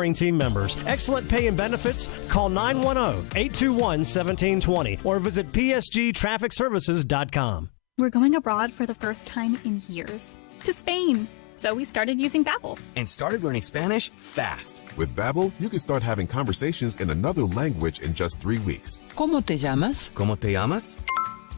hiring team members. Excellent pay and benefits. Call 910-821-1720 or visit psgtrafficservices.com. We're going abroad for the first time in years. To Spain. So we started using Babbel. And started learning Spanish fast. With Babbel, you can start having conversations in another language in just 3 weeks. ¿Cómo te llamas? ¿Cómo te llamas?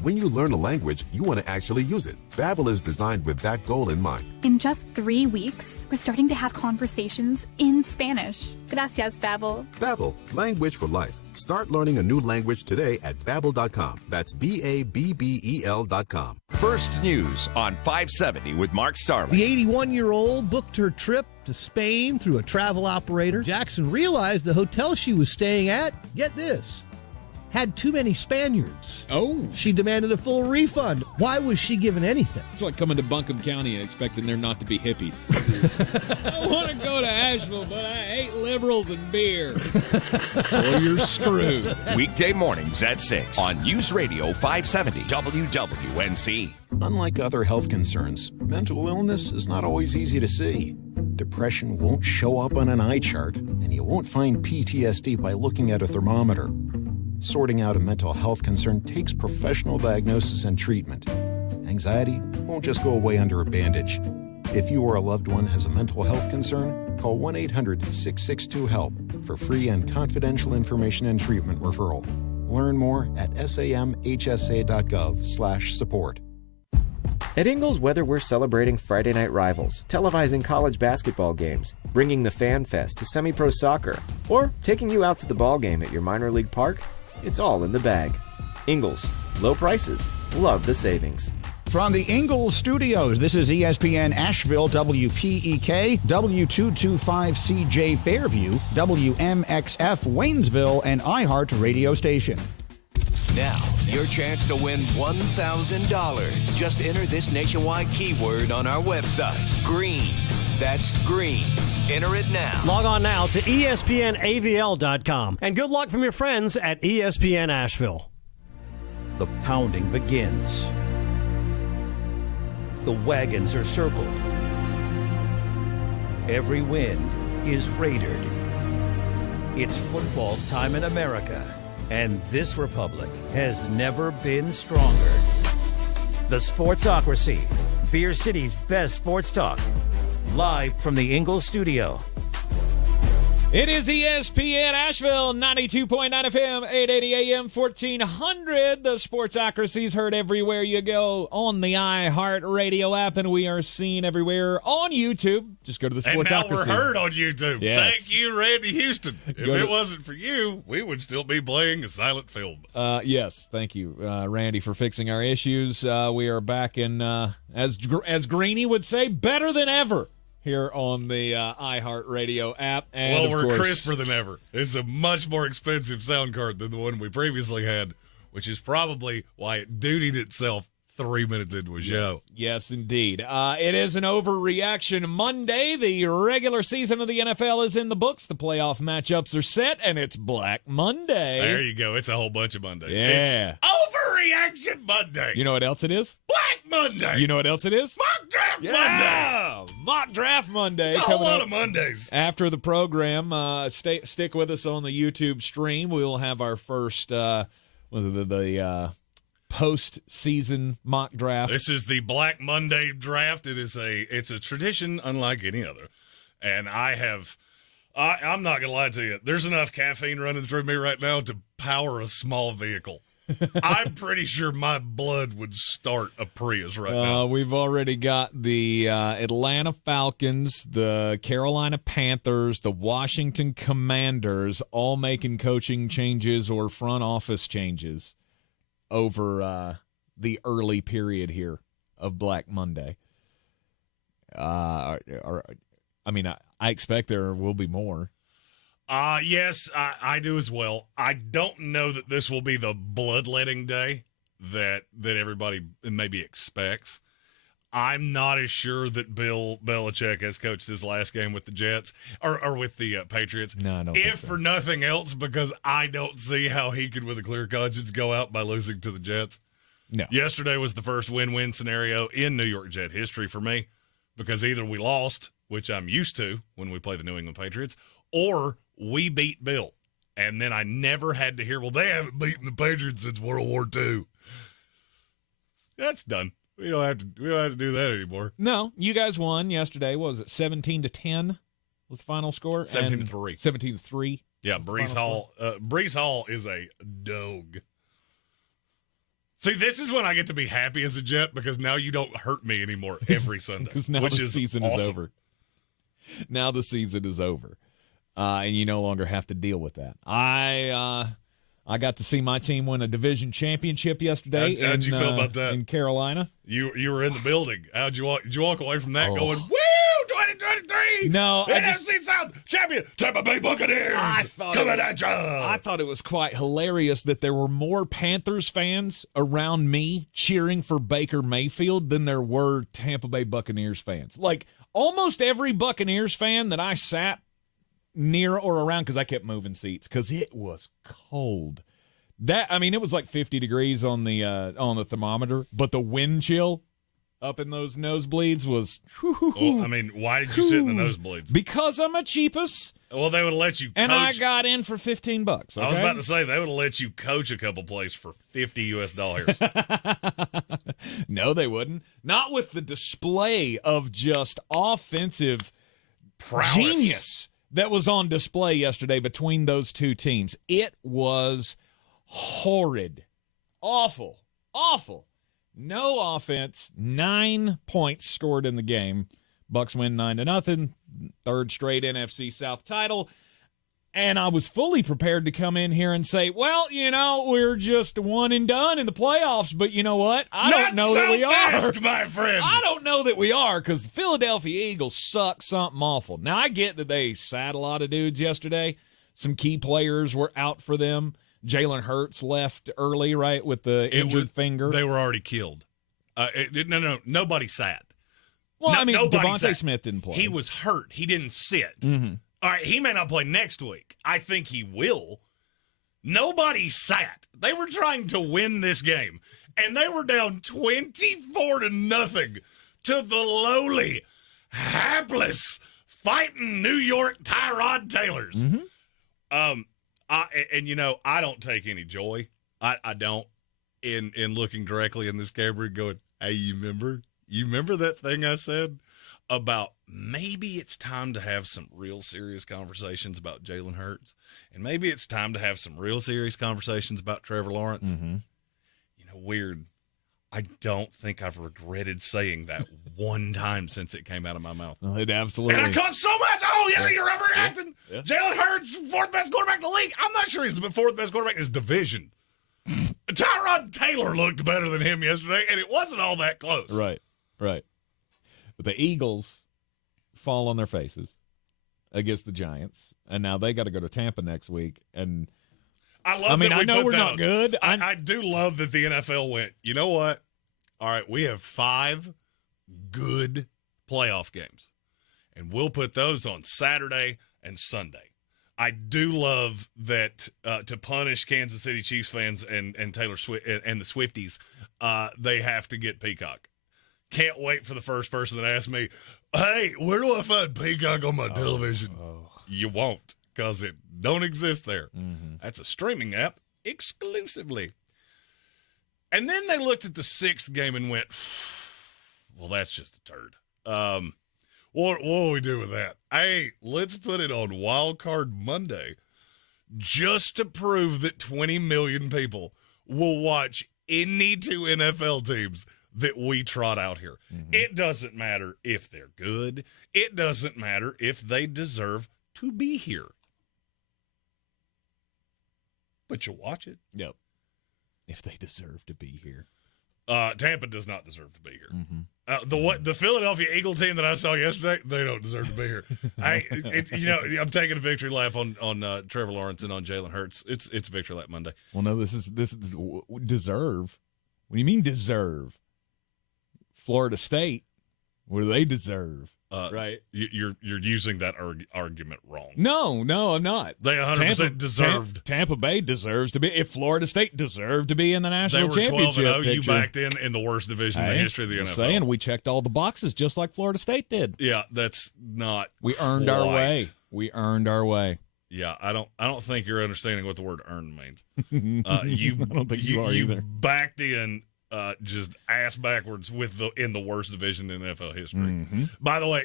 When you learn a language, you want to actually use it. Babbel is designed with that goal in mind. In just 3 weeks, we're starting to have conversations in Spanish. Gracias, Babbel. Babbel, language for life. Start learning a new language today at Babbel.com. That's BABBEL.com. First News on 570 with Mark Starling. The 81-year-old booked her trip to Spain through a travel operator. Jackson realized the hotel she was staying at, get this, had too many Spaniards. Oh. She demanded a full refund. Why was she given anything? It's like coming to Buncombe County and expecting there not to be hippies. I want to go to Asheville, but I hate liberals and beer. Well, you're screwed. Weekday mornings at 6 on News Radio 570 WWNC. Unlike other health concerns, mental illness is not always easy to see. Depression won't show up on an eye chart, and you won't find PTSD by looking at a thermometer. Sorting out a mental health concern takes professional diagnosis and treatment. Anxiety won't just go away under a bandage. If you or a loved one has a mental health concern, call 1-800-662-HELP for free and confidential information and treatment referral. Learn more at samhsa.gov/support. At Ingles, whether we're celebrating Friday night rivals, televising college basketball games, bringing the Fan Fest to semi-pro soccer, or taking you out to the ball game at your minor league park, it's all in the bag. Ingles, low prices, love the savings. From the Ingles Studios, this is ESPN Asheville, WPEK, W225CJ Fairview, WMXF Waynesville, and iHeart radio station. Now, your chance to win $1,000. Just enter this nationwide keyword on our website, green. That's green. Enter it now. Log on now to ESPNAVL.com. And good luck from your friends at ESPN Asheville. The pounding begins. The wagons are circled. Every wind is raidered. It's football time in America, and this republic has never been stronger. The Sportsocracy, Beer City's best sports talk. Live from the Ingles studio. It is ESPN Asheville, 92.9 FM, 880 AM, 1400. The Sportsocracy's heard everywhere you go on the iHeart Radio app, and we are seen everywhere on YouTube. Just go to the Sportsocracy. And now we're heard on YouTube. Yes. Thank you, Randy Houston. If it wasn't for you, we would still be playing a silent film. Yes, thank you, Randy, for fixing our issues. We are back in, as Greeny would say, better than ever. Here on the iHeart Radio app. And well, we're crisper than ever. It's a much more expensive sound card than the one we previously had, which is probably why it dutied itself 3 minutes into a show. Yes, indeed. It is an Overreaction Monday. The regular season of the NFL is in the books. The playoff matchups are set, and it's Black Monday. There you go. It's a whole bunch of Mondays. Yeah. It's Overreaction Monday. You know what else it is? Black Monday. You know what else it is? Mock Draft Monday. Mock Draft Monday. It's a whole lot of Mondays. After the program, stick with us on the YouTube stream. We will have our first post-season mock draft. This is the Black Monday draft. It's a tradition unlike any other. And I'm not going to lie to you. There's enough caffeine running through me right now to power a small vehicle. I'm pretty sure my blood would start a Prius right now. We've already got the Atlanta Falcons, the Carolina Panthers, the Washington Commanders all making coaching changes or front office changes over the early period here of Black Monday. I expect there will be more. Yes, I do as well. I don't know that this will be the bloodletting day that everybody maybe expects. I'm not as sure that Bill Belichick has coached his last game with the Jets or with the Patriots. No, I don't if think so. For nothing else, because I don't see how he could, with a clear conscience, go out by losing to the Jets. No. Yesterday was the first win-win scenario in New York Jet history for me, because either we lost, which I'm used to when we play the New England Patriots, or we beat Bill. And then I never had to hear, well, they haven't beaten the Patriots since World War II. That's done. We don't have to do that anymore. No, you guys won yesterday. What was it, 17-10 was the final score? 17-3. 17-3. Yeah, Breece Hall. Breece Hall is a dog. See, this is when I get to be happy as a Jet because now you don't hurt me anymore every Sunday. Because now the season is over. Now the season is over. And you no longer have to deal with that. I got to see my team win a division championship yesterday. How'd you feel about that? In Carolina. You were in the building. How'd you walk? Did you walk away from that going, woo, 2023? No, NFC South champion, Tampa Bay Buccaneers. Coming at you. I thought it was quite hilarious that there were more Panthers fans around me cheering for Baker Mayfield than there were Tampa Bay Buccaneers fans. Like, almost every Buccaneers fan that I sat near or around, because I kept moving seats because it was cold. It was like 50 degrees on the thermometer, but the wind chill up in those nosebleeds was. Well, why did you sit in the nosebleeds? Because I'm a cheapest. Well, they would have let you coach. And I got in for $15. Okay? I was about to say they would have let you coach a couple plays for $50. No, they wouldn't. Not with the display of just offensive prowess. Genius that was on display yesterday between those two teams. It was horrid. Awful. No offense. 9 points scored in the game. Bucks win 9-0. Third straight NFC South title. And I was fully prepared to come in here and say, well, we're just one and done in the playoffs. But you know what? I don't know that we are. My friend. I don't know that we are because the Philadelphia Eagles suck something awful. Now, I get that they sat a lot of dudes yesterday. Some key players were out for them. Jalen Hurts left early, right, with the injured finger. They were already killed. No, nobody sat. Well, Devontae Smith didn't play. He was hurt. He didn't sit. Mm-hmm. All right, he may not play next week. I think he will. Nobody sat. They were trying to win this game, and they were down 24-0 to the lowly, hapless, fighting New York Tyrod Taylors. Mm-hmm. I don't take any joy. I don't in looking directly in this camera and going, hey, you remember that thing I said about maybe it's time to have some real serious conversations about Jalen Hurts, and maybe it's time to have some real serious conversations about Trevor Lawrence? Mm-hmm. Weird. I don't think I've regretted saying that one time since it came out of my mouth. Well, it absolutely. And I caught so much. Oh, yeah, you're overreacting. Yeah. Jalen Hurts, fourth best quarterback in the league. I'm not sure he's the fourth best quarterback in his division. Tyrod Taylor looked better than him yesterday, and it wasn't all that close. Right. But the Eagles fall on their faces against the Giants, and now they got to go to Tampa next week. And I know we're not good. I do love that the NFL went, you know what? All right, we have 5 good playoff games, and we'll put those on Saturday and Sunday. I do love that to punish Kansas City Chiefs fans and Taylor Swift and the Swifties, they have to get Peacock. Can't wait for the first person that asks me, hey, where do I find Peacock on my television? You won't, because it don't exist there. Mm-hmm. That's a streaming app exclusively. And then they looked at the 6th game and went, well, that's just a turd. What will we do with that? Hey, let's put it on Wild Card Monday just to prove that 20 million people will watch any 2 NFL teams that we trot out here. Mm-hmm. It doesn't matter if they're good. It doesn't matter if they deserve to be here. But you'll watch it. Yep. If they deserve to be here. Tampa does not deserve to be here. Mm-hmm. The Philadelphia Eagle team that I saw yesterday, they don't deserve to be here. I'm taking a victory lap on Trevor Lawrence and on Jalen Hurts. It's victory lap Monday. Well, no, this is deserve. What do you mean deserve? Florida State, what do they deserve? right. You're using that argument wrong. No, I'm not. They 100% deserved. Tampa Bay deserves to be. If Florida State deserved to be in the national championship, they were 12-0. You backed in the worst division in the history of the NFL. Saying we checked all the boxes just like Florida State did. Yeah, that's not. We earned our way. We earned our way. Yeah, I don't think you're understanding what the word "earned" means. I don't think you are either. You backed in. Just ass backwards in the worst division in NFL history. Mm-hmm. By the way,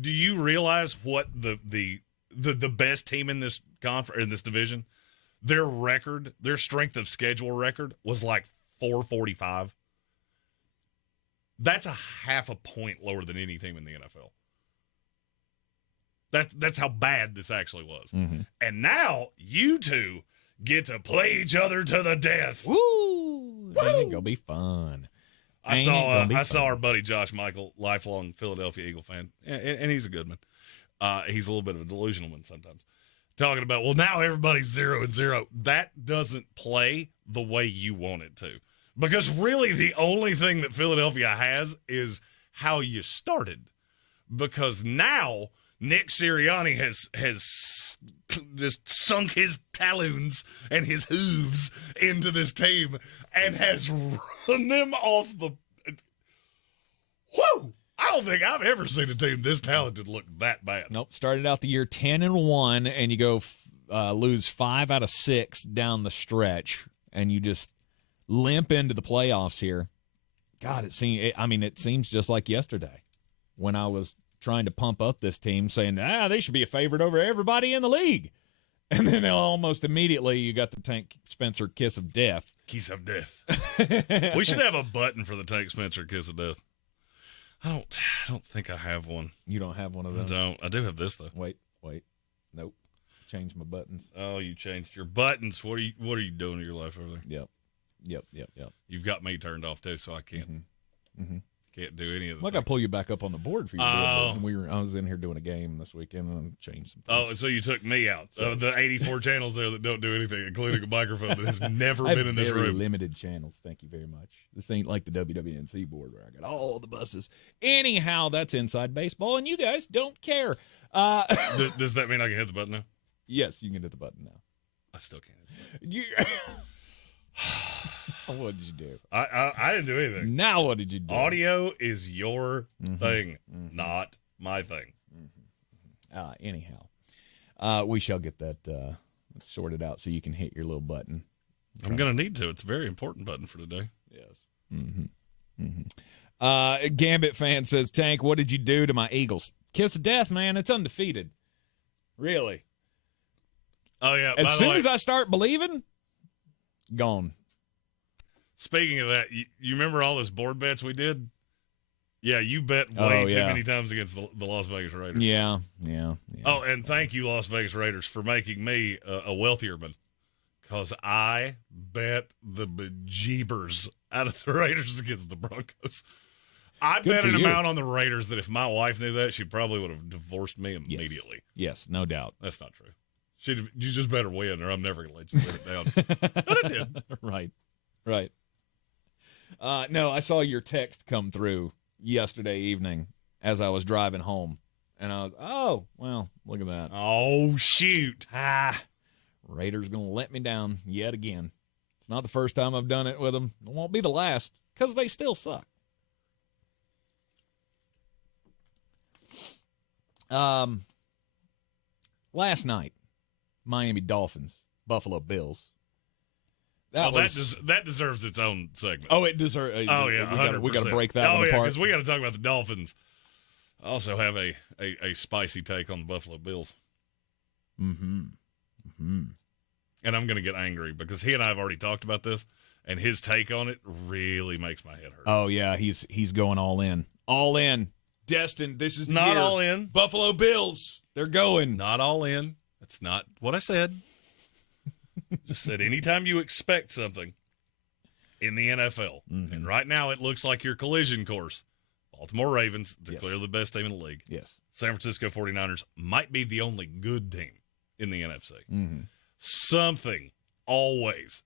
do you realize what the best team in this in this division, their strength of schedule record was like 445. That's a half a point lower than any team in the NFL. That's how bad this actually was. Mm-hmm. And now you two get to play each other to the death. Woo! Ain't gonna be fun. I saw our buddy Josh Michael, lifelong Philadelphia Eagle fan, and he's a good one. He's a little bit of a delusional one sometimes. Talking about, well, now everybody's 0-0. That doesn't play the way you want it to, because really the only thing that Philadelphia has is how you started. Because now Nick Sirianni has just sunk his talons and his hooves into this team and has run them off the. Whoa! I don't think I've ever seen a team this talented look that bad. Nope. Started out the year 10-1, and you go lose 5 out of 6 down the stretch, and you just limp into the playoffs here. God, it seems just like yesterday when I was trying to pump up this team, saying, they should be a favorite over everybody in the league. And then almost immediately you got the Tank Spencer kiss of death. Kiss of death. We should have a button for the Tank Spencer kiss of death. I don't think I have one. You don't have one of those? I don't. I do have this, though. Wait. Nope. Change my buttons. Oh, you changed your buttons. What are you doing in your life over there? Yep. You've got me turned off, too, so I can't. Mm-hmm. Can't do any of the I got to pull you back up on the board for you. I was in here doing a game this weekend and changed some things. Oh, so you took me out. So the 84 channels there that don't do anything, including a microphone that has never been in this room. Limited channels. Thank you very much. This ain't like the WWNC board where I got all the buses. Anyhow, that's inside baseball, and you guys don't care. Does that mean I can hit the button now? Yes, you can hit the button now. I still can't. What did you do? I didn't do anything. Now what did you do? Audio is your thing, not my thing. Anyhow, we shall get that sorted out so you can hit your little button. I'm going to need to. It's a very important button for today. Yes. Gambit fan says, Tank, what did you do to my Eagles? Kiss of death, man. It's undefeated. Really? Oh, yeah. As soon as I start believing, gone. Speaking of that, you remember all those board bets we did? Yeah, you bet way too many times against the Las Vegas Raiders. Yeah. Oh, and thank you, Las Vegas Raiders, for making me a wealthier man, because I bet the bejeebers out of the Raiders against the Broncos. I bet an amount on the Raiders that if my wife knew that, she probably would have divorced me immediately. Yes, no doubt. That's not true. You just better win, or I'm never going to let you live it down. But I did. Right. No, I saw your text come through yesterday evening as I was driving home. And I was, look at that. Oh, shoot. Raiders going to let me down yet again. It's not the first time I've done it with them. It won't be the last, because they still suck. Last night, Miami Dolphins, Buffalo Bills. That deserves its own segment. Oh, it deserves. Oh, yeah, we got to break that one apart. because we got to talk about the Dolphins. I also have a spicy take on the Buffalo Bills. And I'm going to get angry because he and I have already talked about this, and his take on it really makes my head hurt. Oh, yeah, he's going all in. All in. Destined. This is the not year. All in. Buffalo Bills. They're going. Not all in. That's not what I said. Just said anytime you expect something in the NFL, and right now it looks like your collision course. Baltimore Ravens, they're clearly the best team in the league. Yes. San Francisco 49ers might be the only good team in the NFC. Something always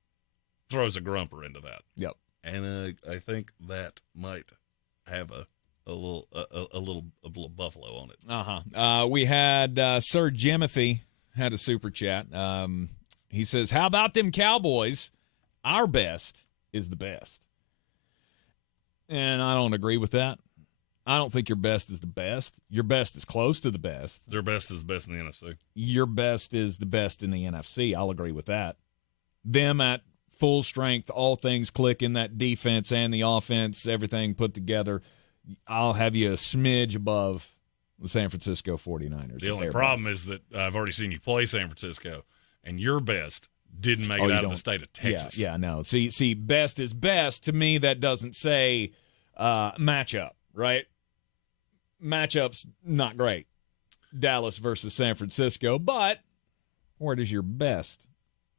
throws a grumper into that. Yep. And I think that might have a a little Buffalo on it. We had Sir Jimothy had a super chat. He says, "How about them Cowboys? Our best is the best." And I don't agree with that. I don't think your best is the best. Your best is close to the best. Their best is the best in the NFC. Your best is the best in the NFC. I'll agree with that. Them at full strength, all things click in that defense and the offense, everything put together. I'll have you a smidge above the San Francisco 49ers. The only problem is that I've already seen you play San Francisco, and your best didn't make it out of the state of Texas. Yeah, no. See, best is best. To me, that doesn't say matchup, right? Matchup's not great. Dallas versus San Francisco, but where does your best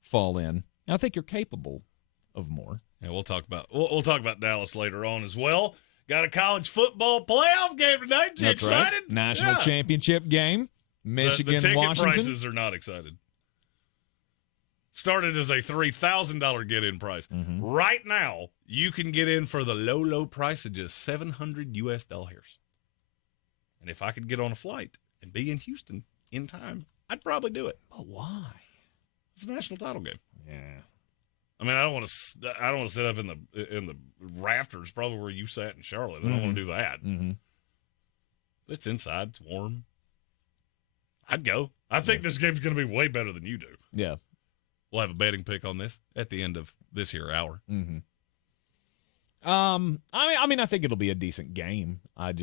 fall in? I think you're capable of more. Yeah, we'll talk about Dallas later on as well. Got a college football playoff game tonight. You That's excited? Right. National championship game. Michigan, the ticket Washington. prices are not excited. Started as a $3,000 get-in price. Mm-hmm. Right now, you can get in for the low price of just $700 US. And if I could get on a flight and be in Houston in time, I'd probably do it. But why? It's a national title game. Yeah. I mean, I don't want to sit up in the rafters, probably where you sat in Charlotte. I don't want to do that. Mm-hmm. It's inside. It's warm. I'd go. I think this game's going to be way better than you do. Yeah. We'll have a betting pick on this at the end of this here hour. Mm-hmm. I mean, I think it'll be a decent game. I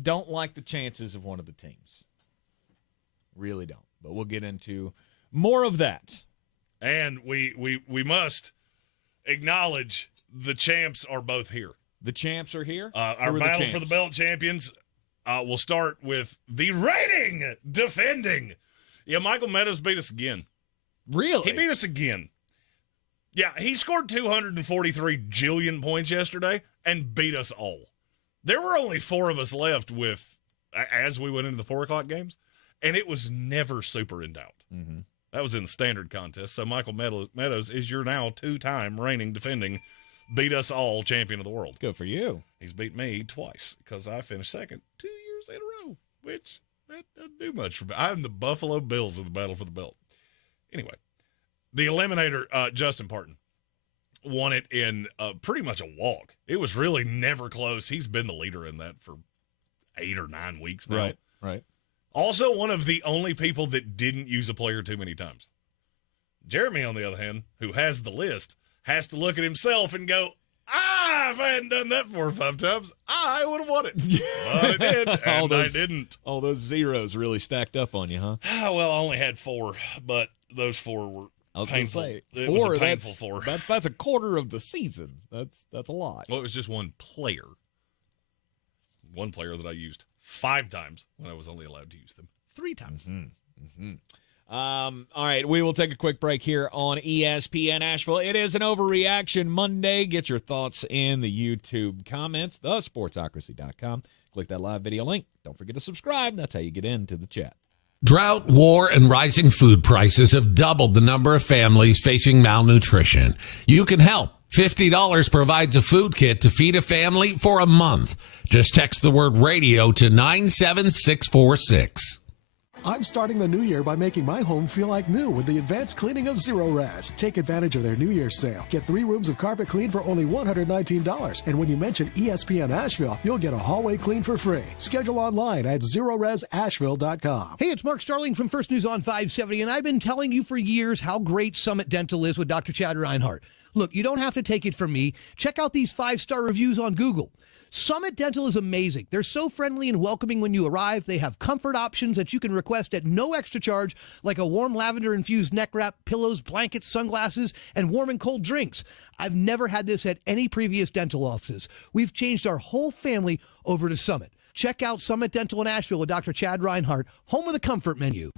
don't like the chances of one of the teams. Really don't. But we'll get into more of that. And we must acknowledge the champs are both here. The champs are here? Our battle for the belt champions will start with the reigning, defending. Yeah, Michael Meadows beat us again. Really? He beat us again. Yeah, he scored 243 jillion points yesterday and beat us all. There were only 4 of us left as we went into the 4 o'clock games, and it was never super in doubt. Mm-hmm. That was in the standard contest. So Michael Meadows is your now 2-time reigning, defending, beat us all champion of the world. Good for you. He's beat me twice because I finished second 2 years in a row, which that doesn't do much for me. I'm the Buffalo Bills of the battle for the belt. Anyway, the eliminator, Justin Parton, won it in pretty much a walk. It was really never close. He's been the leader in that for 8 or 9 weeks now. Right. Also, one of the only people that didn't use a player too many times. Jeremy, on the other hand, who has the list, has to look at himself and go, if I hadn't done that 4 or 5 times, I would have won it. But I did, and I didn't. All those zeros really stacked up on you, huh? Well, I only had 4, but those 4 were painful. Say, it was a painful 4. That's a quarter of the season. That's a lot. Well, it was just one player. One player that I used 5 times when I was only allowed to use them 3 times. Mm-hmm. Mm-hmm. All right, we will take a quick break here on ESPN Asheville. It is an Overreaction Monday. Get your thoughts in the YouTube comments, thesportsocracy.com. Click that live video link. Don't forget to subscribe. That's how you get into the chat. Drought, war, and rising food prices have doubled the number of families facing malnutrition. You can help. $50 provides a food kit to feed a family for a month. Just text the word radio to 97646. I'm starting the new year by making my home feel like new with the advanced cleaning of Zero Raz. Take advantage of their New Year's sale. Get 3 rooms of carpet clean for only $119. And when you mention ESPN Asheville, you'll get a hallway clean for free. Schedule online at ZeroRazAsheville.com. Hey, it's Mark Starling from First News on 570, and I've been telling you for years how great Summit Dental is with Dr. Chad Reinhardt. Look, you don't have to take it from me. Check out these 5-star reviews on Google. Summit Dental is amazing. They're so friendly and welcoming when you arrive. They have comfort options that you can request at no extra charge, like a warm lavender-infused neck wrap, pillows, blankets, sunglasses, and warm and cold drinks. I've never had this at any previous dental offices. We've changed our whole family over to Summit. Check out Summit Dental in Asheville with Dr. Chad Reinhardt, home of the comfort menu.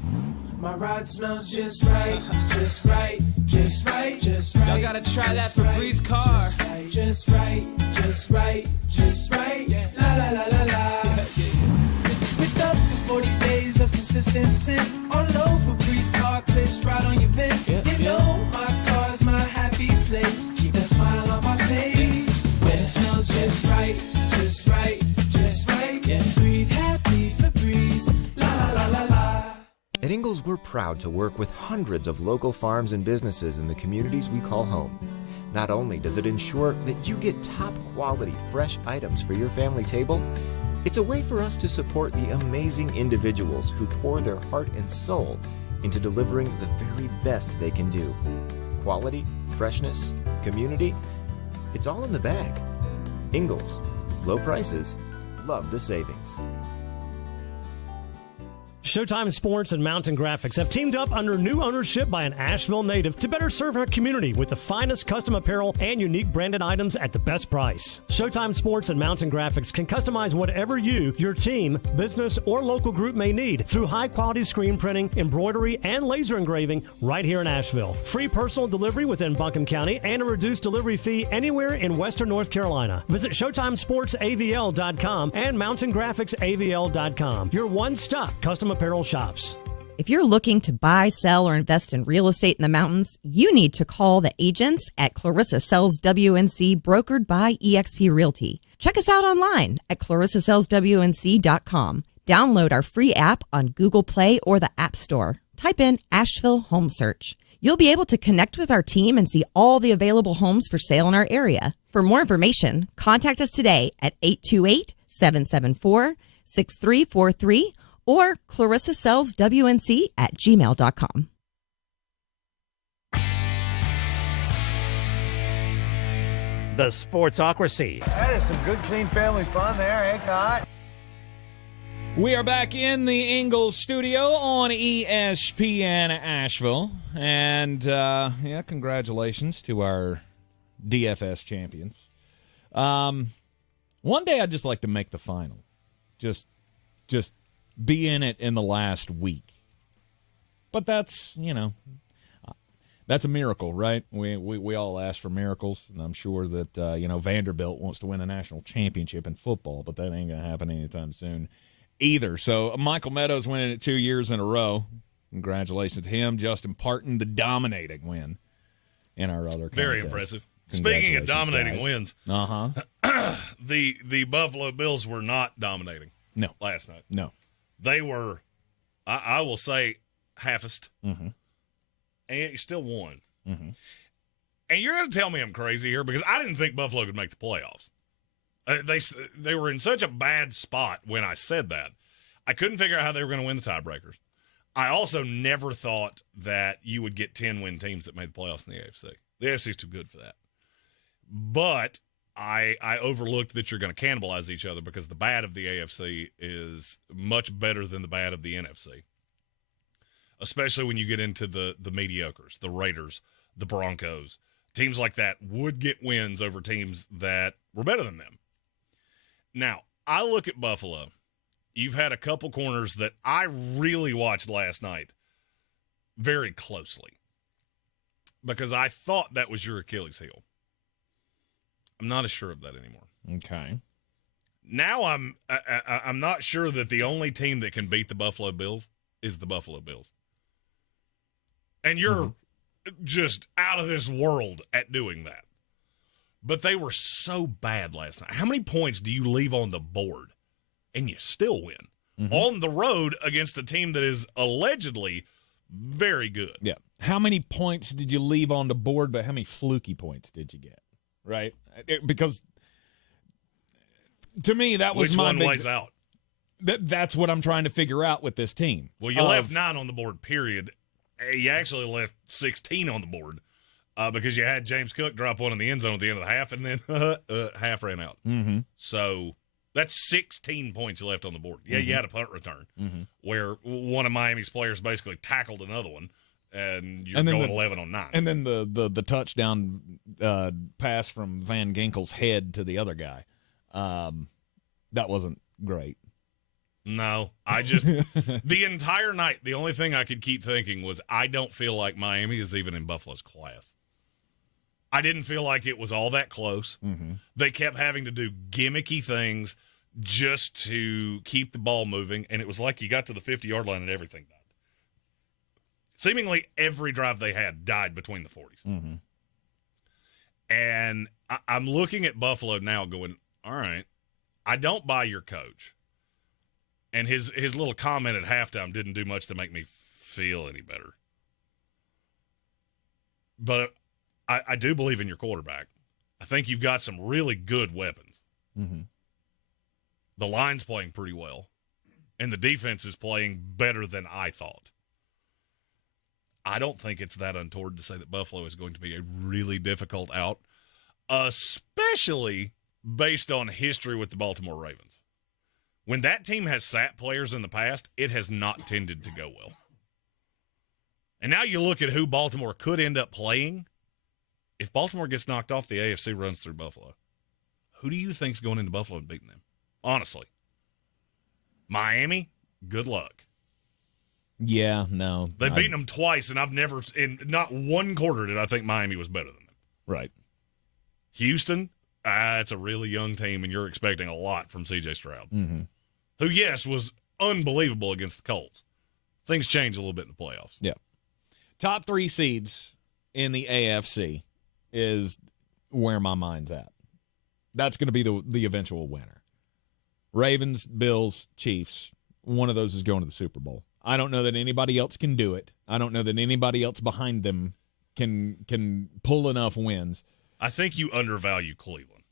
My ride smells just right, just right, just right, just right. Y'all gotta try that Febreze car. Just right, just right, just right. Yeah. La la la la la. With up to 40 days of consistency on low Febreze car clips right on your vent. You know my car's my happy place. Keep that smile on my face when it smells just right. At Ingles, we're proud to work with hundreds of local farms and businesses in the communities we call home. Not only does it ensure that you get top quality, fresh items for your family table, it's a way for us to support the amazing individuals who pour their heart and soul into delivering the very best they can do. Quality, freshness, community, it's all in the bag. Ingles, low prices, love the savings. Showtime Sports and Mountain Graphics have teamed up under new ownership by an Asheville native to better serve our community with the finest custom apparel and unique branded items at the best price. Showtime Sports and Mountain Graphics can customize whatever you, your team, business, or local group may need through high-quality screen printing, embroidery, and laser engraving right here in Asheville. Free personal delivery within Buncombe County and a reduced delivery fee anywhere in western North Carolina. Visit ShowtimeSportsAVL.com and MountainGraphicsAVL.com. Your one-stop custom apparel shops. If you're looking to buy, sell, or invest in real estate in the mountains, you need to call the agents at Clarissa Sells WNC, brokered by eXp Realty. Check us out online at ClarissaSellsWNC.com. Download our free app on Google Play or the App Store. Type in Asheville Home Search. You'll be able to connect with our team and see all the available homes for sale in our area. For more information, contact us today at 828-774-6343 or ClarissaSellsWNC@gmail.com. The Sportsocracy. That is some good, clean family fun there, eh, Cott? We are back in the Ingles studio on ESPN Asheville. And, congratulations to our DFS champions. One day I'd just like to make the final. Just be in it in the last week. But that's, that's a miracle, right? We all ask for miracles, and I'm sure that, Vanderbilt wants to win a national championship in football, but that ain't going to happen anytime soon either. So Michael Meadows winning it 2 years in a row. Congratulations to him. Justin Parton, the dominating win in our other contest. Very impressive. Speaking of dominating wins, the Buffalo Bills were not dominating last night. No. They were, I will say, halfest, and yet you still won. Mm-hmm. And you're going to tell me I'm crazy here because I didn't think Buffalo could make the playoffs. They were in such a bad spot when I said that. I couldn't figure out how they were going to win the tiebreakers. I also never thought that you would get 10-win teams that made the playoffs in the AFC. The AFC is too good for that. But I overlooked that you're going to cannibalize each other because the bad of the AFC is much better than the bad of the NFC, especially when you get into the mediocres, the Raiders, the Broncos. Teams like that would get wins over teams that were better than them. Now, I look at Buffalo. You've had a couple corners that I really watched last night very closely because I thought that was your Achilles heel. I'm not as sure of that anymore. Okay. Now I'm not sure that the only team that can beat the Buffalo Bills is the Buffalo Bills. And you're just out of this world at doing that. But they were so bad last night. How many points do you leave on the board and you still win? On the road against a team that is allegedly very good. Yeah. How many points did you leave on the board, but how many fluky points did you get? Right? Because to me, that was Which my one big, lays out? That's what I'm trying to figure out with this team. Well, you left 9 on the board, period. You actually left 16 on the board because you had James Cook drop one in the end zone at the end of the half, and then half ran out. Mm-hmm. So that's 16 points you left on the board. Yeah, you had a punt return where one of Miami's players basically tackled another one, and you're going 11 on 9. And then the touchdown pass from Van Ginkel's head to the other guy. That wasn't great. No, I just the entire night, the only thing I could keep thinking was I don't feel like Miami is even in Buffalo's class. I didn't feel like it was all that close. They kept having to do gimmicky things just to keep the ball moving, and it was like you got to the 50-yard line and everything died. Seemingly every drive they had died between the 40s. And I'm looking at Buffalo now going, all right, I don't buy your coach. And his little comment at halftime didn't do much to make me feel any better. But I do believe in your quarterback. I think you've got some really good weapons. Mm-hmm. The line's playing pretty well, and the defense is playing better than I thought. I don't think it's that untoward to say that Buffalo is going to be a really difficult out, especially based on history with the Baltimore Ravens. When that team has sat players in the past, it has not tended to go well. And now you look at who Baltimore could end up playing. If Baltimore gets knocked off, the AFC runs through Buffalo. Who do you think's going into Buffalo and beating them? Honestly. Miami, good luck. Yeah, no. They've beaten them twice, and in not one quarter did I think Miami was better than them. Right. Houston, it's a really young team, and you're expecting a lot from C.J. Stroud, who, yes, was unbelievable against the Colts. Things change a little bit in the playoffs. Yeah. Top 3 seeds in the AFC is where my mind's at. That's going to be the eventual winner. Ravens, Bills, Chiefs. One of those is going to the Super Bowl. I don't know that anybody else can do it. I don't know that anybody else behind them can pull enough wins. I think you undervalue Cleveland.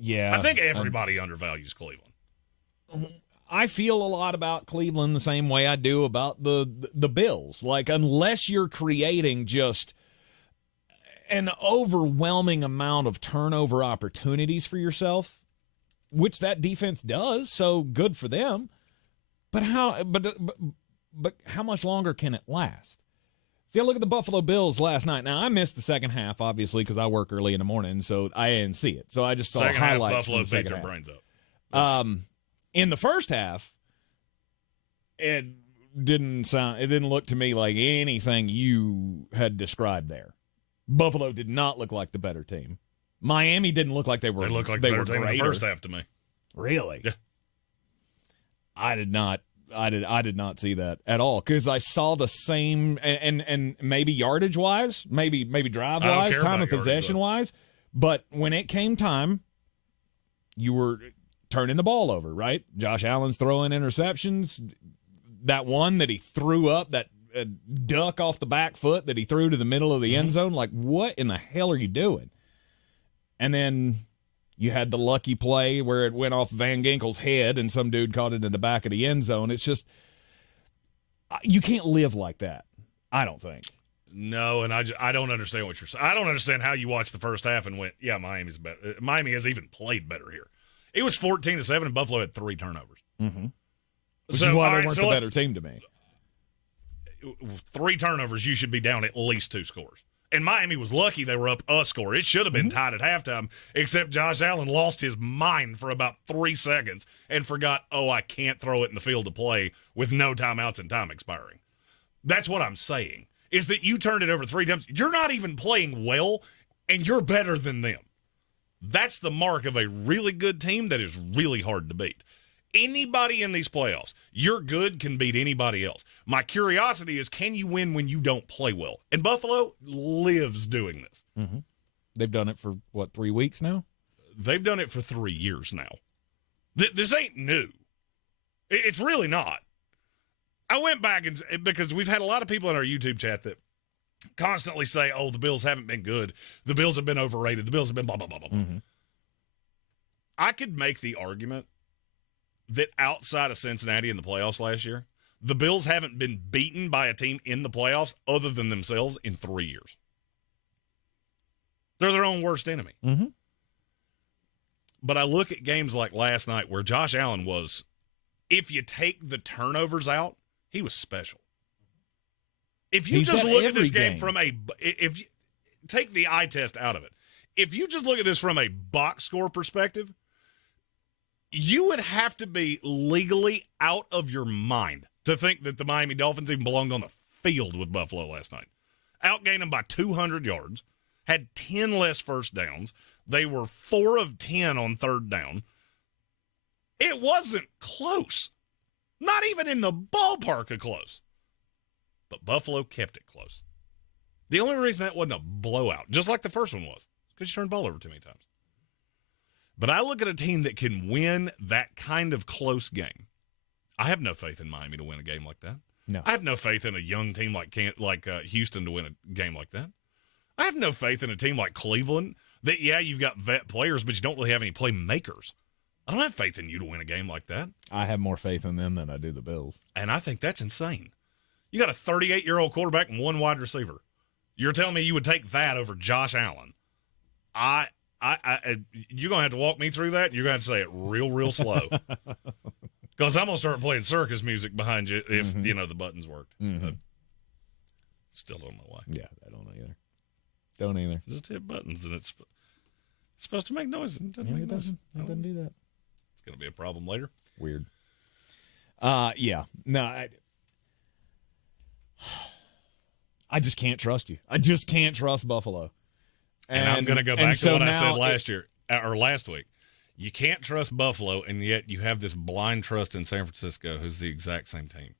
Yeah. I think everybody undervalues Cleveland. I feel a lot about Cleveland the same way I do about the Bills. Like, unless you're creating just an overwhelming amount of turnover opportunities for yourself, which that defense does, so good for them. But how much longer can it last? See, I look at the Buffalo Bills last night. Now, I missed the second half, obviously, because I work early in the morning, so I didn't see it. So I just saw second highlights half, Buffalo from the second beat their half. brains up. In the first half, it didn't look to me like anything you had described there. Buffalo did not look like the better team. Miami didn't look like they were. They looked like the better team in the first half to me. Really? Yeah. I did not see that at all, because I saw the same and maybe yardage wise, maybe drive wise, time of possession wise, but when it came time, you were turning the ball over, right? Josh Allen's throwing interceptions. That one that he threw up, that duck off the back foot that he threw to the middle of the end zone, like, what in the hell are you doing? And then you had the lucky play where it went off Van Ginkel's head and some dude caught it in the back of the end zone. It's just, you can't live like that, I don't think. No, and I don't understand what you're saying. I don't understand how you watched the first half and went, yeah, Miami's better. Miami has even played better here. It was 14-7, and Buffalo had 3 turnovers. Mm-hmm. Which is why they weren't the better team to me. 3 turnovers, you should be down at least 2 scores. And Miami was lucky they were up a score. It should have been tied at halftime, except Josh Allen lost his mind for about 3 seconds and forgot, I can't throw it in the field to play with no timeouts and time expiring. That's what I'm saying, is that you turned it over 3 times. You're not even playing well, and you're better than them. That's the mark of a really good team that is really hard to beat. Anybody in these playoffs, you're good, can beat anybody else. My curiosity is, can you win when you don't play well? And Buffalo lives doing this. Mm-hmm. They've done it for, 3 weeks now? They've done it for 3 years now. This ain't new. It's really not. I went back, because we've had a lot of people in our YouTube chat that constantly say, the Bills haven't been good. The Bills have been overrated. The Bills have been blah, blah, blah, blah. Mm-hmm. I could make the argument that outside of Cincinnati in the playoffs last year, the Bills haven't been beaten by a team in the playoffs other than themselves in 3 years. They're their own worst enemy. Mm-hmm. But I look at games like last night where Josh Allen was, if you take the turnovers out, he was special. If you just look at this game from if you take the eye test out of it, if you just look at this from a box score perspective, you would have to be legally out of your mind to think that the Miami Dolphins even belonged on the field with Buffalo last night. Outgained them by 200 yards, had 10 less first downs. They were 4 of 10 on third down. It wasn't close. Not even in the ballpark of close. But Buffalo kept it close. The only reason that wasn't a blowout, just like the first one was, because you turned the ball over too many times. But I look at a team that can win that kind of close game. I have no faith in Miami to win a game like that. No. I have no faith in a young team like Houston to win a game like that. I have no faith in a team like Cleveland that, yeah, you've got vet players, but you don't really have any playmakers. I don't have faith in you to win a game like that. I have more faith in them than I do the Bills. And I think that's insane. You got a 38-year-old quarterback and one wide receiver. You're telling me you would take that over Josh Allen? You're going to have to walk me through that. You're going to have to say it real slow. Because I'm going to start playing circus music behind you if, the buttons worked. But still don't know why. Yeah, I don't know either. Don't either. Just hit buttons, and it's supposed to make noise. And it doesn't make noise. It doesn't do that. It's going to be a problem later. Weird. Yeah. No, I just can't trust you. I just can't trust Buffalo. And I'm going to go back to what I said last week. You can't trust Buffalo, and yet you have this blind trust in San Francisco, who's the exact same team.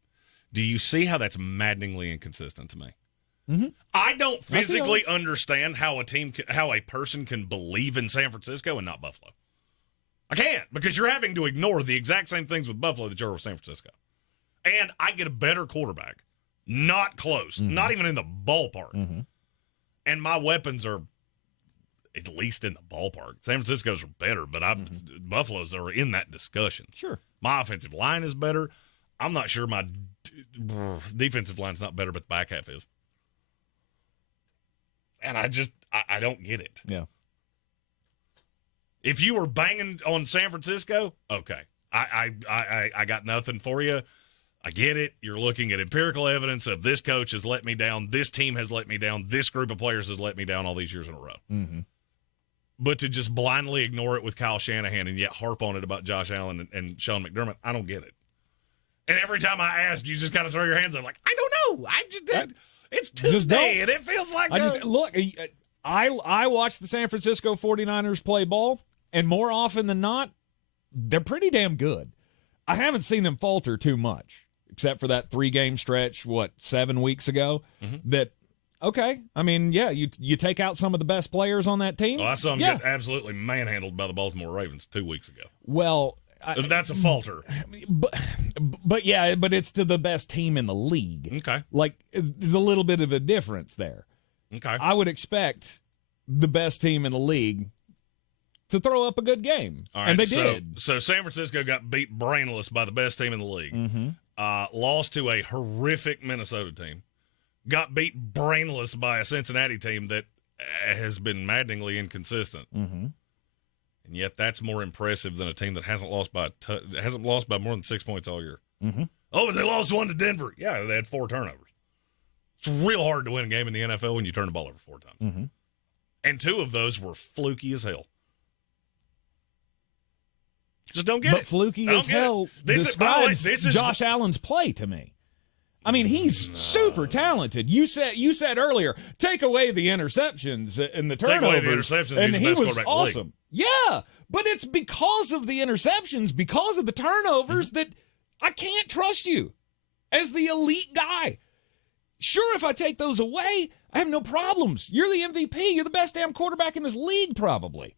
Do you see how that's maddeningly inconsistent to me? Mm-hmm. I don't physically understand how a person can believe in San Francisco and not Buffalo. I can't, because you're having to ignore the exact same things with Buffalo that you're with San Francisco. And I get a better quarterback. Not close. Not even in the ballpark. And my weapons are at least in the ballpark. San Francisco's are better, but Buffalo's are in that discussion. Sure. My offensive line is better. I'm not sure my defensive line's not better, but the back half is. And I don't get it. Yeah. If you were banging on San Francisco, okay. I got nothing for you. I get it. You're looking at empirical evidence of this coach has let me down, this team has let me down, this group of players has let me down all these years in a row. But to just blindly ignore it with Kyle Shanahan and yet harp on it about Josh Allen and Sean McDermott, I don't get it. And every time I ask, you just kind of throw your hands up like, I don't know. It's Tuesday, and it feels like I watch the San Francisco 49ers play ball, and more often than not, they're pretty damn good. I haven't seen them falter too much, except for that 3-game stretch, 7 weeks ago, that, okay, I mean, yeah, you take out some of the best players on that team. Well, I saw them get absolutely manhandled by the Baltimore Ravens 2 weeks ago. Well, that's a falter. But it's to the best team in the league. Okay. Like, there's a little bit of a difference there. Okay. I would expect the best team in the league to throw up a good game. All right, and they did. So San Francisco got beat brainless by the best team in the league. Lost to a horrific Minnesota team. Got beat brainless by a Cincinnati team that has been maddeningly inconsistent. And yet that's more impressive than a team that hasn't lost by more than 6 points all year. Oh, but they lost one to Denver. Yeah, they had 4 turnovers. It's real hard to win a game in the NFL when you turn the ball over 4 times. And 2 of those were fluky as hell. Just don't get it. But fluky as hell describes Josh Allen's play to me. I mean, he's super talented. You said earlier, take away the interceptions and the turnovers. Take away the interceptions, and he's the he best was quarterback in the league. awesome. Yeah, but it's because of the interceptions, because of the turnovers that I can't trust you as the elite guy. Sure, if I take those away, I have no problems. You're the MVP. You're the best damn quarterback in this league, probably.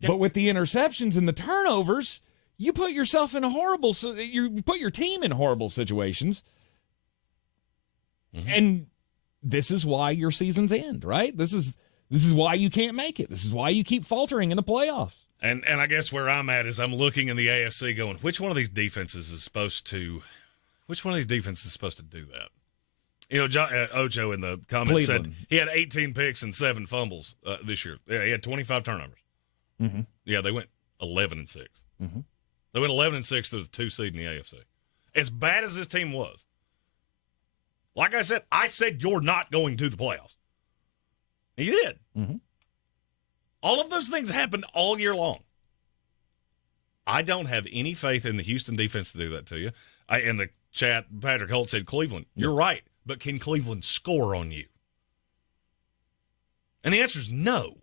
Yeah. But with the interceptions and the turnovers, you put yourself in you put your team in horrible situations. And this is why your seasons end, right? This is why you can't make it. This is why you keep faltering in the playoffs. And I guess where I'm at is I'm looking in the AFC going, which one of these defenses is supposed to do that? You know, Ocho in the comments said he had 18 picks and 7 fumbles this year. Yeah, he had 25 turnovers. Yeah, they went 11-6. They went 11-6 to the 2 seed in the AFC. As bad as this team was, like I said you're not going to the playoffs. And you did. All of those things happened all year long. I don't have any faith in the Houston defense to do that to you. In the chat, Patrick Holt said Cleveland. You're right, but can Cleveland score on you? And the answer is no.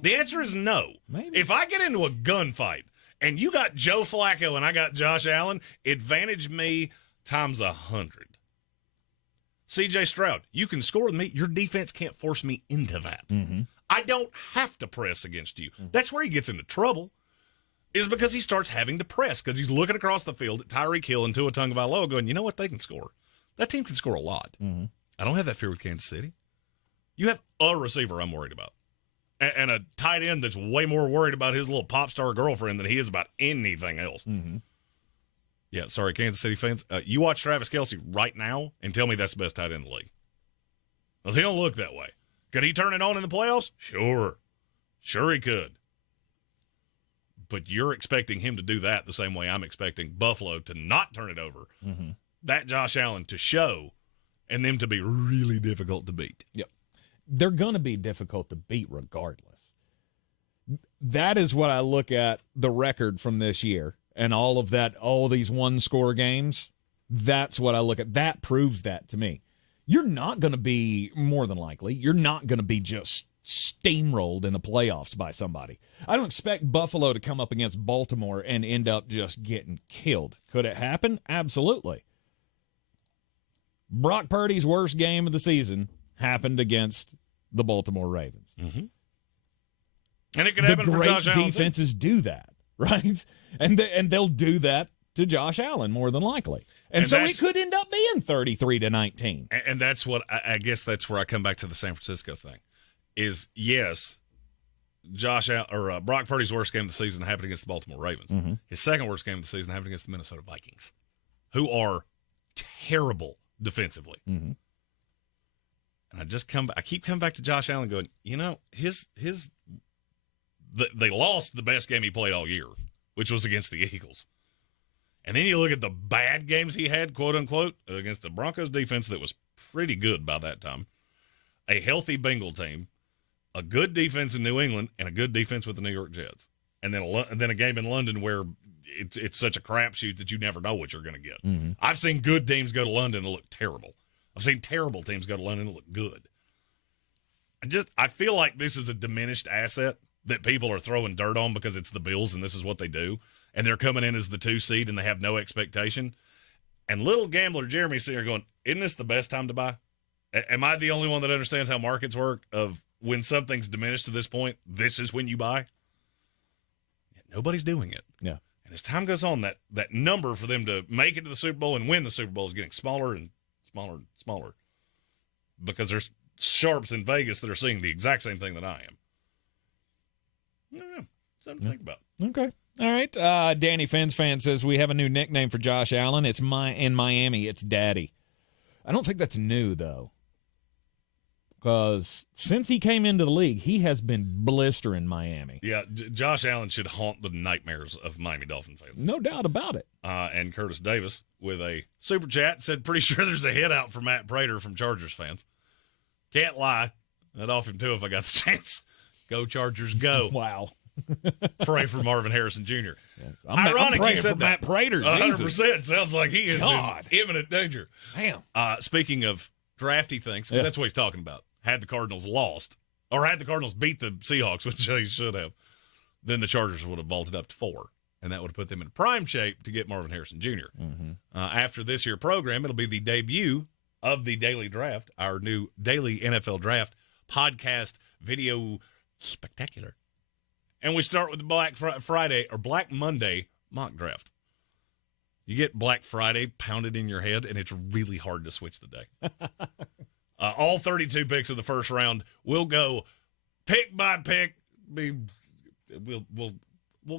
The answer is no. Maybe. If I get into a gunfight and you got Joe Flacco and I got Josh Allen, advantage me times 100. C.J. Stroud, you can score with me. Your defense can't force me into that. I don't have to press against you. That's where he gets into trouble. is because he starts having to press because he's looking across the field at Tyreek Hill and Tua Tagovailoa going, you know what, they can score. That team can score a lot. Mm-hmm. I don't have that fear with Kansas City. You have a receiver I'm worried about. And a tight end that's way more worried about his little pop star girlfriend than he is about anything else. Mm-hmm. Yeah, sorry, Kansas City fans. You watch Travis Kelce right now and tell me that's the best tight end in the league. Because he don't look that way. Could he turn it on in the playoffs? Sure. Sure he could. But you're expecting him to do that the same way I'm expecting Buffalo to not turn it over. Mm-hmm. That Josh Allen to show and them to be really difficult to beat. Yep. They're going to be difficult to beat regardless. That is what I look at the record from this year and all of that, all these one-score games. That's what I look at. That proves that to me. You're not going to be, more than likely, you're not going to be just steamrolled in the playoffs by somebody. I don't expect Buffalo to come up against Baltimore and end up just getting killed. Could it happen? Absolutely. Brock Purdy's worst game of the season happened against the Baltimore Ravens. Mm-hmm. And it could happen for Josh Allen. Defenses do that, right? And they'll do that to Josh Allen more than likely. And so it could end up being 33-19. And that's what I guess that's where I come back to the San Francisco thing. Is yes, Brock Purdy's worst game of the season happened against the Baltimore Ravens. Mm-hmm. His second worst game of the season happened against the Minnesota Vikings, who are terrible defensively. Mm-hmm. And I keep coming back to Josh Allen going, you know, they lost the best game he played all year, which was against the Eagles. And then you look at the bad games he had, quote unquote, against the Broncos defense that was pretty good by that time. A healthy Bengal team, a good defense in New England, and a good defense with the New York Jets. And then a game in London where it's such a crapshoot that you never know what you're going to get. Mm-hmm. I've seen good teams go to London and look terrible. I've seen terrible teams go to London and look good. I feel like this is a diminished asset that people are throwing dirt on because it's the Bills and this is what they do. And they're coming in as the 2 seed and they have no expectation. And little gambler Jeremy sitting here going, isn't this the best time to buy? Am I the only one that understands how markets work of when something's diminished to this point, this is when you buy? Nobody's doing it. Yeah. And as time goes on, that number for them to make it to the Super Bowl and win the Super Bowl is getting smaller and smaller and smaller because there's sharps in Vegas that are seeing the exact same thing that I am. Yeah, something to think about. Okay. All right. Danny Fan says we have a new nickname for Josh Allen. It's in Miami. It's Daddy. I don't think that's new, though. Because since he came into the league, he has been blistering Miami. Yeah, Josh Allen should haunt the nightmares of Miami Dolphin fans. No doubt about it. And Curtis Davis with a super chat said, pretty sure there's a hit out for Matt Prater from Chargers fans. Can't lie. I'd offer him too if I got the chance. Go Chargers, go. Wow. Pray for Marvin Harrison Jr. Yes. Ironic I'm he said for that. Matt Prater. 100%. Sounds like he is God. in imminent danger. Damn. Speaking of drafty things, because that's what he's talking about. Had the Cardinals lost, or had the Cardinals beat the Seahawks, which they should have, then the Chargers would have vaulted up to 4, and that would have put them in prime shape to get Marvin Harrison Jr. Mm-hmm. After this year program, it'll be the debut of the Daily Draft, our new daily NFL Draft podcast video spectacular. And we start with the Black Friday or Black Monday mock draft. You get Black Friday pounded in your head, and it's really hard to switch the day. All 32 picks of the first round will go pick by pick. We'll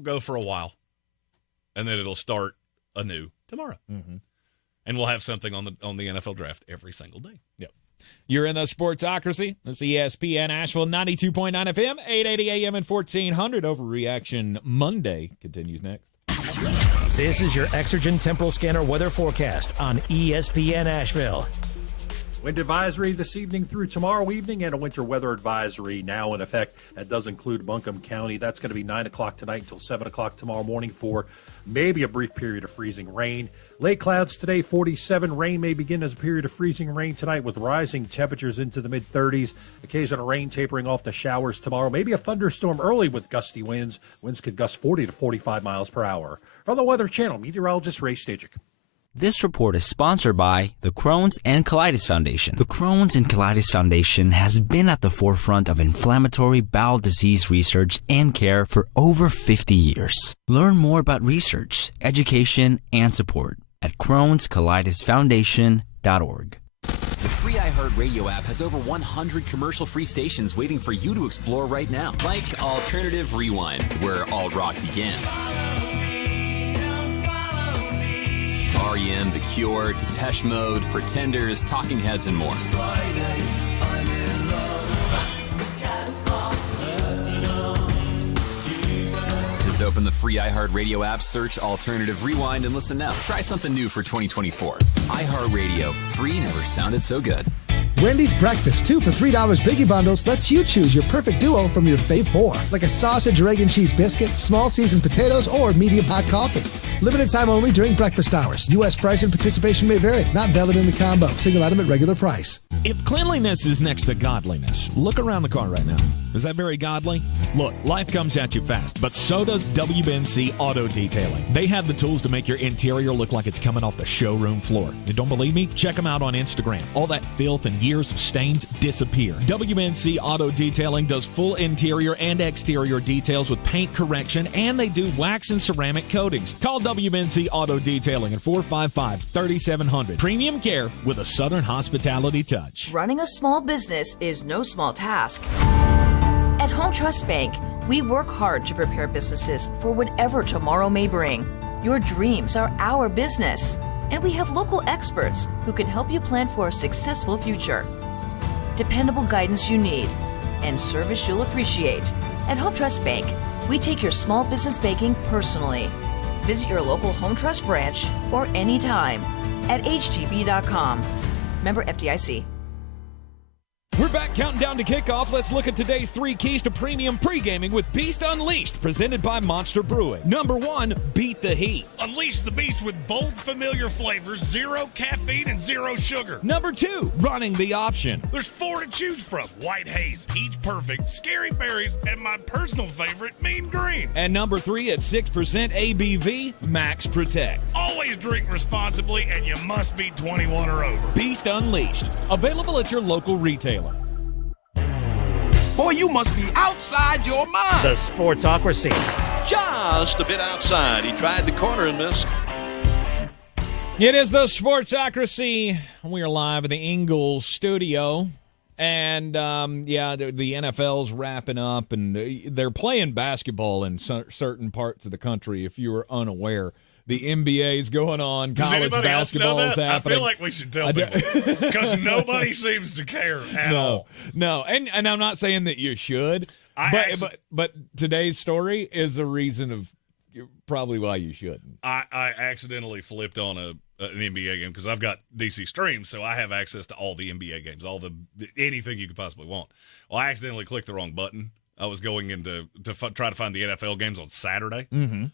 go for a while, and then it'll start anew tomorrow. Mm-hmm. And we'll have something on the NFL draft every single day. Yep. You're in the Sportsocracy. That's ESPN Asheville 92.9 FM, 880 AM and 1400. Overreaction Monday continues next. This is your Exergen Temporal Scanner weather forecast on ESPN Asheville. Wind advisory this evening through tomorrow evening and a winter weather advisory now in effect. That does include Buncombe County. That's going to be 9 o'clock tonight until 7 o'clock tomorrow morning for maybe a brief period of freezing rain. Late clouds today, 47. Rain may begin as a period of freezing rain tonight with rising temperatures into the mid-30s. Occasional rain tapering off to showers tomorrow. Maybe a thunderstorm early with gusty winds. Winds could gust 40 to 45 miles per hour. From the Weather Channel, meteorologist Ray Stajic. This report is sponsored by the Crohn's and Colitis Foundation. The Crohn's and Colitis Foundation has been at the forefront of inflammatory bowel disease research and care for over 50 years. Learn more about research, education, and support at Crohn'sColitisFoundation.org. The free iHeartRadio app has over 100 commercial-free stations waiting for you to explore right now, like Alternative Rewind, where alt rock began. R.E.M., The Cure, Depeche Mode, Pretenders, Talking Heads, and more. Just open the free iHeartRadio app, search Alternative Rewind, and listen now. Try something new for 2024. iHeartRadio. Free never sounded so good. Wendy's Breakfast 2 for $3 Biggie Bundles lets you choose your perfect duo from your fave 4, like a sausage or egg and cheese biscuit, small seasoned potatoes, or medium hot coffee. Limited time only during breakfast hours. U.S. price and participation may vary. Not valid in the combo. Single item at regular price. If cleanliness is next to godliness, look around the car right now. Is that very godly? Look, life comes at you fast, but so does WBNC Auto Detailing. They have the tools to make your interior look like it's coming off the showroom floor. You don't believe me? Check them out on Instagram. All that filth and years of stains disappear. WBNC Auto Detailing does full interior and exterior details with paint correction, and they do wax and ceramic coatings. Call WBNC Auto Detailing at 455-3700. Premium care with a Southern hospitality touch. Running a small business is no small task. At Home Trust Bank, we work hard to prepare businesses for whatever tomorrow may bring. Your dreams are our business, and we have local experts who can help you plan for a successful future. Dependable guidance you need and service you'll appreciate. At Home Trust Bank, we take your small business banking personally. Visit your local Home Trust branch or anytime at htb.com. Member FDIC. We're back counting down to kickoff. Let's look at today's 3 keys to premium pre-gaming with Beast Unleashed, presented by Monster Brewing. Number 1, beat the heat. Unleash the beast with bold, familiar flavors, 0 caffeine, and 0 sugar. Number 2, running the option. There's 4 to choose from: White Haze, Peach Perfect, Scary Berries, and my personal favorite, Mean Green. And number 3, at 6% ABV, Max Protect. Always drink responsibly, and you must be 21 or over. Beast Unleashed, available at your local retailer. Boy, you must be outside your mind. The Sportsocracy. Just a bit outside. He tried the corner and missed. It is the Sportsocracy. We are live at the Ingles studio. And, the NFL's wrapping up, and they're playing basketball in certain parts of the country, if you were unaware. The NBA's going on. College basketball is happening. I feel like we should tell people, because nobody seems to care at all. No, and I'm not saying that you should, but today's story is a reason of probably why you shouldn't. I accidentally flipped on an NBA game because I've got DC Stream, so I have access to all the NBA games, anything you could possibly want. Well, I accidentally clicked the wrong button. I was going in to try to find the NFL games on Saturday. Mm-hmm.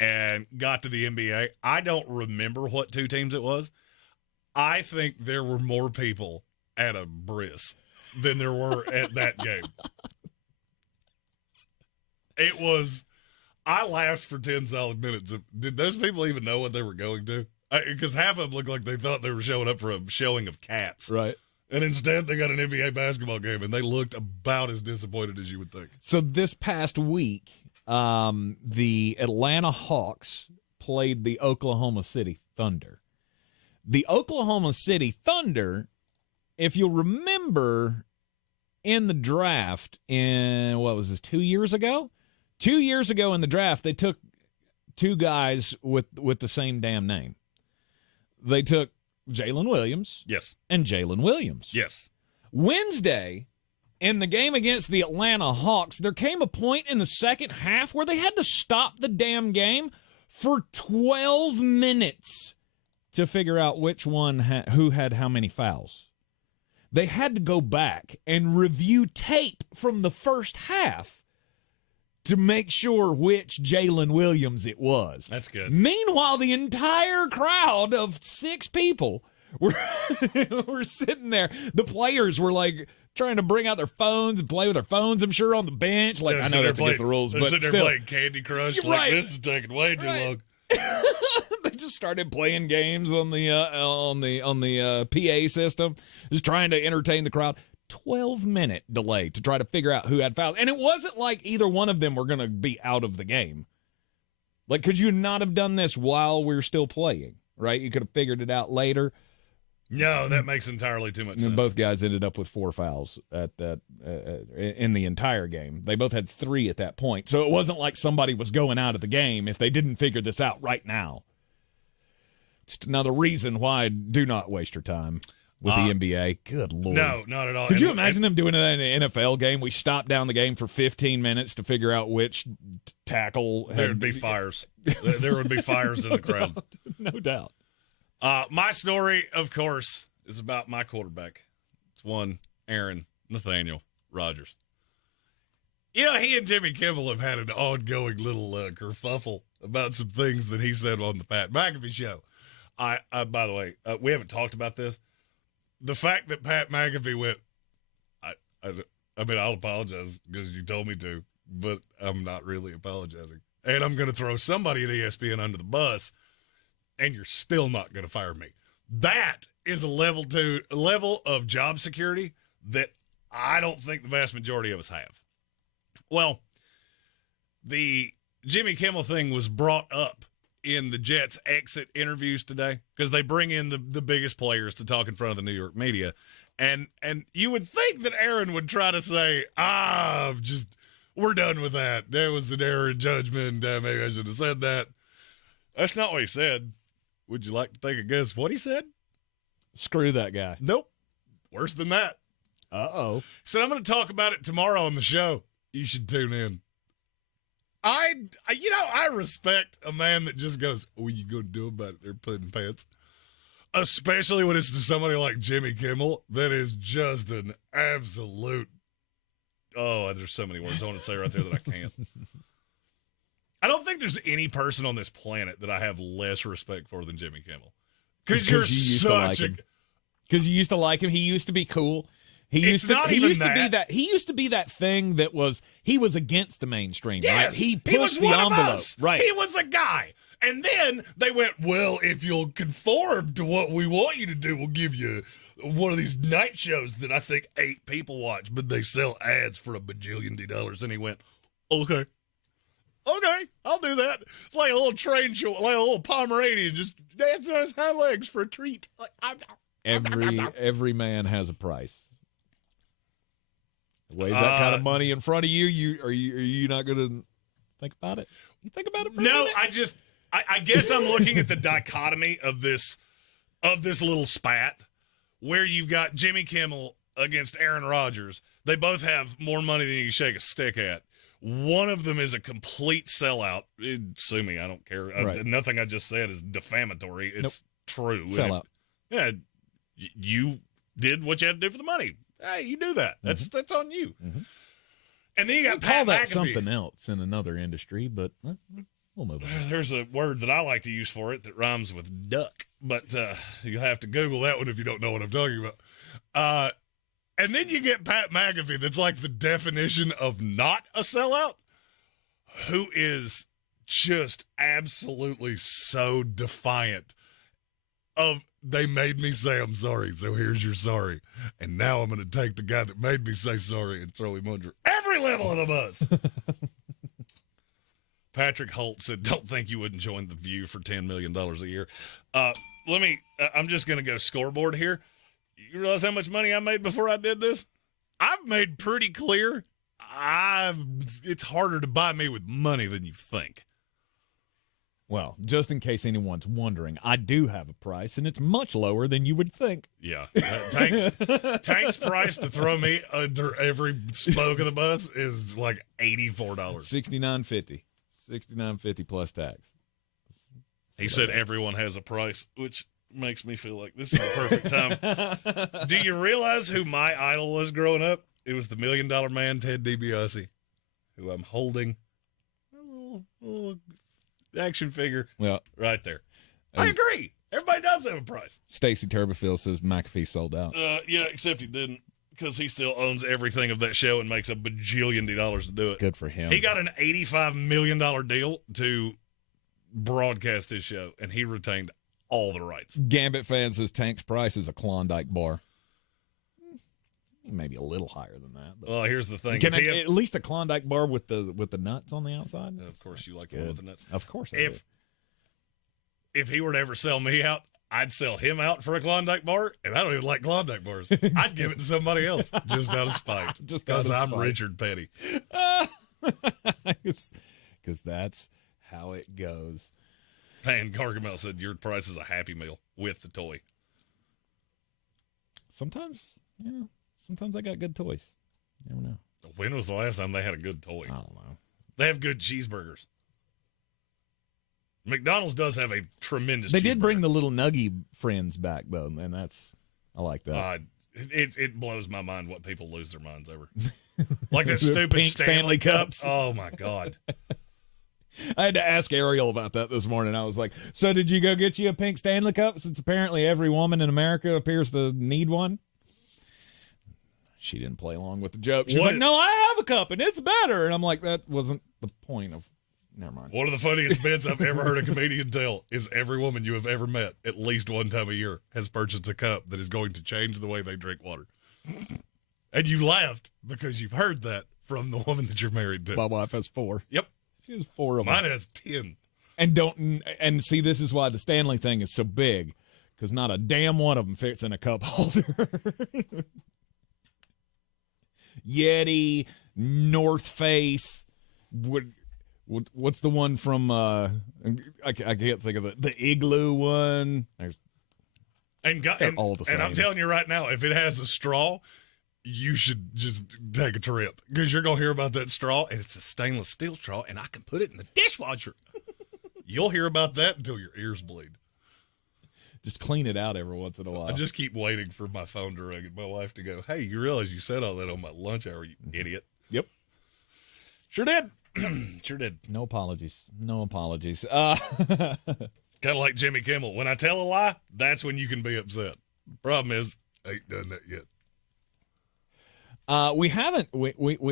And got to the NBA. I don't remember what 2 teams it was. I think there were more people at a bris than there were at that game. It was, I laughed for 10 solid minutes. Did those people even know what they were going to? Because half of them looked like they thought they were showing up for a showing of Cats. Right. And instead they got an NBA basketball game, and they looked about as disappointed as you would think. So this past week, the Atlanta Hawks played the Oklahoma City Thunder. The Oklahoma City Thunder, if you'll remember, in the draft in, 2 years ago? 2 years ago in the draft, they took 2 guys with the same damn name. They took Jalen Williams. Yes. And Jalen Williams. Yes. Wednesday, in the game against the Atlanta Hawks, there came a point in the second half where they had to stop the damn game for 12 minutes to figure out which one who had how many fouls. They had to go back and review tape from the first half to make sure which Jalen Williams it was. That's good. Meanwhile, the entire crowd of 6 people were sitting there. The players were like trying to bring out their phones and play with their phones, I'm sure, on the bench. Like, I know that's against the rules, but they're still. sitting there playing Candy Crush. Like, right. This is taking way too long. They just just started playing games on the PA system, just trying to entertain the crowd. 12-minute delay to try to figure out who had fouled. And it wasn't like either one of them were going to be out of the game. Like, could you not have done this while we're still playing, right? You could have figured it out later. No, that makes entirely too much sense. And both guys ended up with 4 fouls at that in the entire game. They both had 3 at that point. So it wasn't like somebody was going out of the game if they didn't figure this out right now. It's another reason why I do not waste your time with the NBA. Good Lord. No, not at all. Could you imagine them doing that in an NFL game? We stop down the game for 15 minutes to figure out which tackle. There would be fires. There would be fires in the crowd. No doubt. My story, of course, is about my quarterback. It's one, Aaron Nathaniel Rodgers. You know, he and Jimmy Kimmel have had an ongoing little kerfuffle about some things that he said on the Pat McAfee show. By the way, we haven't talked about this. The fact that Pat McAfee went, I mean, I'll apologize because you told me to, but I'm not really apologizing. And I'm going to throw somebody at ESPN under the bus, and you're still not going to fire me. That is a level of job security that I don't think the vast majority of us have. Well, the Jimmy Kimmel thing was brought up in the Jets' exit interviews today because they bring in the biggest players to talk in front of the New York media. And you would think that Aaron would try to say, we're done with that. That was an error in judgment. Maybe I should have said that. That's not what he said. Would you like to take a guess what he said? Screw that guy. Nope. Worse than that. Uh-oh. So I'm going to talk about it tomorrow on the show. You should tune in. I respect a man that just goes, what are you going to do about it? They're putting pants. Especially when it's to somebody like Jimmy Kimmel that is just an absolute, there's so many words I want to say right there that I can't. I don't think there's any person on this planet that I have less respect for than Jimmy Kimmel. Because you're such a... Because you used to like him. He used to be cool. He used to be that thing that he was against the mainstream, yes, right? He pushed the envelope. Right. He was a guy. And then they went, well, if you'll conform to what we want you to do, we'll give you one of these night shows that I think 8 people watch, but they sell ads for $1 bajillion. And he went, okay, I'll do that. It's like a little train show, like a little Pomeranian just dancing on his hind legs for a treat. Every man has a price. Wave that kind of money in front of you. Are you not going to think about it? You think about it for a minute? I guess I'm looking at the dichotomy of this little spat where you've got Jimmy Kimmel against Aaron Rodgers. They both have more money than you can shake a stick at. One of them is a complete sellout. Sue me, I don't care. Right. Nothing I just said is defamatory. It's true. Sellout. You did what you had to do for the money. Hey, you do that. That's on you. Mm-hmm. And then you got Pat call that McAfee. something else in another industry, but we'll move on. There's a word that I like to use for it that rhymes with duck, but you'll have to Google that one if you don't know what I'm talking about. And then you get Pat McAfee that's like the definition of not a sellout, who is just absolutely so defiant of they made me say I'm sorry, so here's your sorry. And now I'm going to take the guy that made me say sorry and throw him under every level of the bus. Patrick Holt said, don't think you wouldn't join The View for $10 million a year. I'm just going to go scoreboard here. You realize how much money I made before I did this? I've made pretty clear it's harder to buy me with money than you think. Well, just in case anyone's wondering, I do have a price, and it's much lower than you would think. Yeah. Tank's price to throw me under every spoke of the bus is like $84. $69.50. $69.50 plus tax. He said everyone has a price, which makes me feel like this is the perfect time. Do you realize who my idol was growing up? It was the $1 Million Man, Ted DiBiase, who I'm holding a little action figure right there. I agree. Everybody does have a price. Stacy Turbofield says McAfee sold out. Yeah, except he didn't, because he still owns everything of that show and makes $1 bajillion to do it. Good for him. He got an $85 million deal to broadcast his show, and he retained all the rights. Gambit fan says Tank's price is a Klondike bar. Maybe a little higher than that. But well, here's the thing. At least a Klondike bar with the nuts on the outside? Of course you like the one with the nuts. Of course I do. If he were to ever sell me out, I'd sell him out for a Klondike bar, and I don't even like Klondike bars. I'd give it to somebody else just out of spite. Just because out of I'm spite. Richard Petty. Because that's how it goes. Pan Gargamel said your price is a Happy Meal with the toy. Sometimes I got good toys. You never know. When was the last time they had a good toy? I don't know. They have good cheeseburgers. McDonald's does have a tremendous They did bring the little nuggy friends back, though, and I like that. It blows my mind what people lose their minds over. Like that stupid Pink Stanley Cups. Oh, my God. I had to ask Ariel about that this morning. I was like, so did you go get you a pink Stanley Cup since apparently every woman in America appears to need one? She didn't play along with the joke. She's like, no, I have a cup, and it's better. And I'm like, that wasn't the point of... Never mind. One of the funniest bits I've ever heard a comedian tell is every woman you have ever met at least one time a year has purchased a cup that is going to change the way they drink water. And you laughed because you've heard that from the woman that you're married to. My wife has 4. Yep. She has 4 of them. Mine has 10. And see, this is why the Stanley thing is so big, because not a damn one of them fits in a cup holder. Yeti, North Face, what's the one from, I can't think of it, the Igloo one. They're all the same. And I'm telling you right now, if it has a straw, you should just take a trip, because you're going to hear about that straw, and it's a stainless steel straw, and I can put it in the dishwasher. You'll hear about that until your ears bleed. Just clean it out every once in a while. I just keep waiting for my phone to ring and my wife to go, hey, you realize you said all that on my lunch hour, you idiot. Yep. Sure did. Sure did. No apologies. No apologies. Kind of like Jimmy Kimmel. When I tell a lie, that's when you can be upset. Problem is, I ain't done that yet. We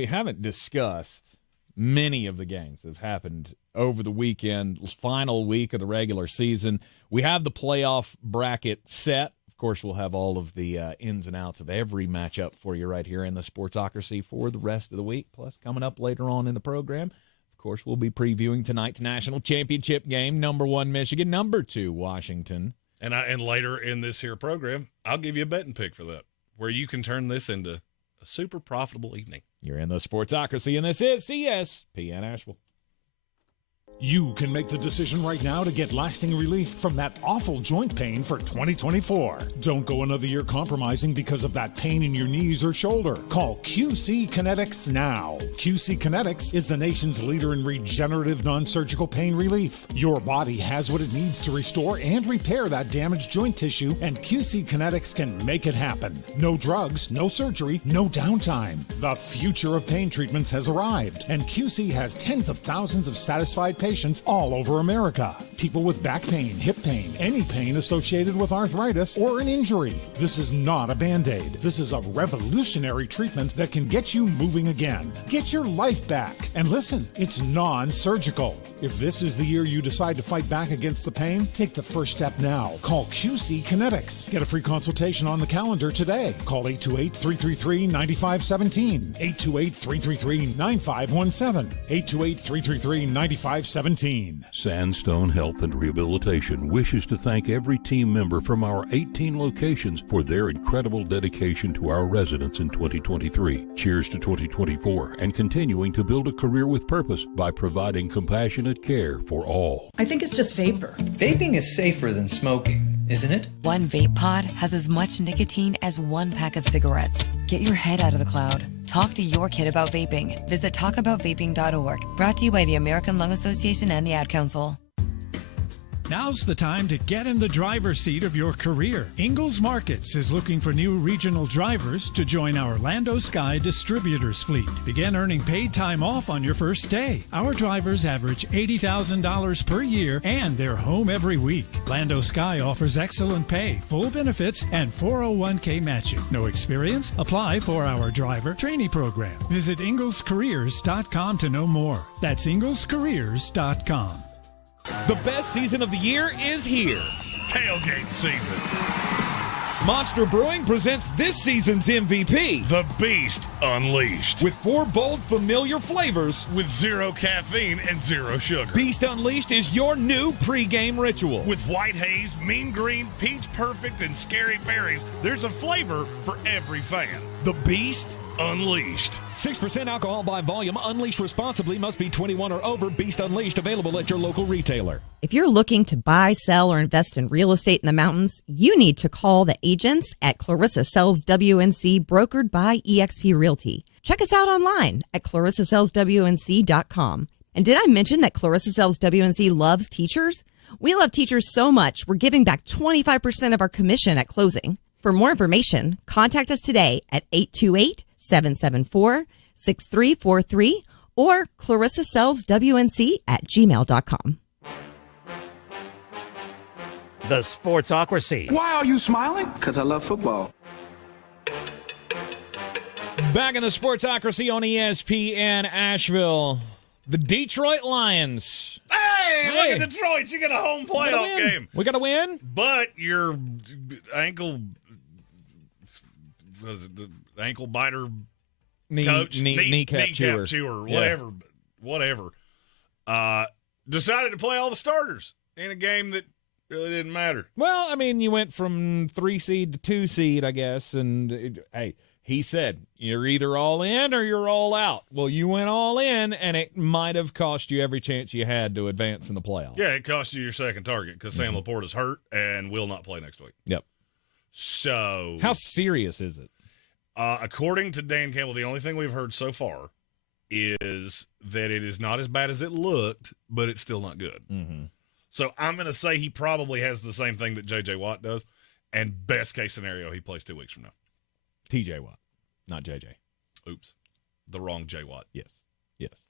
haven't discussed many of the games that have happened over the weekend, final week of the regular season. We have the playoff bracket set. Of course, we'll have all of the ins and outs of every matchup for you right here in the Sportsocracy for the rest of the week. Plus, coming up later on in the program, of course, we'll be previewing tonight's national championship game. Number 1, Michigan. Number 2, Washington. And later in this here program, I'll give you a betting pick for that, where you can turn this into a super profitable evening. You're in the Sportsocracy, and this is ESPN Asheville. You can make the decision right now to get lasting relief from that awful joint pain for 2024. Don't go another year compromising because of that pain in your knees or shoulder. Call QC Kinetics now. QC Kinetics is the nation's leader in regenerative non-surgical pain relief. Your body has what it needs to restore and repair that damaged joint tissue, and QC Kinetics can make it happen. No drugs, no surgery, no downtime. The future of pain treatments has arrived, and QC has tens of thousands of satisfied patients all over America. People with back pain, hip pain, any pain associated with arthritis or an injury. This is not a Band-Aid. This is a revolutionary treatment that can get you moving again. Get your life back. And listen, it's non-surgical. If this is the year you decide to fight back against the pain, take the first step now. Call QC Kinetics. Get a free consultation on the calendar today. Call 828-333-9517. 828-333-9517. 828-333-9517. Sandstone Health and Rehabilitation wishes to thank every team member from our 18 locations for their incredible dedication to our residents in 2023. Cheers to 2024 and continuing to build a career with purpose by providing compassionate care for all. I think it's just vapor. Vaping is safer than smoking, isn't it? One vape pod has as much nicotine as 1 pack of cigarettes. Get your head out of the cloud. Talk to your kid about vaping. Visit talkaboutvaping.org. Brought to you by the American Lung Association and the Ad Council. Now's the time to get in the driver's seat of your career. Ingalls Markets is looking for new regional drivers to join our Lando Sky distributors fleet. Begin earning paid time off on your first day. Our drivers average $80,000 per year and they're home every week. Lando Sky offers excellent pay, full benefits, and 401k matching. No experience? Apply for our driver trainee program. Visit inglescareers.com to know more. That's inglescareers.com. The best season of the year is here. Tailgate season. Monster Brewing presents this season's MVP. The Beast Unleashed. With 4 bold, familiar flavors. With 0 caffeine and 0 sugar. Beast Unleashed is your new pregame ritual. With white haze, mean green, peach perfect, and scary berries, there's a flavor for every fan. The Beast Unleashed. 6% alcohol by volume. Unleashed responsibly. Must be 21 or over. Beast Unleashed. Available at your local retailer. If you're looking to buy, sell, or invest in real estate in the mountains, you need to call the agents at Clarissa Sells WNC, brokered by eXp Realty. Check us out online at clarissasellswnc.com. And did I mention that Clarissa Sells WNC loves teachers? We love teachers so much, we're giving back 25% of our commission at closing. For more information, contact us today at 828-774-6343 or clarissasellswnc@gmail.com. The Sportsocracy. Why are you smiling? Because I love football. Back in the Sportsocracy on ESPN Asheville, the Detroit Lions. Hey, look at Detroit. You get a home playoff game. We got to win. But your ankle, was it the ankle biter coach? Kneecap chewer. Whatever. Decided to play all the starters in a game that really didn't matter. Well, I mean, you went from 3 seed to 2 seed, I guess. And, hey, he said, you're either all in or you're all out. Well, you went all in, and it might have cost you every chance you had to advance in the playoffs. Yeah, it cost you your second target because Sam Laporta's hurt and will not play next week. Yep. So how serious is it? According to Dan Campbell, the only thing we've heard so far is that it is not as bad as it looked, but it's still not good. Mm-hmm. So I'm going to say he probably has the same thing that J.J. Watt does, and best case scenario, he plays 2 weeks from now. T.J. Watt, not J.J. Oops. The wrong J. Watt. Yes.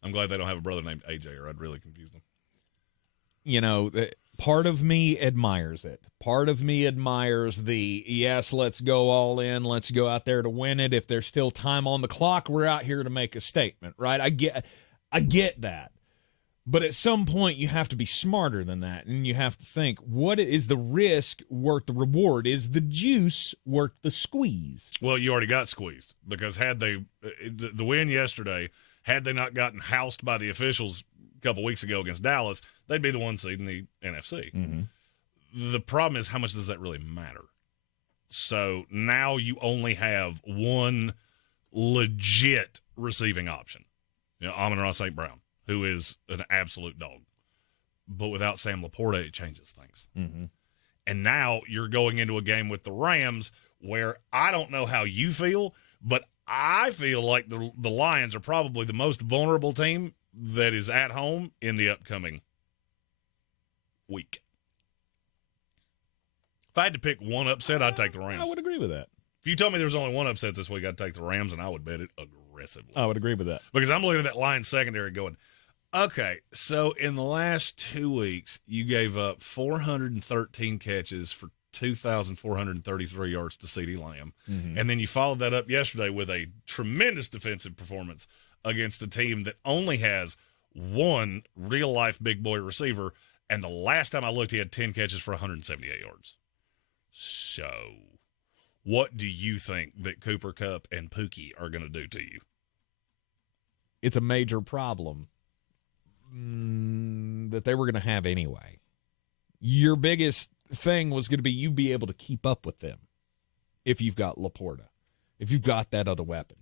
I'm glad they don't have a brother named A.J., or I'd really confuse them. You know, part of me admires it. Part of me admires the, yes, let's go all in. Let's go out there to win it. If there's still time on the clock, we're out here to make a statement, right? I get that. But at some point, you have to be smarter than that, and you have to think, what is the risk worth the reward? Is the juice worth the squeeze? Well, you already got squeezed, because had they the win yesterday, had they not gotten housed by the officials a couple weeks ago against Dallas, they'd be the 1 seed in the NFC. Mm-hmm. The problem is, how much does that really matter? So now you only have one legit receiving option, Amon-Ra St. Brown, who is an absolute dog. But without Sam Laporta, it changes things. Mm-hmm. And now you're going into a game with the Rams where I don't know how you feel, but I feel like the Lions are probably the most vulnerable team that is at home in the upcoming week. If I had to pick one upset, I'd take the Rams. I would agree with that. If you told me there was only one upset this week, I'd take the Rams, and I would bet it aggressively. I would agree with that. Because I'm looking at that Lions secondary going, okay, so in the last 2 weeks, you gave up 413 catches for 2,433 yards to CeeDee Lamb. Mm-hmm. And then you followed that up yesterday with a tremendous defensive performance against a team that only has one real-life big boy receiver, and the last time I looked, he had 10 catches for 178 yards. So what do you think that Cooper Kupp and Pookie are going to do to you? It's a major problem that they were going to have anyway. Your biggest thing was going to be you be able to keep up with them if you've got Laporta, if you've got that other weapon.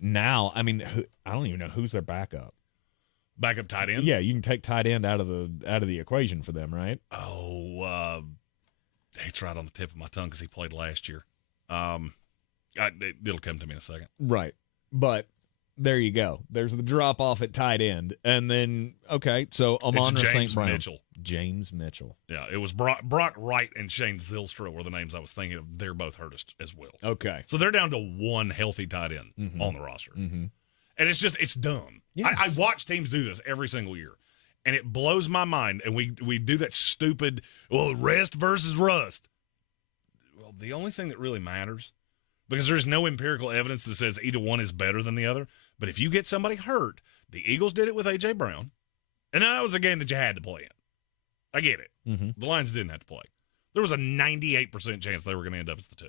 Now, I mean, I don't even know who's their backup. Backup tight end? Yeah, you can take tight end out of the equation for them, right? Oh, it's right on the tip of my tongue because he played last year. It'll come to me in a second. Right, but there you go. There's the drop off at tight end, and then so Amon-Ra St. Brown. James Mitchell. Yeah, it was Brock Wright and Shane Zylstra were the names I was thinking of. They're both hurt as well. Okay, so they're down to one healthy tight end on the roster, and it's dumb. Yes. I watch teams do this every single year, and it blows my mind. And we do that stupid rest versus rust. Well, the only thing that really matters, because there's no empirical evidence that says either one is better than the other. But if you get somebody hurt, the Eagles did it with A.J. Brown. And that was a game that you had to play in. I get it. Mm-hmm. The Lions didn't have to play. There was a 98% chance they were going to end up as the 2.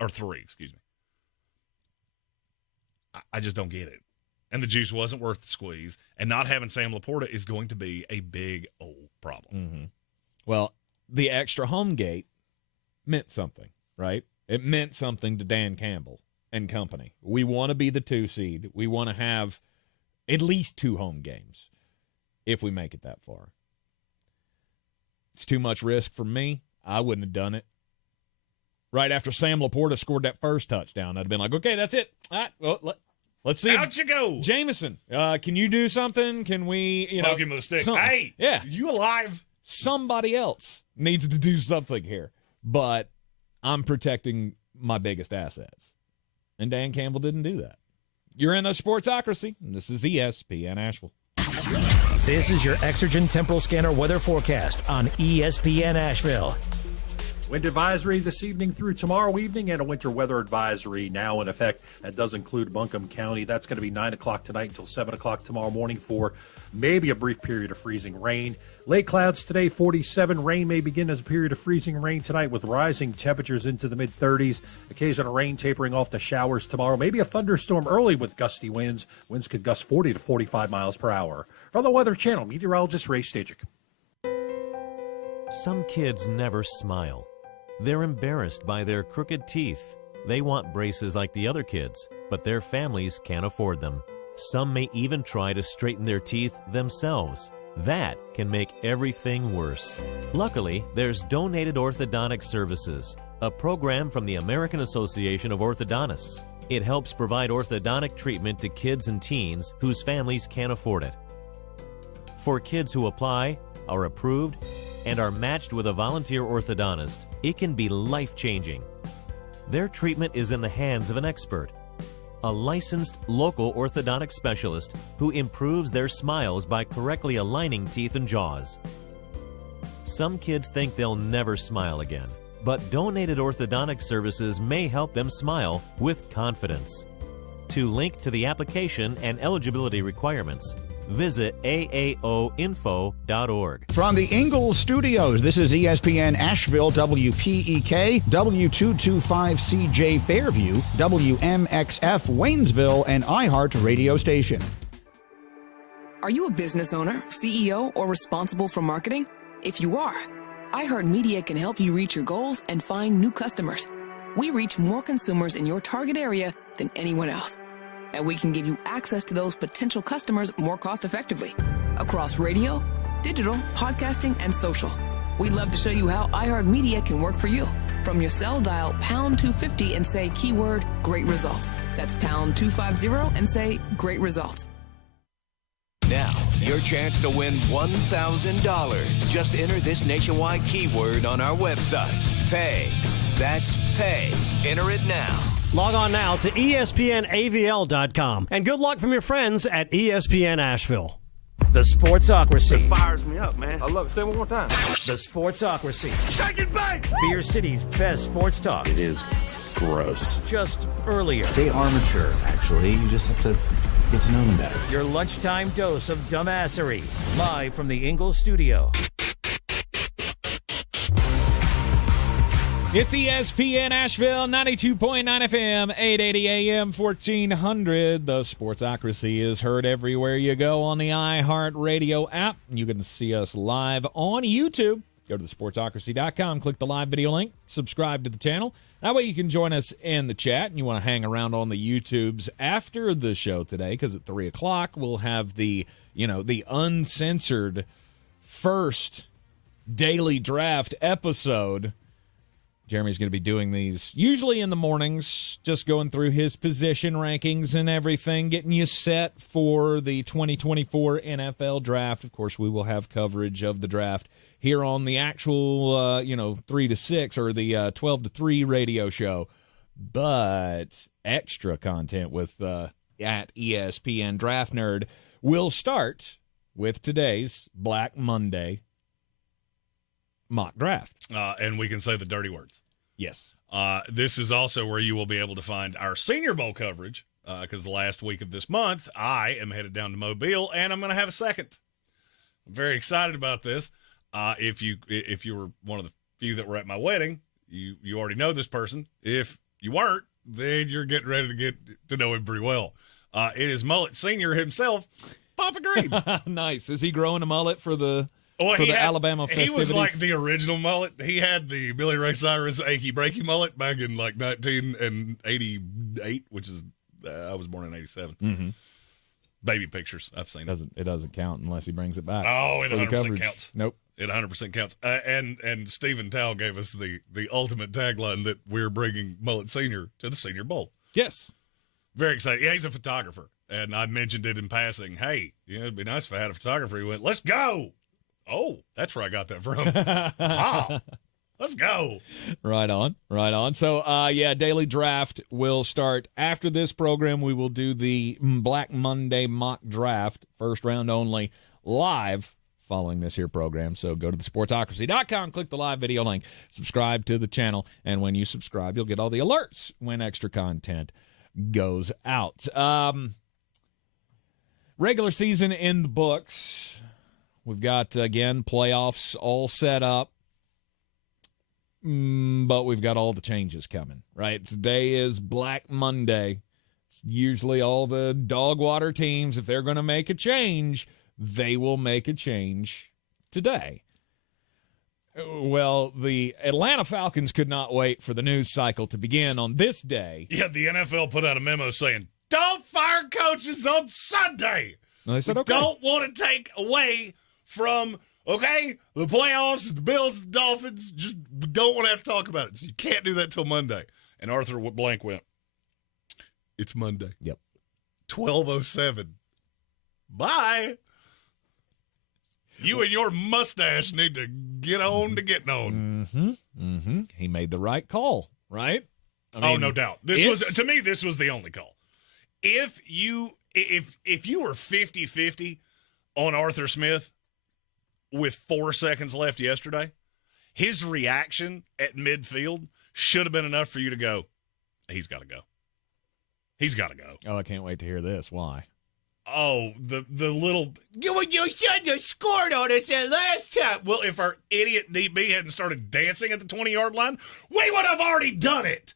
Or 3, excuse me. I just don't get it. And the juice wasn't worth the squeeze. And not having Sam Laporta is going to be a big old problem. Mm-hmm. Well, the extra home gate meant something, right? It meant something to Dan Campbell and company. We want to be the 2 seed. We want to have at least 2 home games if we make it that far. It's too much risk for me. I wouldn't have done it. Right after Sam Laporta scored that first touchdown, I'd have been like, okay, that's it. All right, well, let's see. Out you go. Jameson, can you do something? Can we, Poke him with a stick. Hey, yeah. You alive? Somebody else needs to do something here. But I'm protecting my biggest assets. And Dan Campbell didn't do that. You're in the Sportsocracy, and this is ESPN Asheville. This is your Exergen Temporal Scanner weather forecast on ESPN Asheville. Wind advisory this evening through tomorrow evening and a winter weather advisory now in effect. That does include Buncombe County. That's going to be 9 o'clock tonight until 7 o'clock tomorrow morning for maybe a brief period of freezing rain. Late clouds today, 47. Rain may begin as a period of freezing rain tonight with rising temperatures into the mid-30s. Occasional rain tapering off to showers tomorrow. Maybe a thunderstorm early with gusty winds. Winds could gust 40 to 45 miles per hour. From the Weather Channel, meteorologist Ray Stajic. Some kids never smile. They're embarrassed by their crooked teeth. They want braces like the other kids, but their families can't afford them. Some may even try to straighten their teeth themselves. That can make everything worse. Luckily, there's Donated Orthodontic Services, a program from the American Association of Orthodontists. It helps provide orthodontic treatment to kids and teens whose families can't afford it. For kids who apply, are approved, and are matched with a volunteer orthodontist, it can be life-changing. Their treatment is in the hands of an expert, a licensed local orthodontic specialist who improves their smiles by correctly aligning teeth and jaws. Some kids think they'll never smile again, but Donated Orthodontic Services may help them smile with confidence. To link to the application and eligibility requirements, visit aaoinfo.org. From the Ingalls Studios, this is ESPN Asheville, WPEK, W225CJ Fairview, WMXF Waynesville, and iHeart Radio Station. Are you a business owner, CEO, or responsible for marketing? If you are, iHeartMedia can help you reach your goals and find new customers. We reach more consumers in your target area than anyone else. And we can give you access to those potential customers more cost-effectively across radio, digital, podcasting, and social. We'd love to show you how iHeartMedia can work for you. From your cell, dial pound 250 and say keyword great results. That's pound 250 and say great results. Now, your chance to win $1,000. Just enter this nationwide keyword on our website. Pay. That's pay. Enter it now. Log on now to ESPNAVL.com. And good luck from your friends at ESPN Asheville. The Sportsocracy. It fires me up, man. I love it. Say it one more time. The Sportsocracy. Shake it back! Beer City's best sports talk. It is gross. Just earlier. They are mature, actually. You just have to get to know them better. Your lunchtime dose of dumbassery. Live from the Ingalls studio. It's ESPN Asheville, 92.9 FM, 880 AM, 1400. The Sportsocracy is heard everywhere you go on the iHeart Radio app. You can see us live on YouTube. Go to thesportsocracy.com, click the live video link, subscribe to the channel. That way you can join us in the chat, and you want to hang around on the YouTubes after the show today, because at 3 o'clock we'll have the uncensored first daily draft episode. Jeremy's going to be doing these usually in the mornings, just going through his position rankings and everything, getting you set for the 2024 NFL draft. Of course, we will have coverage of the draft here on the actual, 3 to 6 or the 12 to 3 radio show. But extra content with at ESPN Draft Nerd will start with today's Black Monday mock draft. And we can say the dirty words. Yes. This is also where you will be able to find our Senior Bowl coverage because the last week of this month, I am headed down to Mobile, and I'm going to have a second. I'm very excited about this. If you were one of the few that were at my wedding, you already know this person. If you weren't, then you're getting ready to get to know him pretty well. It is Mullet Senior himself, Papa Green. Nice. Is he growing a mullet for the Alabama festivities? He was like the original mullet. He had the Billy Ray Cyrus achy breaky mullet back in like 1988, which is I was born in 87. Mm-hmm. Baby pictures. I've seen it. Doesn't count unless he brings it back. Oh, it 100% counts. Nope. It 100% counts. And Stephen Towle gave us the ultimate tagline that we're bringing Mullet Senior to the Senior Bowl. Yes. Very excited. Yeah, he's a photographer. And I mentioned it in passing. Hey, it'd be nice if I had a photographer. He went, let's go. Oh, that's where I got that from. Wow. Let's go. Right on. So, Daily Draft will start after this program. We will do the Black Monday mock draft, first round only, live following this here program. So go to thesportsocracy.com, click the live video link, subscribe to the channel, and when you subscribe, you'll get all the alerts when extra content goes out. Regular season in the books. We've got, again, playoffs all set up. But we've got all the changes coming, right? Today is Black Monday. It's usually all the dog water teams, if they're going to make a change, they will make a change today. Well, the Atlanta Falcons could not wait for the news cycle to begin on this day. Yeah, the NFL put out a memo saying, don't fire coaches on Sunday. And they said, okay. Don't want to take away from... Okay, the playoffs, the Bills, the Dolphins, just don't want to have to talk about it. So you can't do that till Monday. And Arthur Blank went, it's Monday. Yep. 12:07. Bye. You and your mustache need to get on to getting on. Mm-hmm. Mm-hmm. He made the right call, right? I mean, no doubt. This was the only call. If you were 50-50 on Arthur Smith, with 4 seconds left yesterday, his reaction at midfield should have been enough for you to go, he's got to go. He's got to go. Oh, I can't wait to hear this. Why? Oh, the little, you should have scored on us that last time. Well, if our idiot DB hadn't started dancing at the 20-yard line, we would have already done it.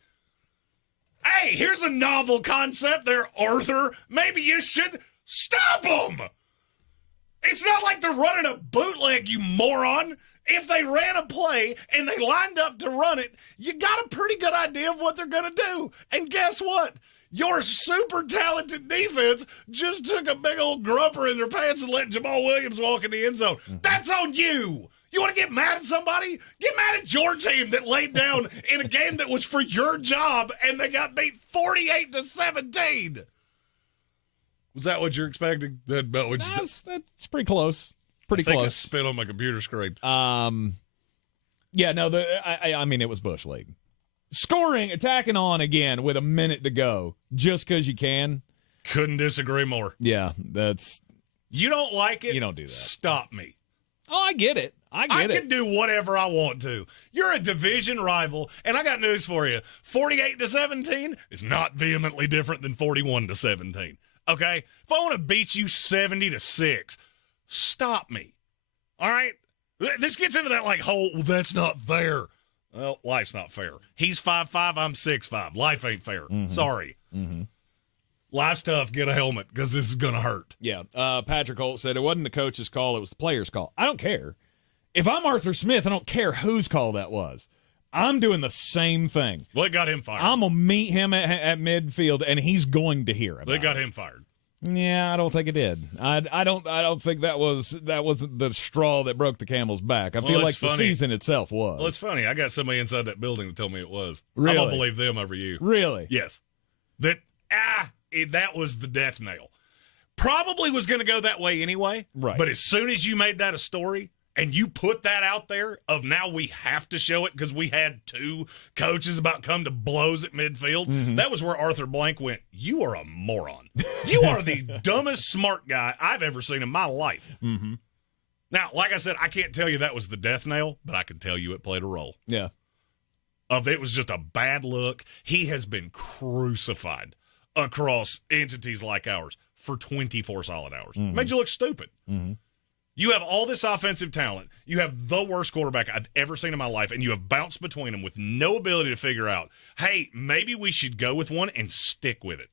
Hey, here's a novel concept there, Arthur. Maybe you should stop them. It's not like they're running a bootleg, you moron. If they ran a play and they lined up to run it, you got a pretty good idea of what they're going to do. And guess what? Your super talented defense just took a big old grumper in their pants and let Jamal Williams walk in the end zone. That's on you. You want to get mad at somebody? Get mad at your team that laid down in a game that was for your job and they got beat 48-17. Was that what you're expecting? That's pretty close. Pretty close. I spit on my computer screen. I mean, it was Bush League. Scoring, attacking on again with a minute to go, just because you can. Couldn't disagree more. Yeah, that's... You don't like it? You don't do that. Stop me. Oh, I get it. I can do whatever I want to. You're a division rival, and I got news for you. 48-17 is not vehemently different than 41-17. Okay? If I want to beat you 70-6, stop me. All right? This gets into that whole, well, that's not fair. Well, life's not fair. He's 5'5", I'm 6'5". Life ain't fair. Mm-hmm. Sorry. Mm-hmm. Life's tough. Get a helmet because this is going to hurt. Yeah. Patrick Holt said it wasn't the coach's call. It was the player's call. I don't care. If I'm Arthur Smith, I don't care whose call that was. I'm doing the same thing. Well, it got him fired. I'm going to meet him at midfield, and he's going to hear about it. They got him fired. Yeah, I don't think it did. I don't think that was the straw that broke the camel's back. I feel like the season itself was. Well, it's funny. I got somebody inside that building that told me it was. Really? I'm going to believe them over you. Really? Yes. That was the death nail. Probably was going to go that way anyway. Right. But as soon as you made that a story and you put that out there of now we have to show it because we had two coaches about come to blows at midfield, that was where Arthur Blank went, you are a moron. You are the dumbest smart guy I've ever seen in my life. Mm-hmm. Now, like I said, I can't tell you that was the death nail, but I can tell you it played a role. Yeah. It was just a bad look. He has been crucified across entities like ours for 24 solid hours. Mm-hmm. Made you look stupid. Mm-hmm. You have all this offensive talent. You have the worst quarterback I've ever seen in my life, and you have bounced between them with no ability to figure out, hey, maybe we should go with one and stick with it.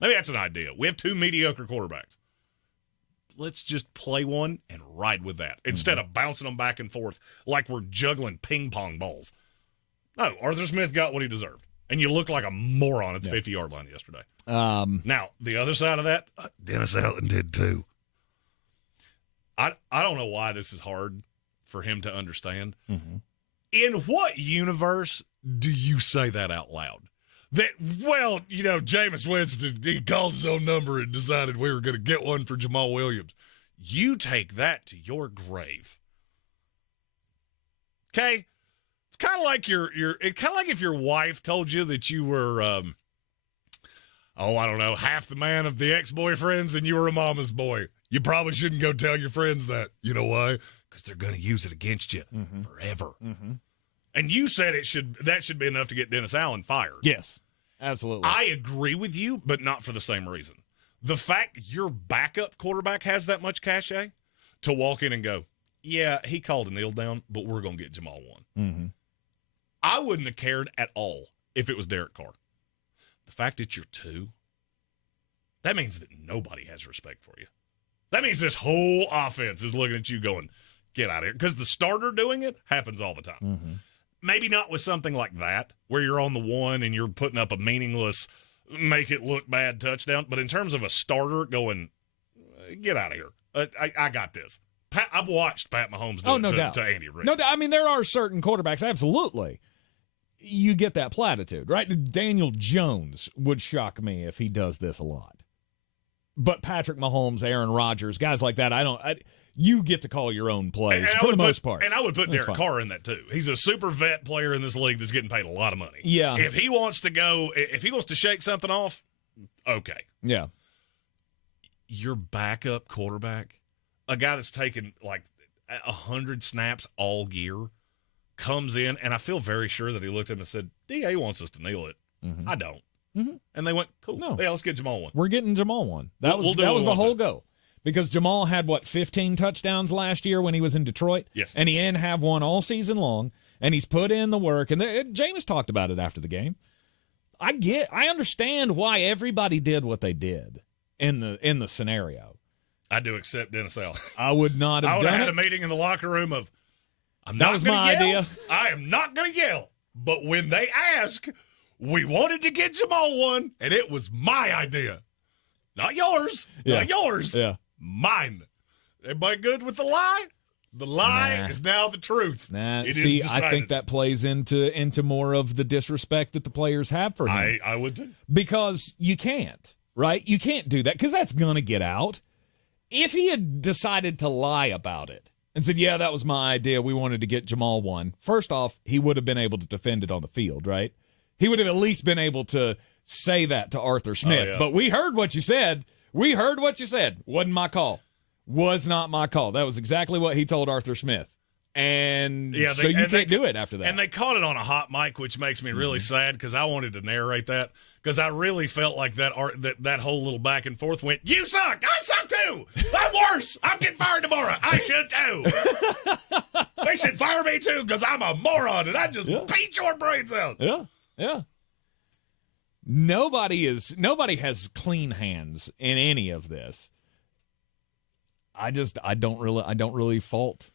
Maybe that's an idea. We have 2 mediocre quarterbacks. Let's just play one and ride with that instead of bouncing them back and forth like we're juggling ping pong balls. No, Arthur Smith got what he deserved. And you look like a moron at the 50-yard line yesterday. Now, the other side of that, Dennis Allen did too. I don't know why this is hard for him to understand. Mm-hmm. In what universe do you say that out loud? That, well, Jameis Winston, he called his own number and decided we were going to get one for Jamal Williams. You take that to your grave. Okay? It's kind of like if your wife told you that you were, I don't know, half the man of the ex-boyfriends and you were a mama's boy. You probably shouldn't go tell your friends that. You know why? Because they're going to use it against you forever. Mm-hmm. And you said that should be enough to get Dennis Allen fired. Yes, absolutely. I agree with you, but not for the same reason. The fact your backup quarterback has that much cachet to walk in and go, yeah, he called a kneel down, but we're going to get Jamal one. Mm-hmm. I wouldn't have cared at all if it was Derek Carr. The fact that you're 2, that means that nobody has respect for you. That means this whole offense is looking at you going, get out of here. Because the starter doing it happens all the time. Mm-hmm. Maybe not with something like that, where you're on the one and you're putting up a meaningless, make it look bad touchdown. But in terms of a starter going, get out of here. I got this. I've watched Pat Mahomes do it to Andy Reid. No doubt. I mean, there are certain quarterbacks, absolutely. You get that platitude, right? Daniel Jones would shock me if he does this a lot. But Patrick Mahomes, Aaron Rodgers, guys like that, you get to call your own plays for the most part. And I would put Derek Carr in that too. He's a super vet player in this league that's getting paid a lot of money. Yeah. If he wants to shake something off, okay. Yeah. Your backup quarterback, a guy that's taken like 100 snaps all year, comes in, and I feel very sure that he looked at him and said, DA wants us to kneel it. Mm-hmm. I don't. Mm-hmm. And they went, cool. No. Yeah, let's get Jamal one. We're getting Jamal one. That was the whole go. Because Jamal had, 15 touchdowns last year when he was in Detroit? Yes. And he didn't have one all season long, and he's put in the work. And Jameis talked about it after the game. I understand why everybody did what they did in the scenario. I do accept Dennis Allen. I would not have I would done have had it. a meeting in the locker room of, That was my idea. I am not going to yell. But when they ask, we wanted to get Jamal one, and it was my idea. Not yours. Yeah. Not yours. Yeah. Mine. Everybody good with the lie? The lie is now the truth. It is decided. I think that plays into more of the disrespect that the players have for him. I would too. Because you can't, right? You can't do that because that's going to get out. If he had decided to lie about it and said, yeah, that was my idea, we wanted to get Jamal one, first off, he would have been able to defend it on the field, right? He would have at least been able to say that to Arthur Smith. Oh, yeah. But we heard what you said. Wasn't my call. Was not my call. That was exactly what he told Arthur Smith. And so you can't do it after that. And they caught it on a hot mic, which makes me really sad because I wanted to narrate that because I really felt like that whole little back and forth went, you suck. I suck too. I'm worse. I'm getting fired tomorrow. I should too. They should fire me too because I'm a moron and I just beat your brains out. Yeah. Yeah. Nobody has clean hands in any of this. I don't really fault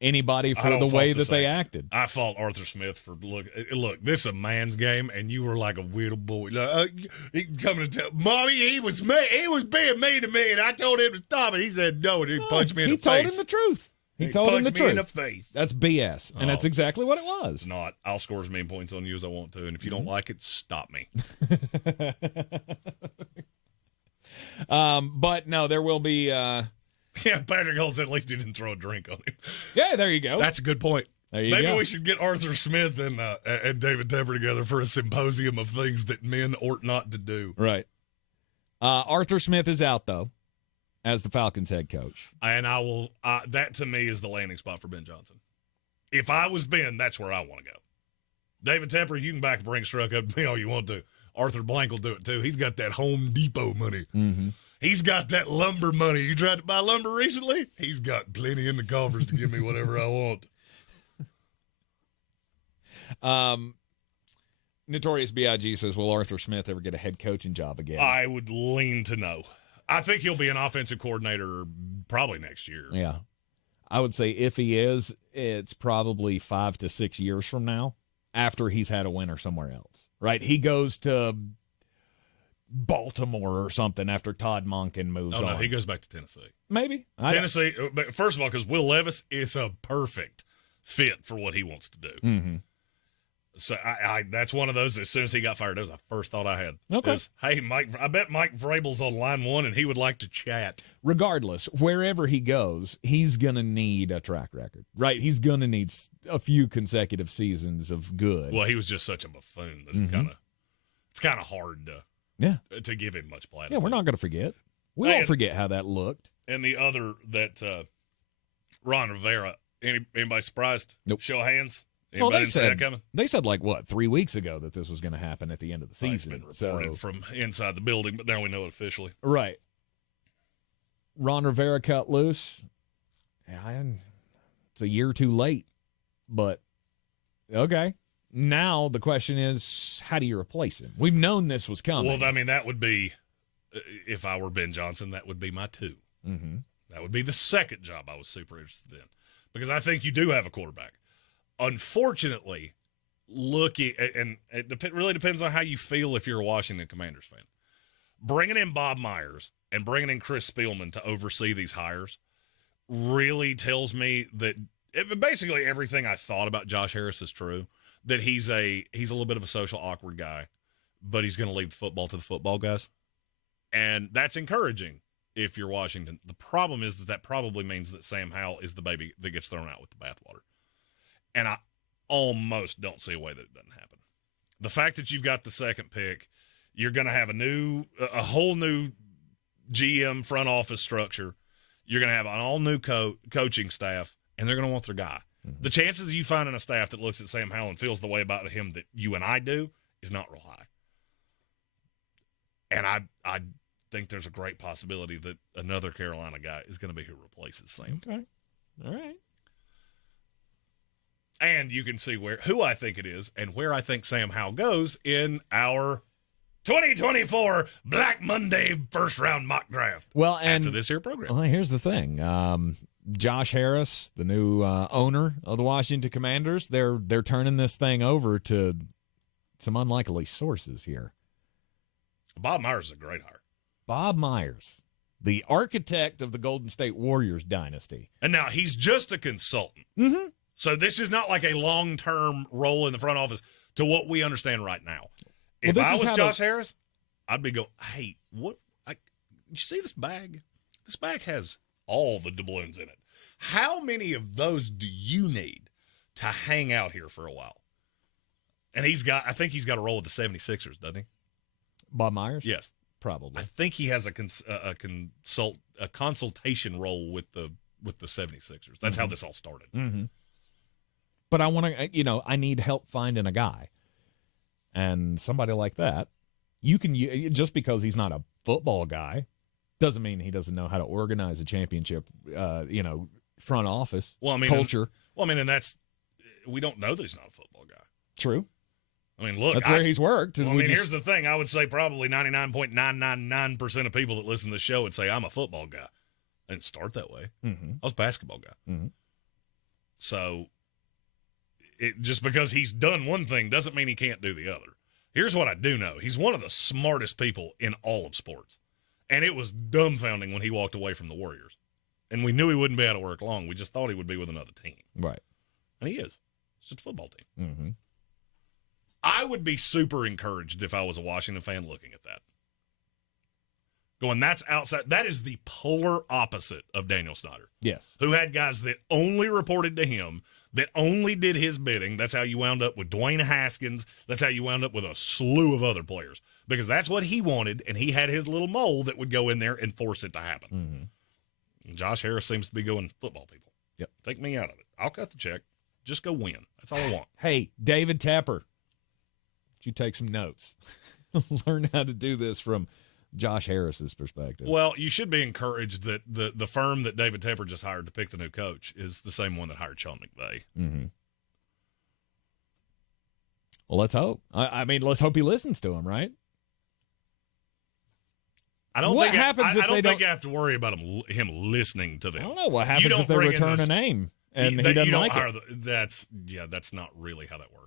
anybody for the way that they acted. I fault Arthur Smith for look. This is a man's game, and you were like a little boy. He coming to tell mommy he was being mean to me, and I told him to stop it. He said no, and he punched me in the face. He told him the truth. He told him the truth. In the face. That's BS, and that's exactly what it was. It's not. I'll score as many points on you as I want to, and if you don't like it, stop me. But no, there will be. Yeah, Patrick Hull said at least he didn't throw a drink on him. Yeah, there you go. That's a good point. There you Maybe go. we should get Arthur Smith and David Tepper together for a symposium of things that men ought not to do. Right. Arthur Smith is out, though, as the Falcons head coach. And I will that to me is the landing spot for Ben Johnson. If I was Ben, that's where I want to go. David Tepper, you can back Brinks truck up to me all you want to. Arthur Blank will do it too. He's got that Home Depot money. Mm-hmm. He's got that lumber money. You tried to buy lumber recently? He's got plenty in the coffers to give me whatever I want. Notorious B.I.G. says, will Arthur Smith ever get a head coaching job again? I would lean to no. I think he'll be an offensive coordinator probably next year. Yeah. I would say if he is, it's probably 5 to 6 years from now after he's had a winner somewhere else, right? He goes to Baltimore or something after Todd Monken moves on. Oh, no, he goes back to Tennessee. Maybe. Tennessee, but first of all, because Will Levis is a perfect fit for what he wants to do. Mm-hmm. So I that's one of those, as soon as he got fired, that was the first thought I had. Okay. Is, hey, I bet Mike Vrabel's on line one and he would like to chat. Regardless, wherever he goes, he's going to need a track record, right? He's going to need a few consecutive seasons of good. Well, he was just such a buffoon that it's kind of hard to give him much platitude. Yeah, we're not going to forget. We won't forget how that looked. And the other that Ron Rivera, anybody surprised? Nope. Show of hands? Well, Anybody see that coming? they said 3 weeks ago that this was going to happen at the end of the season. It's been reported from inside the building, but now we know it officially. Right. Ron Rivera cut loose. It's a year too late, but okay. Now the question is, how do you replace him? We've known this was coming. Well, I mean, that would be, if I were Ben Johnson, that would be my 2. Mm-hmm. That would be the second job I was super interested in, because I think you do have a quarterback. Unfortunately, and it really depends on how you feel if you're a Washington Commanders fan. Bringing in Bob Myers and bringing in Chris Spielman to oversee these hires really tells me that basically everything I thought about Josh Harris is true. That he's a little bit of a social awkward guy, but he's going to leave the football to the football guys, and that's encouraging if you're Washington. The problem is that probably means that Sam Howell is the baby that gets thrown out with the bathwater. And I almost don't see a way that it doesn't happen. The fact that you've got the second pick, you're going to have a whole new GM front office structure. You're going to have an all new coaching staff, and they're going to want their guy. Mm-hmm. The chances of you finding a staff that looks at Sam Howell and feels the way about him that you and I do is not real high. And I think there's a great possibility that another Carolina guy is going to be who replaces Sam. Okay. All right. And you can see who I think it is and where I think Sam Howell goes in our 2024 Black Monday first-round mock draft. Well, and after this here program. Well, here's the thing. Josh Harris, the new owner of the Washington Commanders, they're turning this thing over to some unlikely sources here. Bob Myers is a great hire. Bob Myers, the architect of the Golden State Warriors dynasty. And now he's just a consultant. Mm-hmm. So this is not like a long-term role in the front office to what we understand right now. If I was Josh Harris, I'd be going, hey, you see this bag? This bag has all the doubloons in it. How many of those do you need to hang out here for a while? And I think he's got a role with the 76ers, doesn't he? Bob Myers? Yes. Probably. I think he has a consultation role with the 76ers. That's how this all started. Mm-hmm. But I want to, I need help finding a guy. And somebody like that, just because he's not a football guy, doesn't mean he doesn't know how to organize a championship, front office culture. And we don't know that he's not a football guy. True. I mean, look. That's where he's worked. Here's the thing. I would say probably 99.999% of people that listen to the show would say, I'm a football guy. I didn't start that way. Mm-hmm. I was a basketball guy. Mm-hmm. So just because he's done one thing doesn't mean he can't do the other. Here's what I do know. He's one of the smartest people in all of sports. And it was dumbfounding when he walked away from the Warriors. And we knew he wouldn't be out of work long. We just thought he would be with another team. Right. And he is. It's just a football team. Mm-hmm. I would be super encouraged if I was a Washington fan looking at that. Going, that's outside. That is the polar opposite of Daniel Snyder. Yes. Who had guys that only reported to him, that only did his bidding. That's how you wound up with Dwayne Haskins. That's how you wound up with a slew of other players. Because that's what he wanted, and he had his little mole that would go in there and force it to happen. Mm-hmm. And Josh Harris seems to be going, football people. Yep. Take me out of it. I'll cut the check. Just go win. That's all I want. Hey, David Tepper, you take some notes. learn how to do this from Josh Harris's perspective. Well, you should be encouraged that the firm that David Tepper just hired to pick the new coach is the same one that hired Sean McVay. Mm-hmm. Well, let's hope. I mean, let's hope he listens to him, right? I don't what think happens I if don't they think don't? you have to worry about him listening to them. I don't know what happens if they return a name and he doesn't like it. That's not really how that works.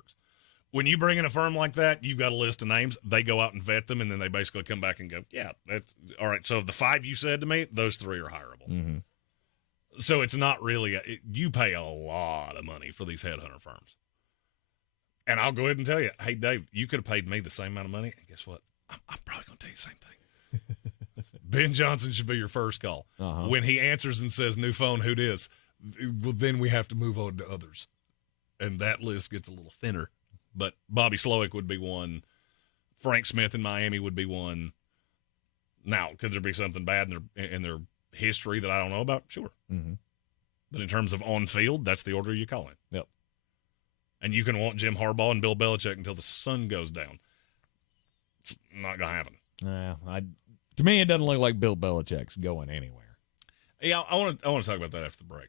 When you bring in a firm like that, you've got a list of names. They go out and vet them, and then they basically come back and go, yeah, that's all right. So the 5 you said to me, those 3 are hireable. Mm-hmm. So it's not really you pay a lot of money for these headhunter firms. And I'll go ahead and tell you, hey, Dave, you could have paid me the same amount of money. And guess what? I'm probably going to tell you the same thing. Ben Johnson should be your first call. Uh-huh. When he answers and says, new phone, who dis? Well, then we have to move on to others. And that list gets a little thinner. But Bobby Slowick would be one. Frank Smith in Miami would be one. Now, could there be something bad in their history that I don't know about? Sure. Mm-hmm. But in terms of on field, that's the order you call in. Yep. And you can want Jim Harbaugh and Bill Belichick until the sun goes down. It's not going to happen. To me, it doesn't look like Bill Belichick's going anywhere. Yeah, I want to talk about that after the break.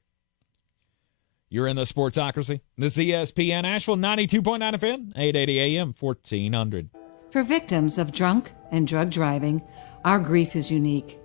You're in the Sportsocracy. This is ESPN Asheville, 92.9 FM, 880 AM, 1400. For victims of drunk and drug driving, our grief is unique.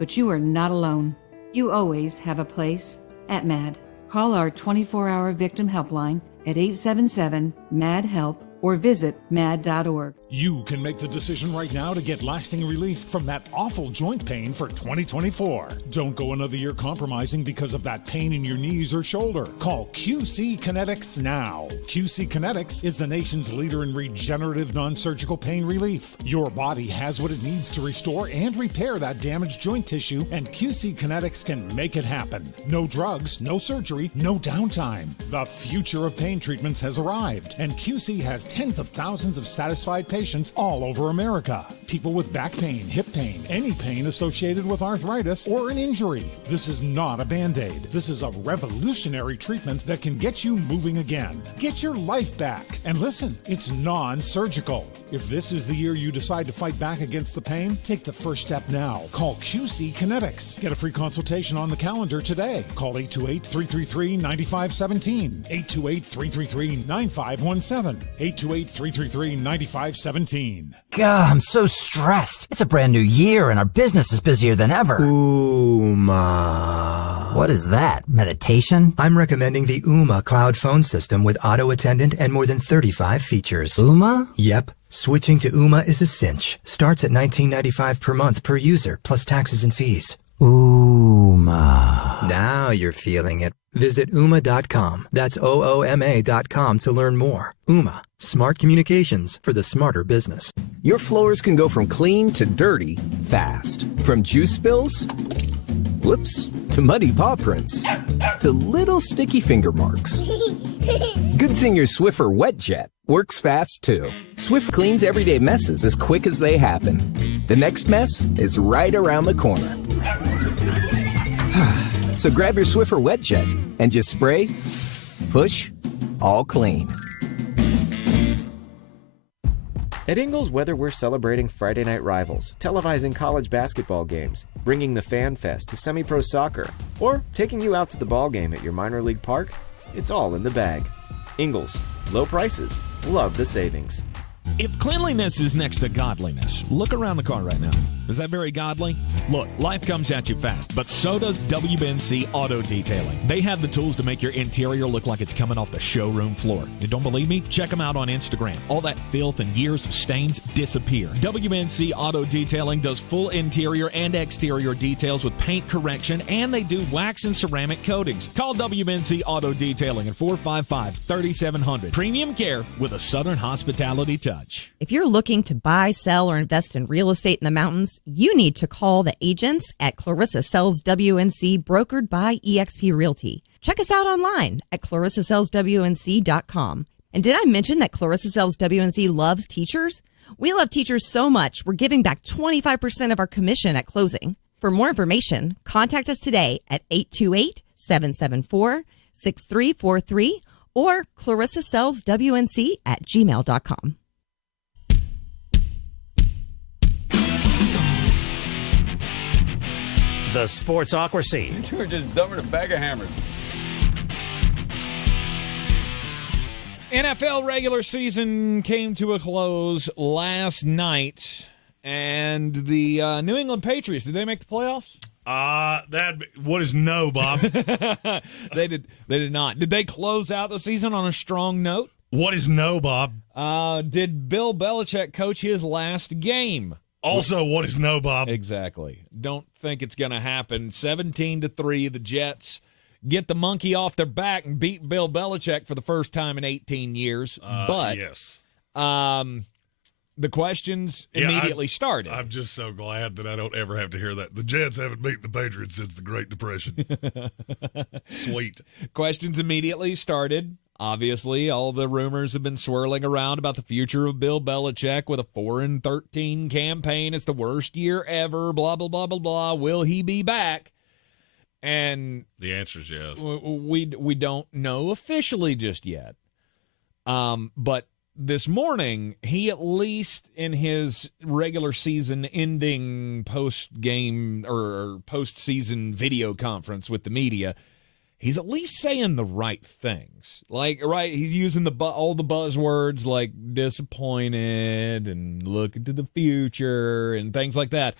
But you are not alone. You always have a place at MAD. Call our 24-hour victim helpline at 877-MAD-HELP or visit mad.org. You can make the decision right now to get lasting relief from that awful joint pain for 2024. Don't go another year compromising because of that pain in your knees or shoulder. Call QC Kinetics now. QC Kinetics is the nation's leader in regenerative non-surgical pain relief. Your body has what it needs to restore and repair that damaged joint tissue, and QC Kinetics can make it happen. No drugs, no surgery, no downtime. The future of pain treatments has arrived, and QC has tens of thousands of satisfied patients all over America. People with back pain, hip pain, any pain associated with arthritis or an injury. This is not a Band-Aid. This is a revolutionary treatment that can get you moving again. Get your life back. And listen, it's non-surgical. If this is the year you decide to fight back against the pain, take the first step now. Call QC Kinetics. Get a free consultation on the calendar today. Call 828-333-9517. 828-333-9517. 828-333-9517. God, I'm so stressed. It's a brand new year and our business is busier than ever. Ooma. What is that? Meditation? I'm recommending the Ooma cloud phone system with auto attendant and more than 35 features. Ooma? Yep. Switching to Ooma is a cinch. Starts at $19.95 per month per user, plus taxes and fees. Ooma. Now you're feeling it. Visit Ooma.com. That's OOMA.com to learn more. Ooma. Smart communications for the smarter business. Your floors can go from clean to dirty fast. From juice spills, whoops, to muddy paw prints, to little sticky finger marks. Good thing your Swiffer Wet Jet works fast too. Swift cleans everyday messes as quick as they happen. The next mess is right around the corner. So grab your Swiffer Wet Jet and just spray, push, all clean. At Ingles Weather, we're celebrating Friday night rivals, televising college basketball games, bringing the Fan Fest to semi-pro soccer, or taking you out to the ball game at your minor league park. It's all in the bag. Ingles, low prices, love the savings. If cleanliness is next to godliness, look around the car right now. Is that very godly? Look, life comes at you fast, but so does WBNC Auto Detailing. They have the tools to make your interior look like it's coming off the showroom floor. You don't believe me? Check them out on Instagram. All that filth and years of stains disappear. WBNC Auto Detailing does full interior and exterior details with paint correction, and they do wax and ceramic coatings. Call WBNC Auto Detailing at 455-3700. Premium care with a Southern hospitality touch. If you're looking to buy, sell, or invest in real estate in the mountains, you need to call the agents at Clarissa Sells WNC, brokered by eXp Realty. Check us out online at clarissasellswnc.com. And did I mention that Clarissa Sells WNC loves teachers? We love teachers so much, we're giving back 25% of our commission at closing. For more information, contact us today at 828-774-6343 or clarissasellswnc@gmail.com. The Sportsocracy. You were just dumber than a bag of hammers. NFL regular season came to a close last night, and the New England Patriots, did they make the playoffs? What is no, Bob? They did not. Did they close out the season on a strong note? What is no, Bob? Did Bill Belichick coach his last game? Also, what is no, Bob? Exactly. Don't think it's going to happen. 17-3, the Jets get the monkey off their back and beat Bill Belichick for the first time in 18 years. But yes. The questions immediately started. I'm just so glad that I don't ever have to hear that. The Jets haven't beaten the Patriots since the Great Depression. Sweet. Questions immediately started. Obviously, all the rumors have been swirling around about the future of Bill Belichick with a 4-13 campaign. It's the worst year ever, blah, blah, blah, blah, blah. Will he be back? And the answer is yes. We don't know officially just yet. But this morning, he at least in his regular season ending post-game or post-season video conference with the media, he's at least saying the right things. Like, right, he's using all the buzzwords like disappointed and looking to the future and things like that.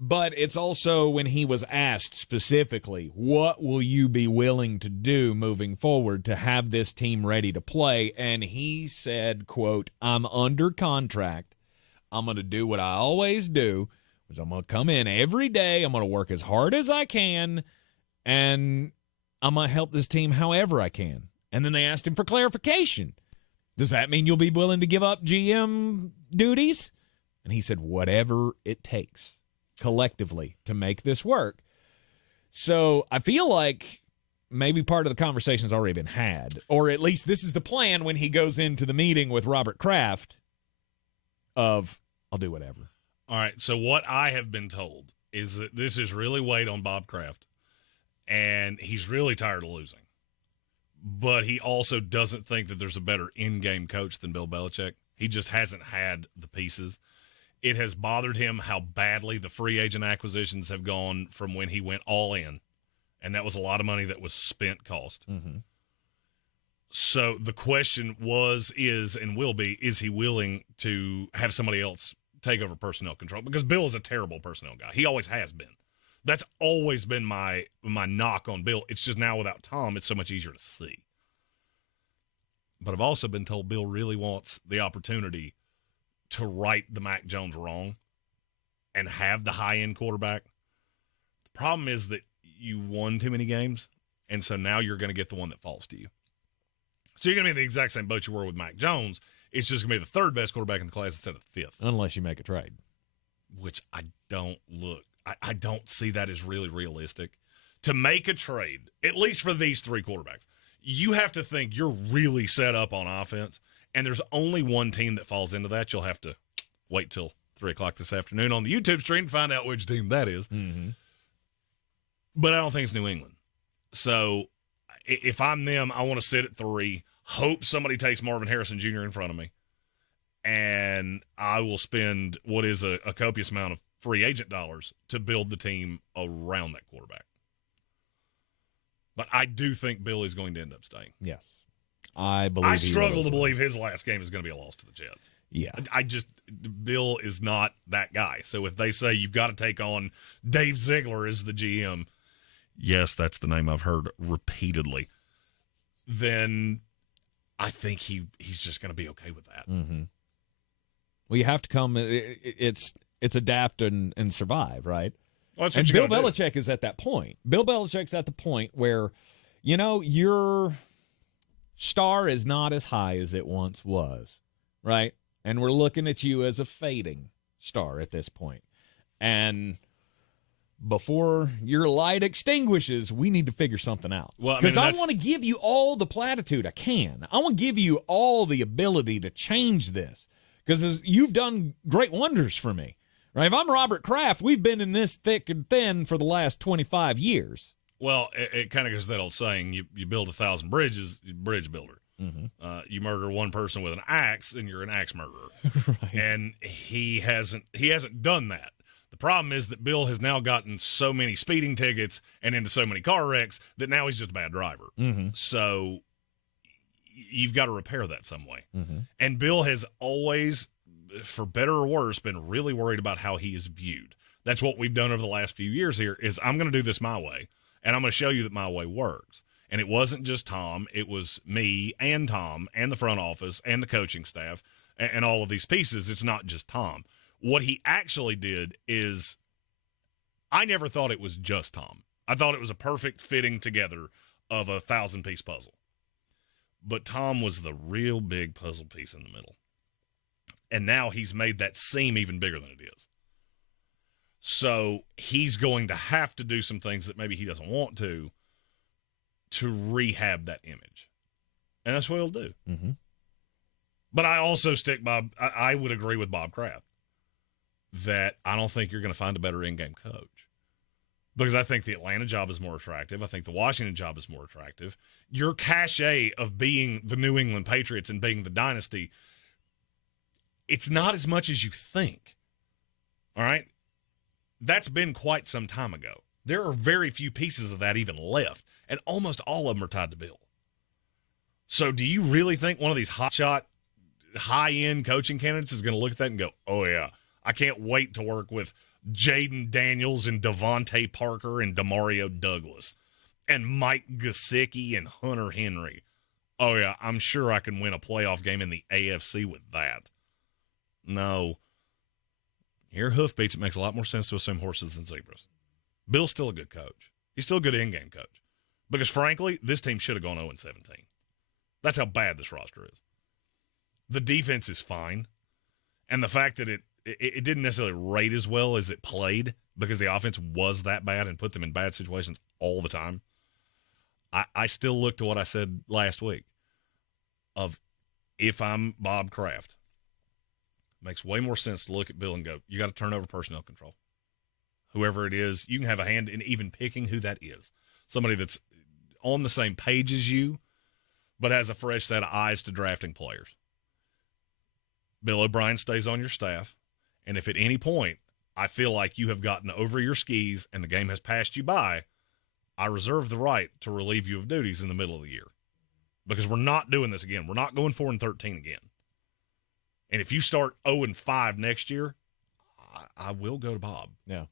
But it's also when he was asked specifically, what will you be willing to do moving forward to have this team ready to play? And he said, quote, I'm under contract. I'm going to do what I always do, which I'm going to come in every day. I'm going to work as hard as I can, and I'm going to help this team however I can. And then they asked him for clarification. Does that mean you'll be willing to give up GM duties? And he said, whatever it takes collectively to make this work. So I feel like maybe part of the conversation's already been had, or at least this is the plan when he goes into the meeting with Robert Kraft of, I'll do whatever. All right, so what I have been told is that this is really weight on Bob Kraft, and he's really tired of losing. But he also doesn't think that there's a better in-game coach than Bill Belichick. He just hasn't had the pieces. It has bothered him how badly the free agent acquisitions have gone from when he went all in, and that was a lot of money that was spent cost. Mm-hmm. So the question was, is, and will be, is he willing to have somebody else take over personnel control? Because Bill is a terrible personnel guy. He always has been. That's always been my knock on Bill. It's just now without Tom, it's so much easier to see. But I've also been told Bill really wants the opportunity to right the Mac Jones wrong and have the high-end quarterback. The problem is that you won too many games, and so now you're going to get the one that falls to you. So you're going to be in the exact same boat you were with Mac Jones. It's just going to be the third best quarterback in the class instead of the fifth. Unless you make a trade. Which I don't see that as really realistic. To make a trade, at least for these three quarterbacks, you have to think you're really set up on offense, and there's only one team that falls into that. You'll have to wait till 3 o'clock this afternoon on the YouTube stream to find out which team that is. Mm-hmm. But I don't think it's New England. So if I'm them, I want to sit at 3, hope somebody takes Marvin Harrison Jr. in front of me, and I will spend what is a copious amount of free agent dollars to build the team around that quarterback. But I do think Bill is going to end up staying. Yes. I struggle to believe his last game is going to be a loss to the Jets. Yeah. Bill is not that guy. So if they say you've got to take on Dave Ziegler as the GM, yes, that's the name I've heard repeatedly, then I think he's just going to be okay with that. Mm-hmm. Well, you have to come. It's adapt and survive, right? Well, and Bill Belichick is at that point. Bill Belichick's at the point where, your star is not as high as it once was, right? And we're looking at you as a fading star at this point. And before your light extinguishes, we need to figure something out. Because I want to give you all the platitude I can. I want to give you all the ability to change this. Because you've done great wonders for me. Right? If I'm Robert Kraft, we've been in this thick and thin for the last 25 years. Well, it kind of goes to that old saying, you build 1,000 bridges, you're a bridge builder. Mm-hmm. You murder one person with an axe, and you're an axe murderer. Right. And he hasn't done that. The The problem is that Bill has now gotten so many speeding tickets and into so many car wrecks that now he's just a bad driver. Mm-hmm. So you've got to repair that some way. Mm-hmm. And Bill has always, for better or worse, been really worried about how he is viewed. That's what we've done over the last few years here is I'm going to do this my way, and I'm going to show you that my way works. And it wasn't just Tom. It was me and Tom and the front office and the coaching staff and all of these pieces. It's not just Tom. What he actually did is I never thought it was just Tom. I thought it was a perfect fitting together of a 1,000-piece puzzle. But Tom was the real big puzzle piece in the middle. And now he's made that seem even bigger than it is. So he's going to have to do some things that maybe he doesn't want to rehab that image. And that's what he'll do. Mm-hmm. But I also stick by, I would agree with Bob Kraft that I don't think you're going to find a better in-game coach. Because I think the Atlanta job is more attractive. I think the Washington job is more attractive. Your cachet of being the New England Patriots and being the dynasty, it's not as much as you think. All right? That's been quite some time ago. There are very few pieces of that even left, and almost all of them are tied to Bill. So do you really think one of these hotshot, high-end coaching candidates is going to look at that and go, oh, yeah, I can't wait to work with Jaden Daniels and Devontae Parker and Demario Douglas and Mike Gesicki and Hunter Henry. Oh, yeah, I'm sure I can win a playoff game in the AFC with that. No. Here, hoofbeats, it makes a lot more sense to assume horses than zebras. Bill's still a good coach. He's still a good in-game coach. Because, frankly, this team should have gone 0-17. That's how bad this roster is. The defense is fine. And the fact that it didn't necessarily rate as well as it played because the offense was that bad and put them in bad situations all the time. I still look to what I said last week of if I'm Bob Kraft, it makes way more sense to look at Bill and go, you got to turn over personnel control. Whoever it is, you can have a hand in even picking who that is. Somebody that's on the same page as you, but has a fresh set of eyes to drafting players. Bill O'Brien stays on your staff, and if at any point I feel like you have gotten over your skis and the game has passed you by, I reserve the right to relieve you of duties in the middle of the year. Because we're not doing this again. We're not going 4-13 again. And if you start 0-5 next year, I will go to Bob. Yeah.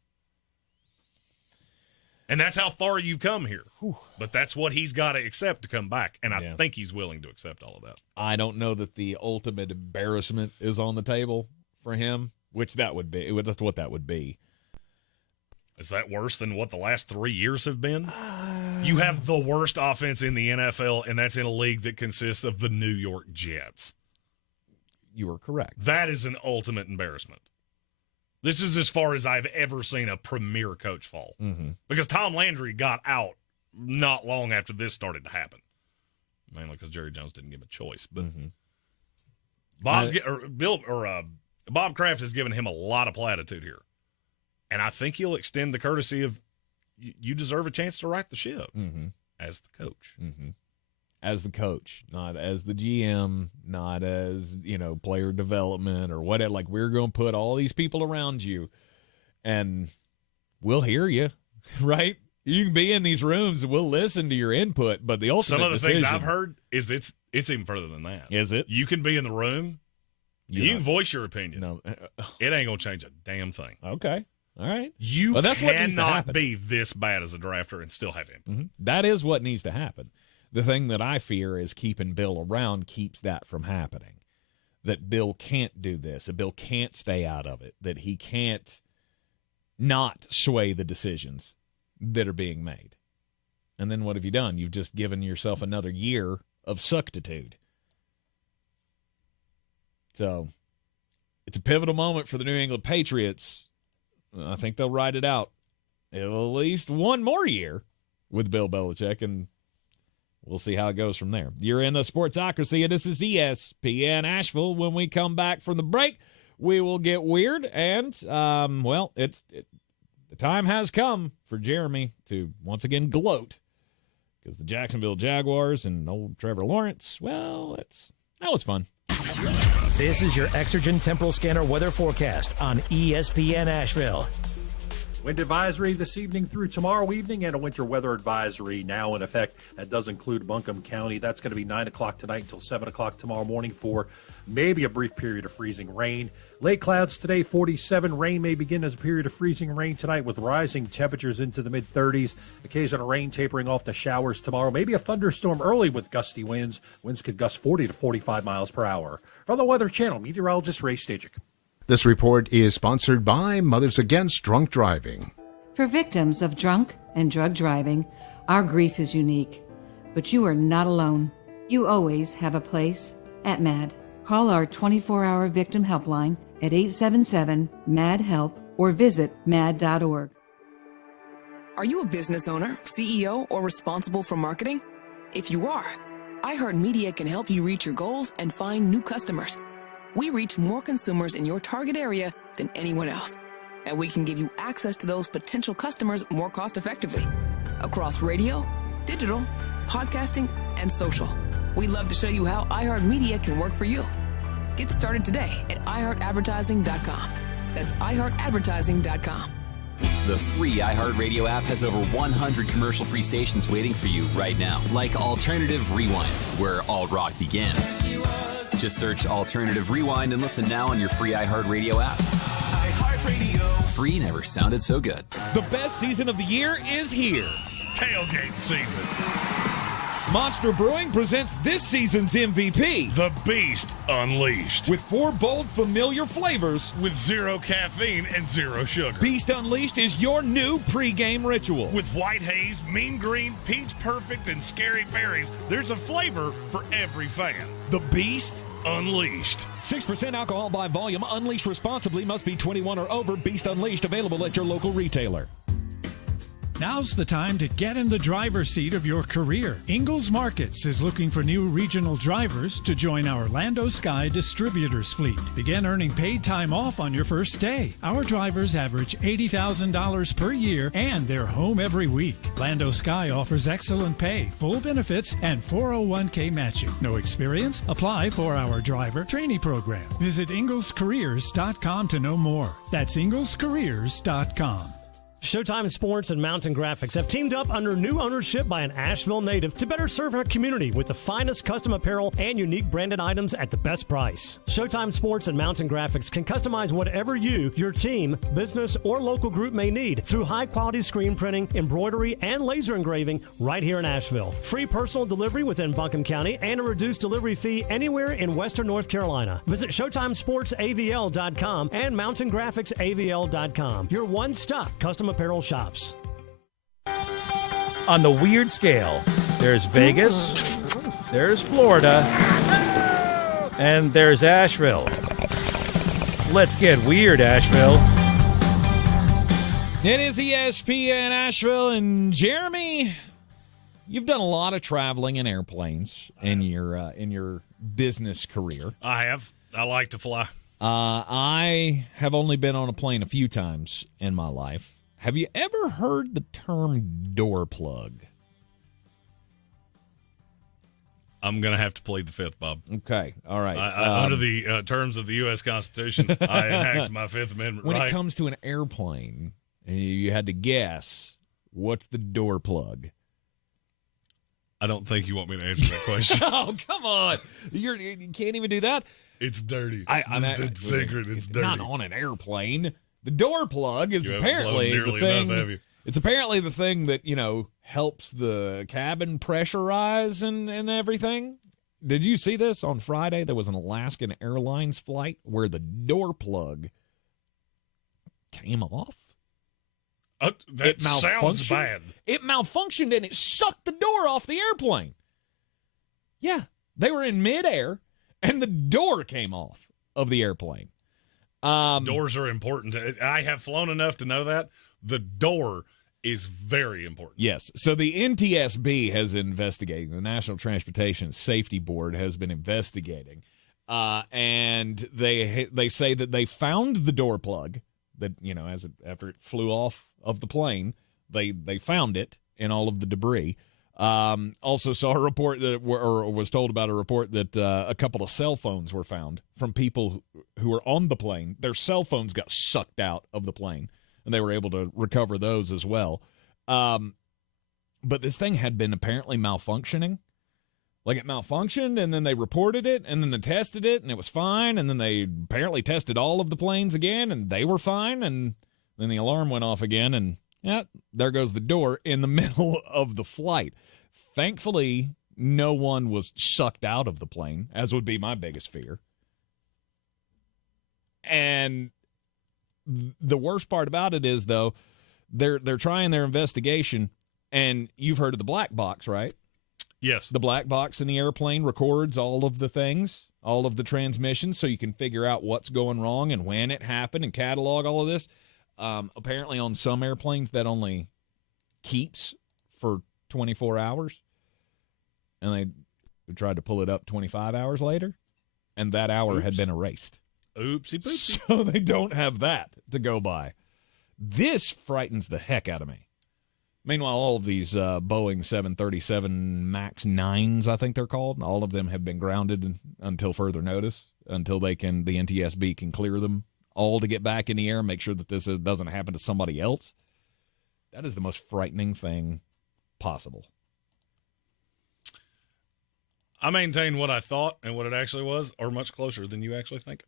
And that's how far you've come here. Whew. But that's what he's got to accept to come back. And I think he's willing to accept all of that. I don't know that the ultimate embarrassment is on the table for him, which that would be. That's what that would be. Is that worse than what the last 3 years have been? You have the worst offense in the NFL, and that's in a league that consists of the New York Jets. You are correct. That is an ultimate embarrassment. This is as far as I've ever seen a premier coach fall. Mm-hmm. Because Tom Landry got out not long after this started to happen. Mainly because Jerry Jones didn't give him a choice. But Bob Kraft has given him a lot of platitude here. And I think he'll extend the courtesy of you deserve a chance to right the ship as the coach. Mm-hmm. As the coach, not as the GM, not as, player development or whatever. Like, we're going to put all these people around you and we'll hear you, right? You can be in these rooms and we'll listen to your input, but the ultimate Some of the decision, things I've heard is it's even further than that. Is it? You can be in the room. You can voice your opinion. No. It ain't going to change a damn thing. Okay. All right. You that's cannot be this bad as a drafter and still have input. Mm-hmm. That is what needs to happen. The thing that I fear is keeping Bill around keeps that from happening. That Bill can't do this. That Bill can't stay out of it. That he can't not sway the decisions that are being made. And then what have you done? You've just given yourself another year of suctitude. So it's a pivotal moment for the New England Patriots. I think they'll ride it out at least one more year with Bill Belichick, and we'll see how it goes from there. You're in the Sportsocracy, and this is ESPN Asheville. When we come back from the break, we will get weird, and, the time has come for Jeremy to once again gloat because the Jacksonville Jaguars and old Trevor Lawrence, that was fun. This is your Exergen Temporal Scanner weather forecast on ESPN Asheville. Wind advisory this evening through tomorrow evening, and a winter weather advisory now in effect. That does include Buncombe County. That's going to be 9 o'clock tonight until 7 o'clock tomorrow morning for maybe a brief period of freezing rain. Late clouds today, 47. Rain may begin as a period of freezing rain tonight with rising temperatures into the mid-30s. Occasional rain tapering off to showers tomorrow. Maybe a thunderstorm early with gusty winds. Winds could gust 40 to 45 miles per hour. From the Weather Channel, meteorologist Ray Stajic. This report is sponsored by Mothers Against Drunk Driving. For victims of drunk and drug driving, our grief is unique. But you are not alone. You always have a place at MAD. Call our 24-hour victim helpline at 877-MAD-HELP or visit mad.org. Are you a business owner, CEO, or responsible for marketing? If you are, iHeartMedia can help you reach your goals and find new customers. We reach more consumers in your target area than anyone else, and we can give you access to those potential customers more cost-effectively across radio, digital, podcasting, and social. We'd love to show you how iHeartMedia can work for you. Get started today at iHeartAdvertising.com. That's iHeartAdvertising.com. The free iHeartRadio app has over 100 commercial-free stations waiting for you right now, like Alternative Rewind, where alt rock began. Just search Alternative Rewind and listen now on your free iHeartRadio app. iHeartRadio. Free never sounded so good. The best season of the year is here. Tailgate season. Monster Brewing presents this season's MVP. The Beast Unleashed. With 4 bold, familiar flavors. With 0 caffeine and 0 sugar. Beast Unleashed is your new pregame ritual. With White Haze, Mean Green, Peach Perfect, and Scary Berries, there's a flavor for every fan. The Beast Unleashed. 6% alcohol by volume. Unleashed responsibly. Must be 21 or over. Beast Unleashed available at your local retailer. Now's the time to get in the driver's seat of your career. Ingalls Markets is looking for new regional drivers to join our Lando Sky distributors fleet. Begin earning paid time off on your first day. Our drivers average $80,000 per year and they're home every week. Lando Sky offers excellent pay, full benefits, and 401k matching. No experience? Apply for our driver trainee program. Visit inglescareers.com to know more. That's inglescareers.com. Showtime Sports and Mountain Graphics have teamed up under new ownership by an Asheville native to better serve our community with the finest custom apparel and unique branded items at the best price. Showtime Sports and Mountain Graphics can customize whatever you, your team, business, or local group may need through high-quality screen printing, embroidery, and laser engraving right here in Asheville. Free personal delivery within Buncombe County and a reduced delivery fee anywhere in Western North Carolina. Visit ShowtimeSportsAVL.com and MountainGraphicsAVL.com. Your one-stop custom apparel shops. On the weird scale, there's Vegas, there's Florida, and there's Asheville. Let's get weird, Asheville. It is ESPN Asheville, and Jeremy, you've done a lot of traveling in airplanes in your business career. I have. I like to fly. I have only been on a plane a few times in my life. Have you ever heard the term door plug? I'm going to have to plead the fifth, Bob. Okay, all right. Under the terms of the U.S. Constitution, I enact my Fifth Amendment when right. It comes to an airplane, and you had to guess, what's the door plug? I don't think you want me to answer that question. Oh, come on. You can't even do that. It's dirty. It's secret. It's dirty. Not on an airplane. The door plug is apparently the thing. Enough, it's apparently the thing that, helps the cabin pressurize and everything. Did you see this on Friday? There was an Alaskan Airlines flight where the door plug came off. That sounds bad. It malfunctioned and it sucked the door off the airplane. Yeah, they were in midair and the door came off of the airplane. Doors are important. I have flown enough to know that. The door is very important. Yes. So the NTSB has investigated. The National Transportation Safety Board has been investigating. And they say that they found the door plug that, after it flew off of the plane, they found it in all of the debris. Also saw a report or was told about a report that a couple of cell phones were found from people who were on the plane. Their cell phones got sucked out of the plane. and they were able to recover those as well. But this thing had been apparently malfunctioning. Like, it malfunctioned, and then they reported it, and then they tested it, and it was fine, and then they apparently tested all of the planes again, and they were fine, and then the alarm went off again, and there goes the door in the middle of the flight. Thankfully, no one was sucked out of the plane, as would be my biggest fear. And the worst part about it is, though, they're trying their investigation, and you've heard of the black box, right? Yes. The black box in the airplane records all of the things, all of the transmissions, so you can figure out what's going wrong and when it happened and catalog all of this. Apparently on some airplanes that only keeps for 24 hours, and they tried to pull it up 25 hours later, and that hour had been erased. Oopsie poopsie. So they don't have that to go by. This frightens the heck out of me. Meanwhile, all of these Boeing 737 MAX 9s, I think they're called, all of them have been grounded until further notice, until the NTSB can clear them all to get back in the air and make sure that this doesn't happen to somebody else. That is the most frightening thing possible. I maintain what I thought and what it actually was are much closer than you actually think.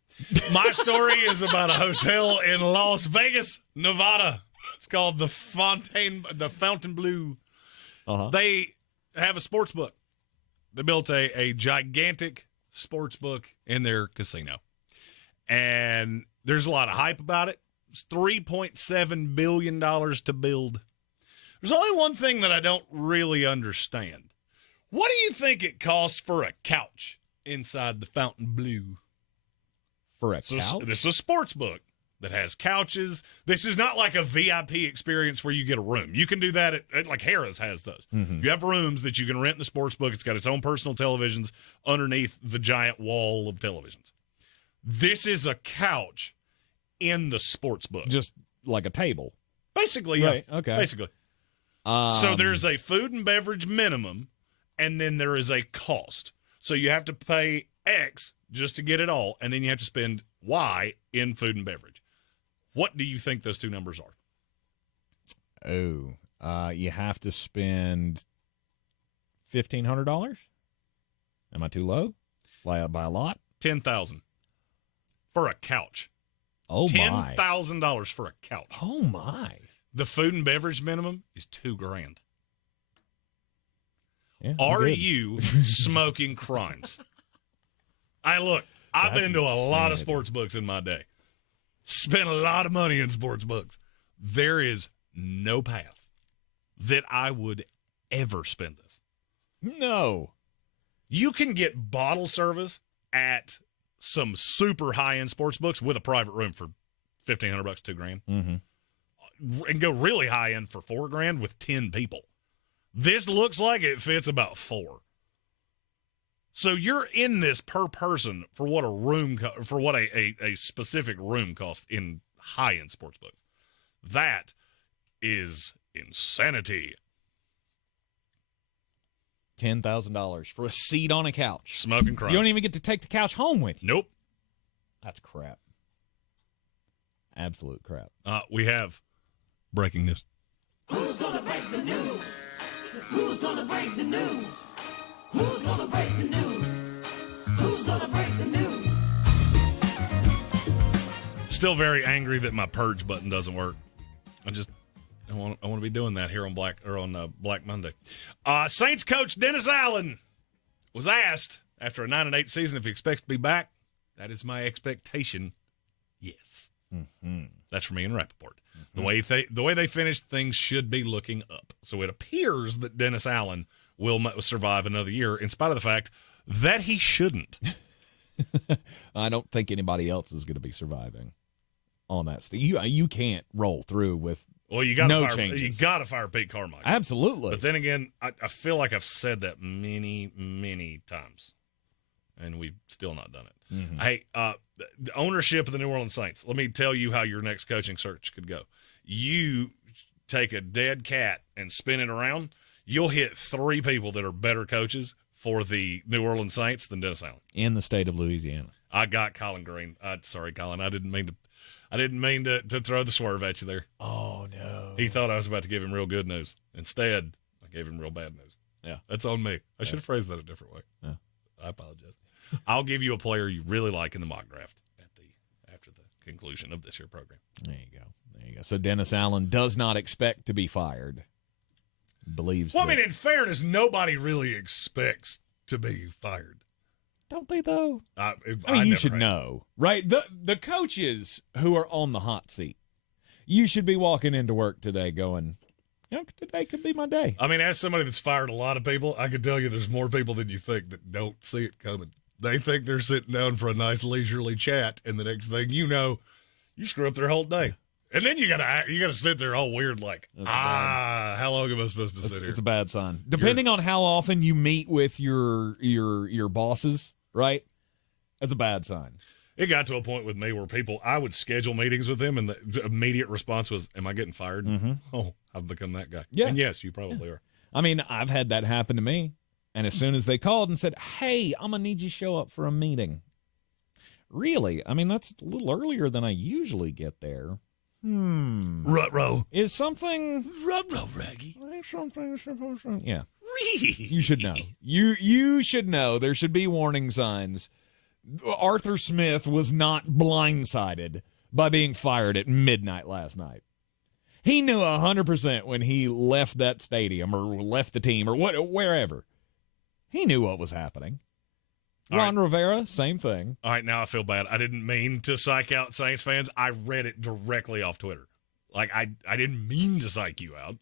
My story is about a hotel in Las Vegas, Nevada. It's called the Fontainebleau. Uh-huh. They have a sports book. They built a gigantic sports book in their casino. And there's a lot of hype about it. It's $3.7 billion to build. There's only one thing that I don't really understand. What do you think it costs for a couch inside the Fontainebleau? For a couch? This is a sports book that has couches. This is not like a VIP experience where you get a room. You can do that at like Harrah's has those. Mm-hmm. You have rooms that you can rent in the sports book. It's got its own personal televisions underneath the giant wall of televisions. This is a couch in the sports book. Just like a table. Basically, right. Yeah. Okay. Basically. So there's a food and beverage minimum, and then there is a cost. So you have to pay X just to get it all, and then you have to spend Y in food and beverage. What do you think those two numbers are? You have to spend $1,500? Am I too low? By a lot? $10,000 for a couch. Oh, my. $10,000 for a couch. Oh, my. The food and beverage minimum is $2,000. Yeah, are you smoking crimes? I've been to a lot of sports books in my day. Spent a lot of money in sports books. There is no path that I would ever spend this. No. You can get bottle service at some super high-end sports books with a private room for $1,500, $2,000. Mm-hmm. And go really high-end for $4,000 with 10 people. This looks like it fits about 4. So you're in this per person for what a room for what a specific room costs in high-end sports books. That is insanity. $10,000 for a seat on a couch. Smoking crimes. You don't even get to take the couch home with you. Nope. That's crap. Absolute crap. We have breaking news. Who's gonna break the news? Who's gonna break the news? Who's gonna break the news? Who's gonna break the news? Still very angry that my purge button doesn't work. I want to be doing that here on Black Monday. Saints coach Dennis Allen was asked after a 9-8 season if he expects to be back. That is my expectation. Yes. Mm-hmm. That's from Ian Rappaport. Mm-hmm. The way they finished, things should be looking up. So it appears that Dennis Allen will survive another year, in spite of the fact that he shouldn't. I don't think anybody else is going to be surviving on that. You can't roll through with changes. You got to fire Pete Carmichael. Absolutely. But then again, I feel like I've said that many, many times, and we've still not done it. Mm-hmm. Hey, the ownership of the New Orleans Saints, let me tell you how your next coaching search could go. You take a dead cat and spin it around, you'll hit 3 people that are better coaches for the New Orleans Saints than Dennis Allen. In the state of Louisiana. I got Colin Green. Sorry, Colin. I didn't mean to throw the swerve at you there. Oh, no. He thought I was about to give him real good news. Instead, I gave him real bad news. Yeah. That's on me. I should have phrased that a different way. Yeah. I apologize. I'll give you a player you really like in the mock draft after the conclusion of this year program. There you go. So Dennis Allen does not expect to be fired. Believes. Well, I mean, in fairness, nobody really expects to be fired. Don't they, though? I mean, you never should have. know, right? The coaches who are on the hot seat, you should be walking into work today going, today could be my day. I mean, as somebody that's fired a lot of people, I can tell you there's more people than you think that don't see it coming. They think they're sitting down for a nice leisurely chat, and the next thing you know, you screw up their whole day. And then you gotta sit there all weird like, how long am I supposed to sit here? It's a bad sign. Depending on how often you meet with your bosses, right? That's a bad sign. It got to a point with me where I would schedule meetings with them, and the immediate response was, am I getting fired? Mm-hmm. Oh, I've become that guy. Yeah. And yes, you probably are. I mean, I've had that happen to me. And as soon as they called and said, hey, I'm going to need you to show up for a meeting. Really? I mean, that's a little earlier than I usually get there. Ruh-roh. Is something... Ruh-roh, Raggy. Yeah. You should know. You should know. There should be warning signs. Arthur Smith was not blindsided by being fired at midnight last night. He knew 100% when he left that stadium or left the team or wherever. He knew what was happening. Ron Rivera, same thing. All right, now I feel bad. I didn't mean to psych out Saints fans. I read it directly off Twitter. Like, I didn't mean to psych you out.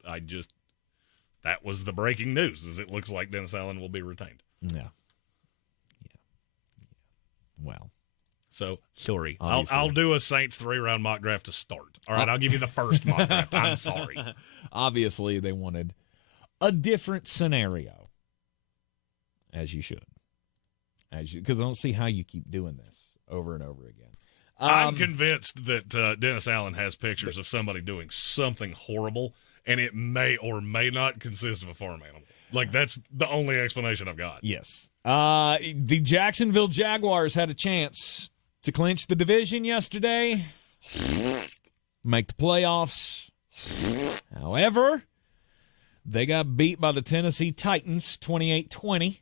That was the breaking news, is it looks like Dennis Allen will be retained. Yeah. Well. So, sorry. Obviously. I'll do a Saints 3-round mock draft to start. All right, I'll give you the first mock draft. I'm sorry. Obviously, they wanted a different scenario. As you should. Because I don't see how you keep doing this over and over again. I'm convinced that Dennis Allen has pictures of somebody doing something horrible, and it may or may not consist of a farm animal. Like, that's the only explanation I've got. Yes. The Jacksonville Jaguars had a chance to clinch the division yesterday, make the playoffs. However, they got beat by the Tennessee Titans 28-20.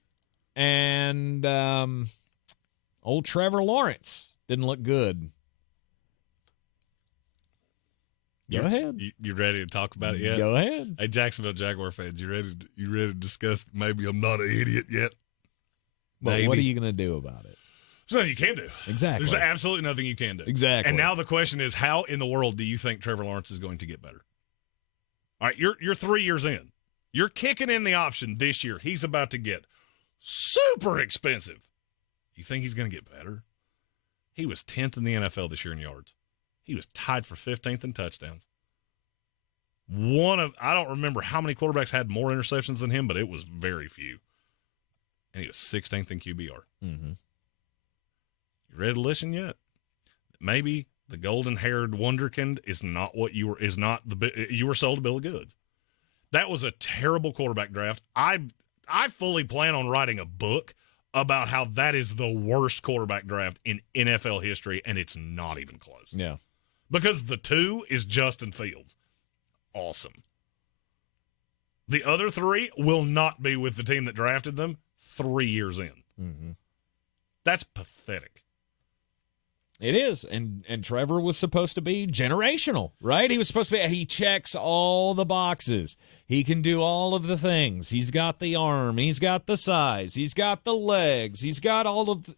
And old Trevor Lawrence didn't look good. Go ahead. You ready to talk about it yet? Go ahead. Hey, Jacksonville Jaguar fans, you ready to discuss maybe I'm not an idiot yet? But what are you going to do about it? There's nothing you can do. Exactly. There's absolutely nothing you can do. Exactly. And now the question is, how in the world do you think Trevor Lawrence is going to get better? All right, you're 3 years in. You're kicking in the option this year. He's about to get super expensive. You think he's going to get better? He was 10th in the NFL this year in yards. He was tied for 15th in touchdowns. I don't remember how many quarterbacks had more interceptions than him, but it was very few. And he was 16th in QBR. Mm-hmm. You ready to listen yet? Maybe the golden-haired wonderkind is not what you were sold a bill of goods. That was a terrible quarterback draft. I fully plan on writing a book about how that is the worst quarterback draft in NFL history, and it's not even close. Yeah. Because the 2 is Justin Fields. Awesome. The other 3 will not be with the team that drafted them 3 years in. Mm-hmm. That's pathetic. It is, and Trevor was supposed to be generational, right? He was supposed to be. He checks all the boxes. He can do all of the things. He's got the arm. He's got the size. He's got the legs. He's got all of,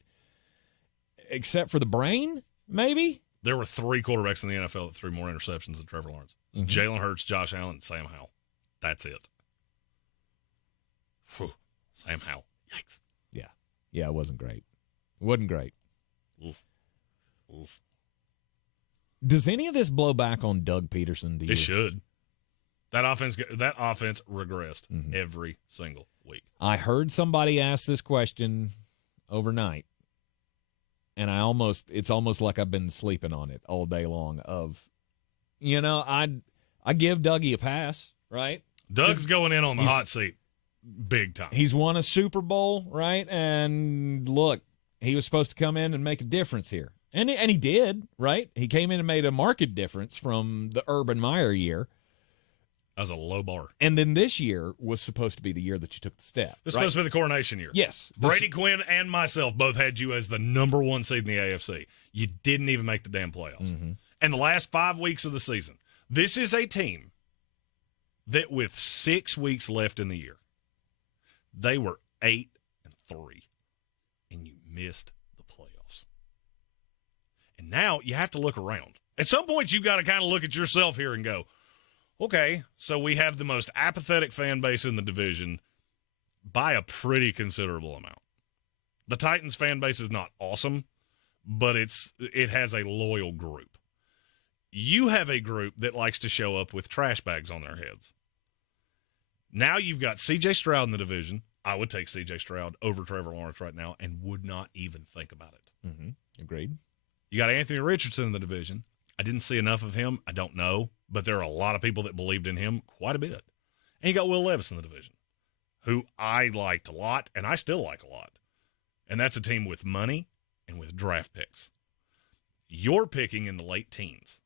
except for the brain, maybe. There were 3 quarterbacks in the NFL that threw more interceptions than Trevor Lawrence. It's Jalen Hurts, Josh Allen, and Sam Howell. That's it. Whew. Sam Howell. Yikes. Yeah, it wasn't great. It wasn't great. Oof. Oof. Does any of this blow back on Doug Pederson? It should. That offense regressed every single week. I heard somebody ask this question overnight, and it's almost like I've been sleeping on it all day long. I give Dougie a pass, right? Doug's going in on the hot seat big time. He's won a Super Bowl, right? And look, he was supposed to come in and make a difference here. And he did, right? He came in and made a marked difference from the Urban Meyer year. That was a low bar. And then this year was supposed to be the year that you took the step. This was supposed to be the coronation year. Yes. Brady Quinn and myself both had you as the number 1 seed in the AFC. You didn't even make the damn playoffs. Mm-hmm. And the last 5 weeks of the season, this is a team that with 6 weeks left in the year, they were 8-3, and you missed the playoffs. And now you have to look around. At some point, you've got to kind of look at yourself here and go, okay, so we have the most apathetic fan base in the division by a pretty considerable amount. The Titans fan base is not awesome, but it has a loyal group. You have a group that likes to show up with trash bags on their heads. Now you've got C.J. Stroud in the division. I would take C.J. Stroud over Trevor Lawrence right now and would not even think about it. Mm-hmm. Agreed. You got Anthony Richardson in the division. I didn't see enough of him. I don't know. But there are a lot of people that believed in him quite a bit. And you got Will Levis in the division, who I liked a lot, and I still like a lot. And that's a team with money and with draft picks. You're picking in the late teens.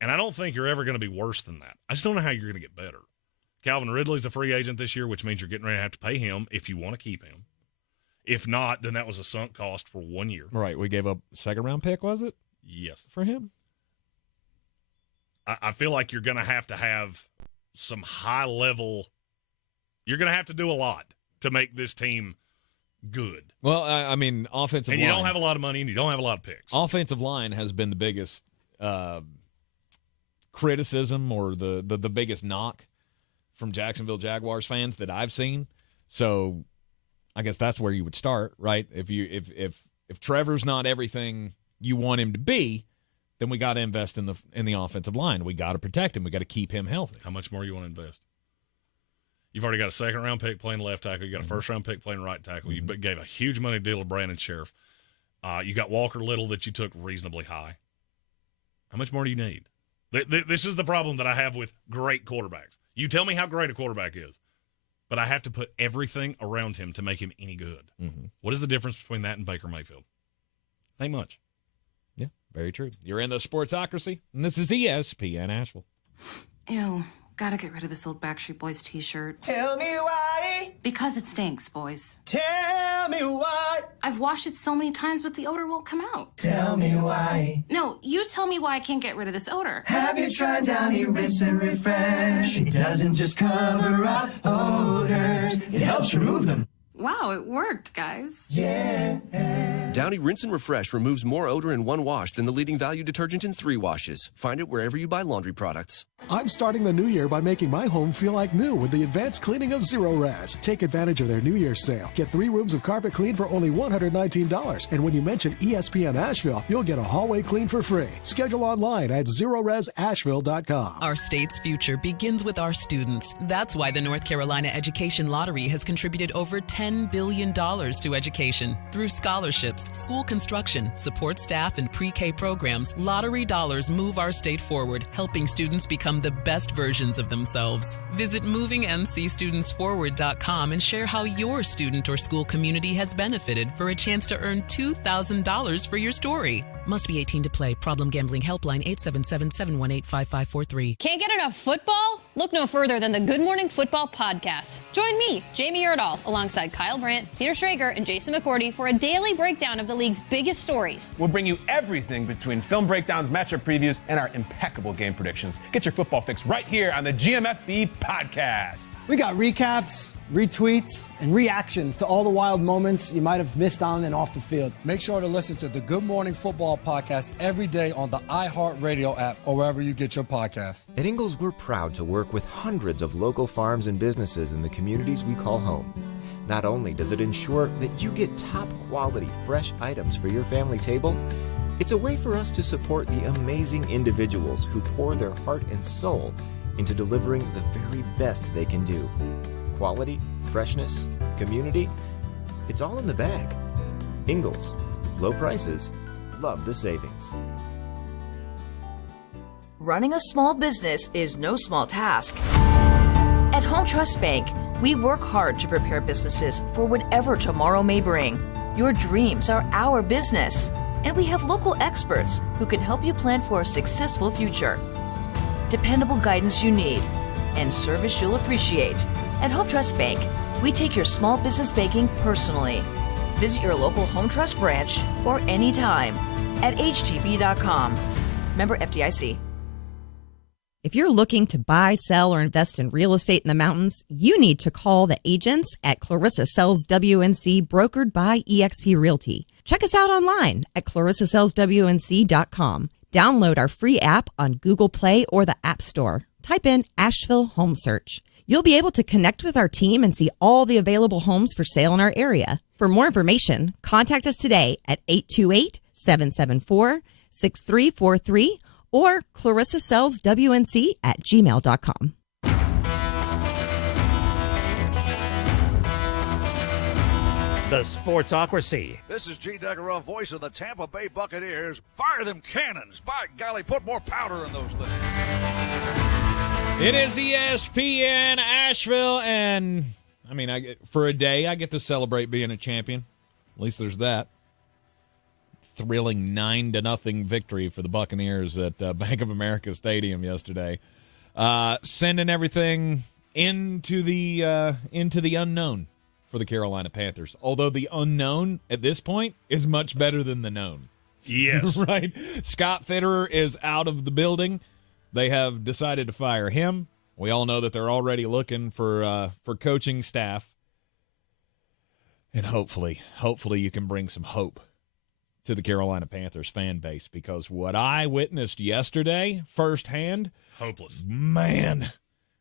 And I don't think you're ever going to be worse than that. I just don't know how you're going to get better. Calvin Ridley's a free agent this year, which means you're getting ready to have to pay him if you want to keep him. If not, then that was a sunk cost for 1 year. Right. We gave up a second-round pick, was it? Yes. For him? I feel like you're going to have some high-level – you're going to have to do a lot to make this team good. Well, I mean, offensive line. And you don't have a lot of money and you don't have a lot of picks. Offensive line has been the biggest criticism or the biggest knock from Jacksonville Jaguars fans that I've seen. So I guess that's where you would start, right? If Trevor's not everything you want him to be, then we got to invest in the offensive line. We got to protect him. We got to keep him healthy. How much more you want to invest? You've already got a second-round pick playing left tackle. You got a first-round pick playing right tackle. You gave a huge money deal to Brandon Sheriff. You got Walker Little that you took reasonably high. How much more do you need? This is the problem that I have with great quarterbacks. You tell me how great a quarterback is, but I have to put everything around him to make him any good. Mm-hmm. What is the difference between that and Baker Mayfield? Ain't much. Yeah, very true. You're in the Sportsocracy, and this is ESPN Asheville. Ew, gotta get rid of this old Backstreet Boys t-shirt. Tell me why. Because it stinks, boys. Tell me why. I've washed it so many times, but the odor won't come out. Tell me why. No, you tell me why I can't get rid of this odor. Have you tried Downy Rinse and Refresh? It doesn't just cover up odors, it helps remove them. Wow, it worked, guys. Yeah. Downy Rinse and Refresh removes more odor in one wash than the leading value detergent in 3 washes. Find it wherever you buy laundry products. I'm starting the new year by making my home feel like new with the advanced cleaning of Zero Res. Take advantage of their New Year's sale. Get 3 rooms of carpet clean for only $119. And when you mention ESPN Asheville, you'll get a hallway clean for free. Schedule online at ZeroResAsheville.com. Our state's future begins with our students. That's why the North Carolina Education Lottery has contributed over $10 billion to education. Through scholarships, school construction, support staff, and pre-K programs, lottery dollars move our state forward, helping students become the best versions of themselves. Visit movingncstudentsforward.com and share how your student or school community has benefited for a chance to earn $2,000 for your story. Must be 18 to play. Problem Gambling Helpline 877-718-5543. Can't get enough football? Look no further than the Good Morning Football podcast. Join me, Jamie Erdahl, alongside Kyle Brandt, Peter Schrager, and Jason McCourty for a daily breakdown of the league's biggest stories. We'll bring you everything between film breakdowns, matchup previews, and our impeccable game predictions. Get your football fix right here on the GMFB podcast. We got recaps, retweets, and reactions to all the wild moments you might have missed on and off the field. Make sure to listen to the Good Morning Football podcast every day on the iHeartRadio app or wherever you get your podcasts. At Ingalls, we're proud to work with hundreds of local farms and businesses in the communities we call home. Not only does it ensure that you get top quality, fresh items for your family table, it's a way for us to support the amazing individuals who pour their heart and soul into delivering the very best they can do. Quality, freshness, community, it's all in the bag. Ingalls, low prices, love the savings. Running a small business is no small task. At Home Trust Bank, we work hard to prepare businesses for whatever tomorrow may bring. Your dreams are our business, and we have local experts who can help you plan for a successful future. Dependable guidance you need and service you'll appreciate. At Hope Trust Bank, we take your small business banking personally. Visit your local Home Trust branch or anytime at htb.com. Member FDIC. If you're looking to buy, sell, or invest in real estate in the mountains, you need to call the agents at Clarissa Sells WNC, brokered by eXp Realty. Check us out online at clarissasellswnc.com. Download our free app on Google Play or the App Store. Type in Asheville Home Search. You'll be able to connect with our team and see all the available homes for sale in our area. For more information, contact us today at 828-774-6343 or clarissasellswnc@gmail.com. The Sportsocracy. This is G. Duggaroff, voice of the Tampa Bay Buccaneers. Fire them cannons. By golly, put more powder in those things. It is ESPN Asheville, and for a day, I get to celebrate being a champion. At least there's that. Thrilling 9-0 victory for the Buccaneers at Bank of America Stadium yesterday. Sending everything into the unknown for the Carolina Panthers. Although the unknown at this point is much better than the known. Yes. Right? Scott Fitterer is out of the building. They have decided to fire him. We all know that they're already looking for coaching staff. And hopefully you can bring some hope to the Carolina Panthers fan base, because what I witnessed yesterday firsthand, hopeless. Man,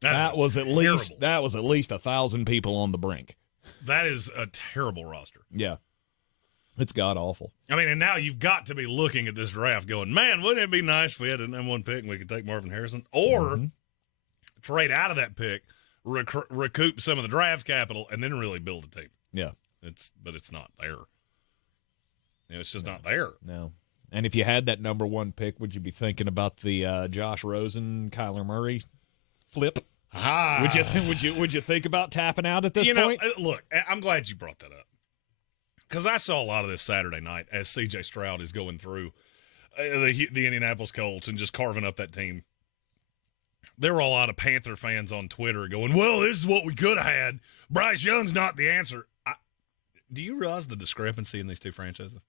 that was at least 1,000 people on the brink. That is a terrible roster. Yeah. It's god-awful. And now you've got to be looking at this draft going, man, wouldn't it be nice if we had a number one pick and we could take Marvin Harrison? Or trade out of that pick, recoup some of the draft capital, and then really build a team. Yeah. But it's not there. It's just not there. No. And if you had that number one pick, would you be thinking about the Josh Rosen, Kyler Murray flip? Would you think about tapping out at this point? Look, I'm glad you brought that up, because I saw a lot of this Saturday night as C.J. Stroud is going through the Indianapolis Colts and just carving up that team. There were a lot of Panther fans on Twitter going, well, this is what we could have had. Bryce Young's not the answer. Do you realize the discrepancy in these two franchises?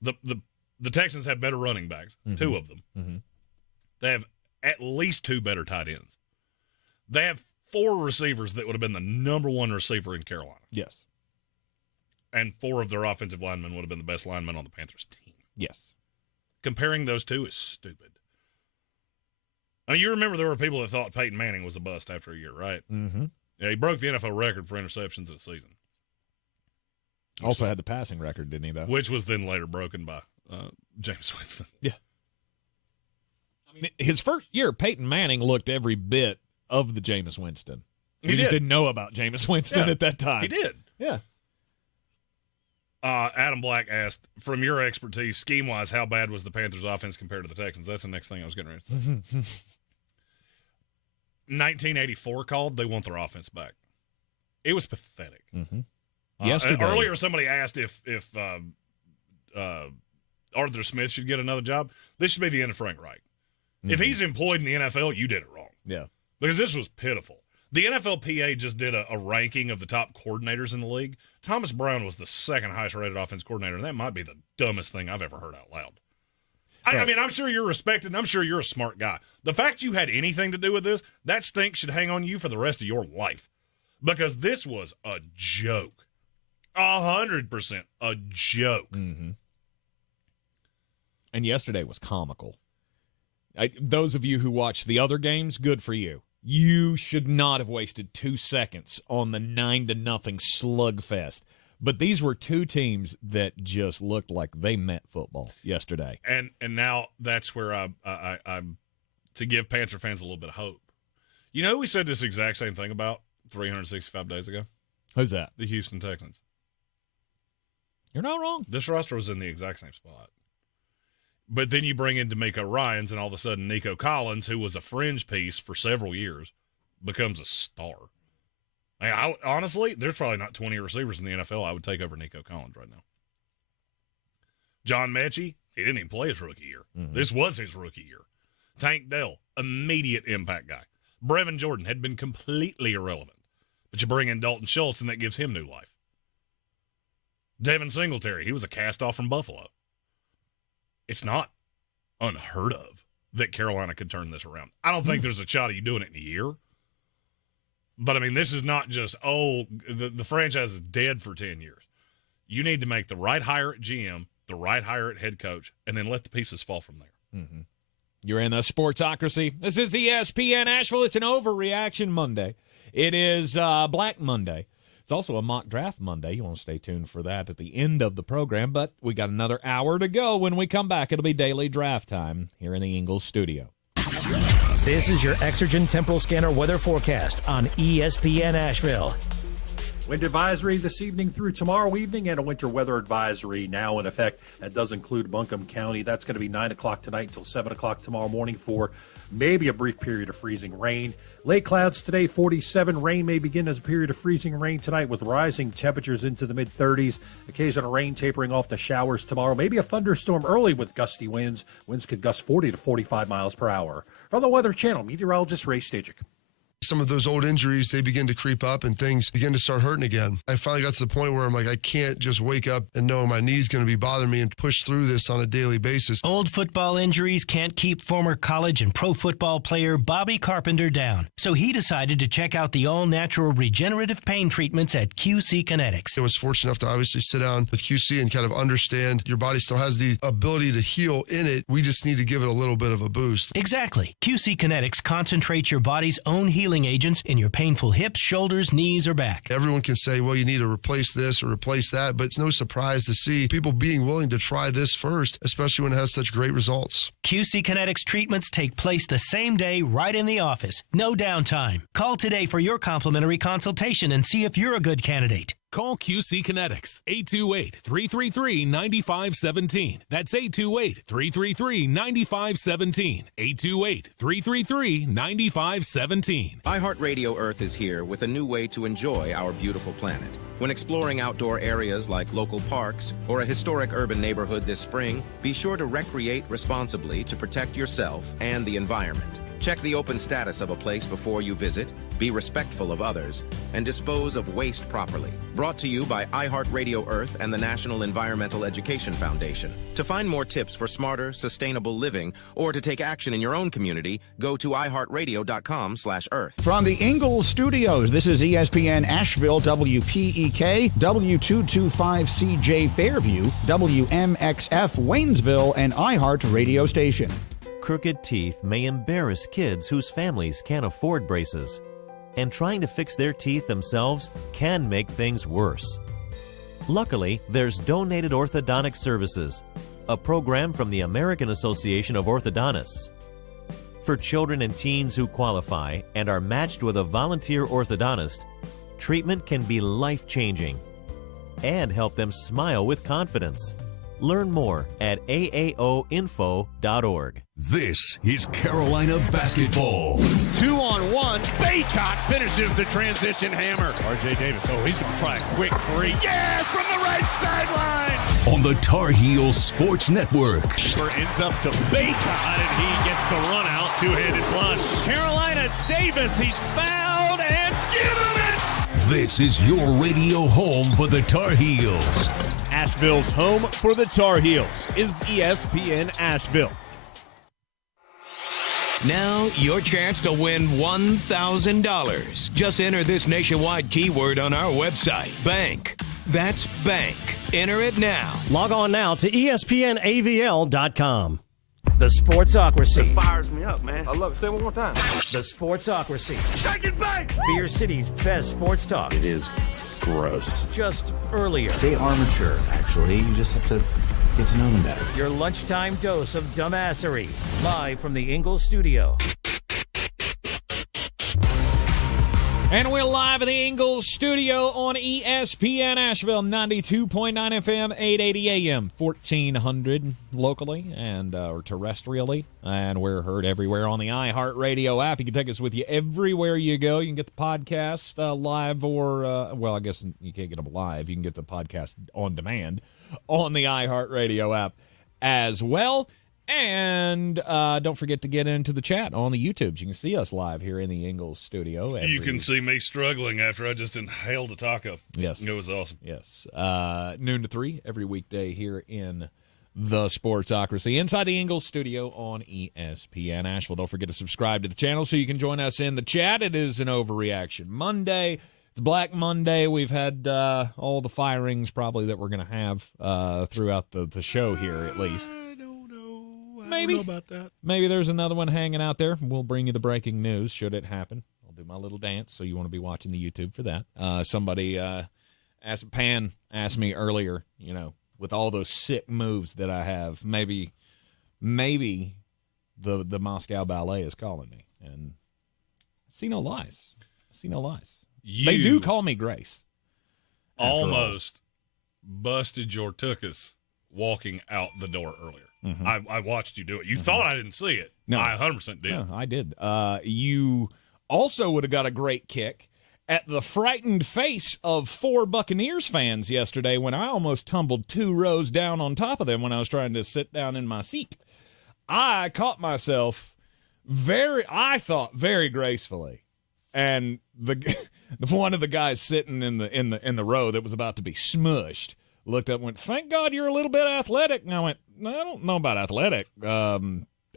The Texans have better running backs, two of them. Mm-hmm. They have at least two better tight ends. They have four receivers that would have been the number one receiver in Carolina. Yes. And four of their offensive linemen would have been the best linemen on the Panthers team. Yes. Comparing those two is stupid. You remember there were people that thought Peyton Manning was a bust after a year, right? Mm-hmm. Yeah, he broke the NFL record for interceptions in a season. Also had the passing record, didn't he, though? Which was then later broken by James Winston. Yeah. His first year, Peyton Manning looked every bit of the Jameis Winston. We just didn't know about Jameis Winston at that time. He did. Yeah. Adam Black asked, from your expertise, scheme-wise, how bad was the Panthers' offense compared to the Texans? That's the next thing I was getting ready to say. 1984 called, they want their offense back. It was pathetic. Mm-hmm. Yesterday. Earlier, somebody asked if Arthur Smith should get another job. This should be the end of Frank Reich. Mm-hmm. If he's employed in the NFL, you did it wrong. Yeah. Because this was pitiful. The NFLPA just did a ranking of the top coordinators in the league. Thomas Brown was the second highest-rated offense coordinator, and that might be the dumbest thing I've ever heard out loud. I mean, I'm sure you're respected, and I'm sure you're a smart guy. The fact you had anything to do with this, that stink should hang on you for the rest of your life. Because this was a joke. 100% a joke. Mm-hmm. And yesterday was comical. Those of you who watched the other games, good for you. You should not have wasted 2 seconds on the 9-0 slugfest. But these were two teams that just looked like they meant football yesterday. And now that's where I'm to give Panther fans a little bit of hope. You know, we said this exact same thing about 365 days ago. Who's that? The Houston Texans. You're not wrong. This roster was in the exact same spot. But then you bring in D'Amico Ryans, and all of a sudden Nico Collins, who was a fringe piece for several years, becomes a star. Honestly, there's probably not 20 receivers in the NFL I would take over Nico Collins right now. John Mechie, he didn't even play his rookie year. Mm-hmm. This was his rookie year. Tank Dell, immediate impact guy. Brevin Jordan had been completely irrelevant. But you bring in Dalton Schultz, and that gives him new life. Devin Singletary, he was a cast-off from Buffalo. It's not unheard of that Carolina could turn this around. I don't think there's a shot of you doing it in a year. But, I mean, this is not just, the franchise is dead for 10 years. You need to make the right hire at GM, the right hire at head coach, and then let the pieces fall from there. Mm-hmm. You're in the Sportsocracy. This is ESPN Asheville. It's an Overreaction Monday. It is Black Monday. It's also a mock draft Monday. You want to stay tuned for that at the end of the program, but we got another hour to go. When we come back, it'll be daily draft time here in the Ingles studio. This is your Exergen Temporal Scanner weather forecast on ESPN Asheville. Wind advisory this evening through tomorrow evening, and a winter weather advisory now in effect. That does include Buncombe County. That's going to be 9 o'clock tonight until 7 o'clock tomorrow morning for maybe a brief period of freezing rain. Late clouds today, 47. Rain may begin as a period of freezing rain tonight with rising temperatures into the mid-30s. Occasional rain tapering off to showers tomorrow. Maybe a thunderstorm early with gusty winds. Winds could gust 40 to 45 miles per hour. From the Weather Channel, meteorologist Ray Stajic. Some of those old injuries, they begin to creep up and things begin to start hurting again. I finally got to the point where I'm like, I can't just wake up and know my knee's going to be bothering me and push through this on a daily basis. Old football injuries can't keep former college and pro football player Bobby Carpenter down. So he decided to check out the all-natural regenerative pain treatments at QC Kinetics. I was fortunate enough to obviously sit down with QC and kind of understand your body still has the ability to heal in it. We just need to give it a little bit of a boost. Exactly. QC Kinetics concentrates your body's own healing agents in your painful hips, shoulders, knees, or back. Everyone can say, well, you need to replace this or replace that, but it's no surprise to see people being willing to try this first, especially when it has such great results. QC Kinetics treatments take place the same day right in the office. No downtime. Call today for your complimentary consultation and see if you're a good candidate. Call QC Kinetics, 828-333-9517. That's 828-333-9517. 828-333-9517. iHeartRadio Earth is here with a new way to enjoy our beautiful planet. When exploring outdoor areas like local parks or a historic urban neighborhood this spring, be sure to recreate responsibly to protect yourself and the environment. Check the open status of a place before you visit, be respectful of others, and dispose of waste properly. Brought to you by iHeartRadio Earth and the National Environmental Education Foundation. To find more tips for smarter, sustainable living, or to take action in your own community, go to iHeartRadio.com/Earth. From the Ingles Studios, this is ESPN Asheville, WPEK, W225CJ Fairview, WMXF Waynesville, and iHeart Radio Station. Crooked teeth may embarrass kids whose families can't afford braces, and trying to fix their teeth themselves can make things worse. Luckily, there's Donated Orthodontic Services, a program from the American Association of Orthodontists. For children and teens who qualify and are matched with a volunteer orthodontist, treatment can be life-changing and help them smile with confidence. Learn more at aaoinfo.org. This is Carolina basketball. 2-on-1. Baycott finishes the transition hammer. R.J. Davis, he's going to try a quick three. Yes, from the right sideline. On the Tar Heels Sports Network. Ends up to Baycott, and he gets the run out. Two-handed flush. Carolina, it's Davis. He's fouled, and give him it. This is your radio home for the Tar Heels. Asheville's home for the Tar Heels is ESPN Asheville. Now, your chance to win $1,000. Just enter this nationwide keyword on our website, bank. That's bank. Enter it now. Log on now to ESPNAVL.com. The Sportsocracy. It fires me up, man. I love it. Say it one more time. The Sportsocracy. Shake it back! Beer City's best sports talk. It is gross. Just earlier. They are mature, actually. You just have to get to know them better. Your lunchtime dose of dumbassery. Live from the Ingles studio. And we're live in the Ingles studio on ESPN Asheville, 92.9 FM, 880 AM, 1400 locally and or terrestrially. And we're heard everywhere on the iHeartRadio app. You can take us with you everywhere you go. You can get the podcast live or, well, I guess you can't get them live. You can get the podcast on demand on the iHeartRadio app as well. And don't forget to get into the chat on the YouTubes. You can see us live here in the Ingles studio. You can see me struggling after I just inhaled a taco. Yes. It was awesome. Yes. Noon to 3 every weekday here in the Sportsocracy inside the Ingles studio on ESPN Asheville. Don't forget to subscribe to the channel so you can join us in the chat. It is an Overreaction Monday. It's Black Monday. We've had all the firings probably that we're going to have throughout the show here at least. Maybe. I don't know about that. Maybe there's another one hanging out there. We'll bring you the breaking news should it happen. I'll do my little dance, so you want to be watching the YouTube for that. Somebody asked me earlier, with all those sick moves that I have, maybe the Moscow Ballet is calling me. And I see no lies. They do call me Grace. Almost busted your tuchus walking out the door earlier. Mm-hmm. I watched you do it. You thought I didn't see it. No. I 100% did. No, I did. You also would have got a great kick at the frightened face of 4 Buccaneers fans yesterday when I almost tumbled 2 rows down on top of them when I was trying to sit down in my seat. I caught myself very gracefully, and the one of the guys sitting in the row that was about to be smushed looked up and went, "Thank God you're a little bit athletic." And I went, "No, I don't know about athletic.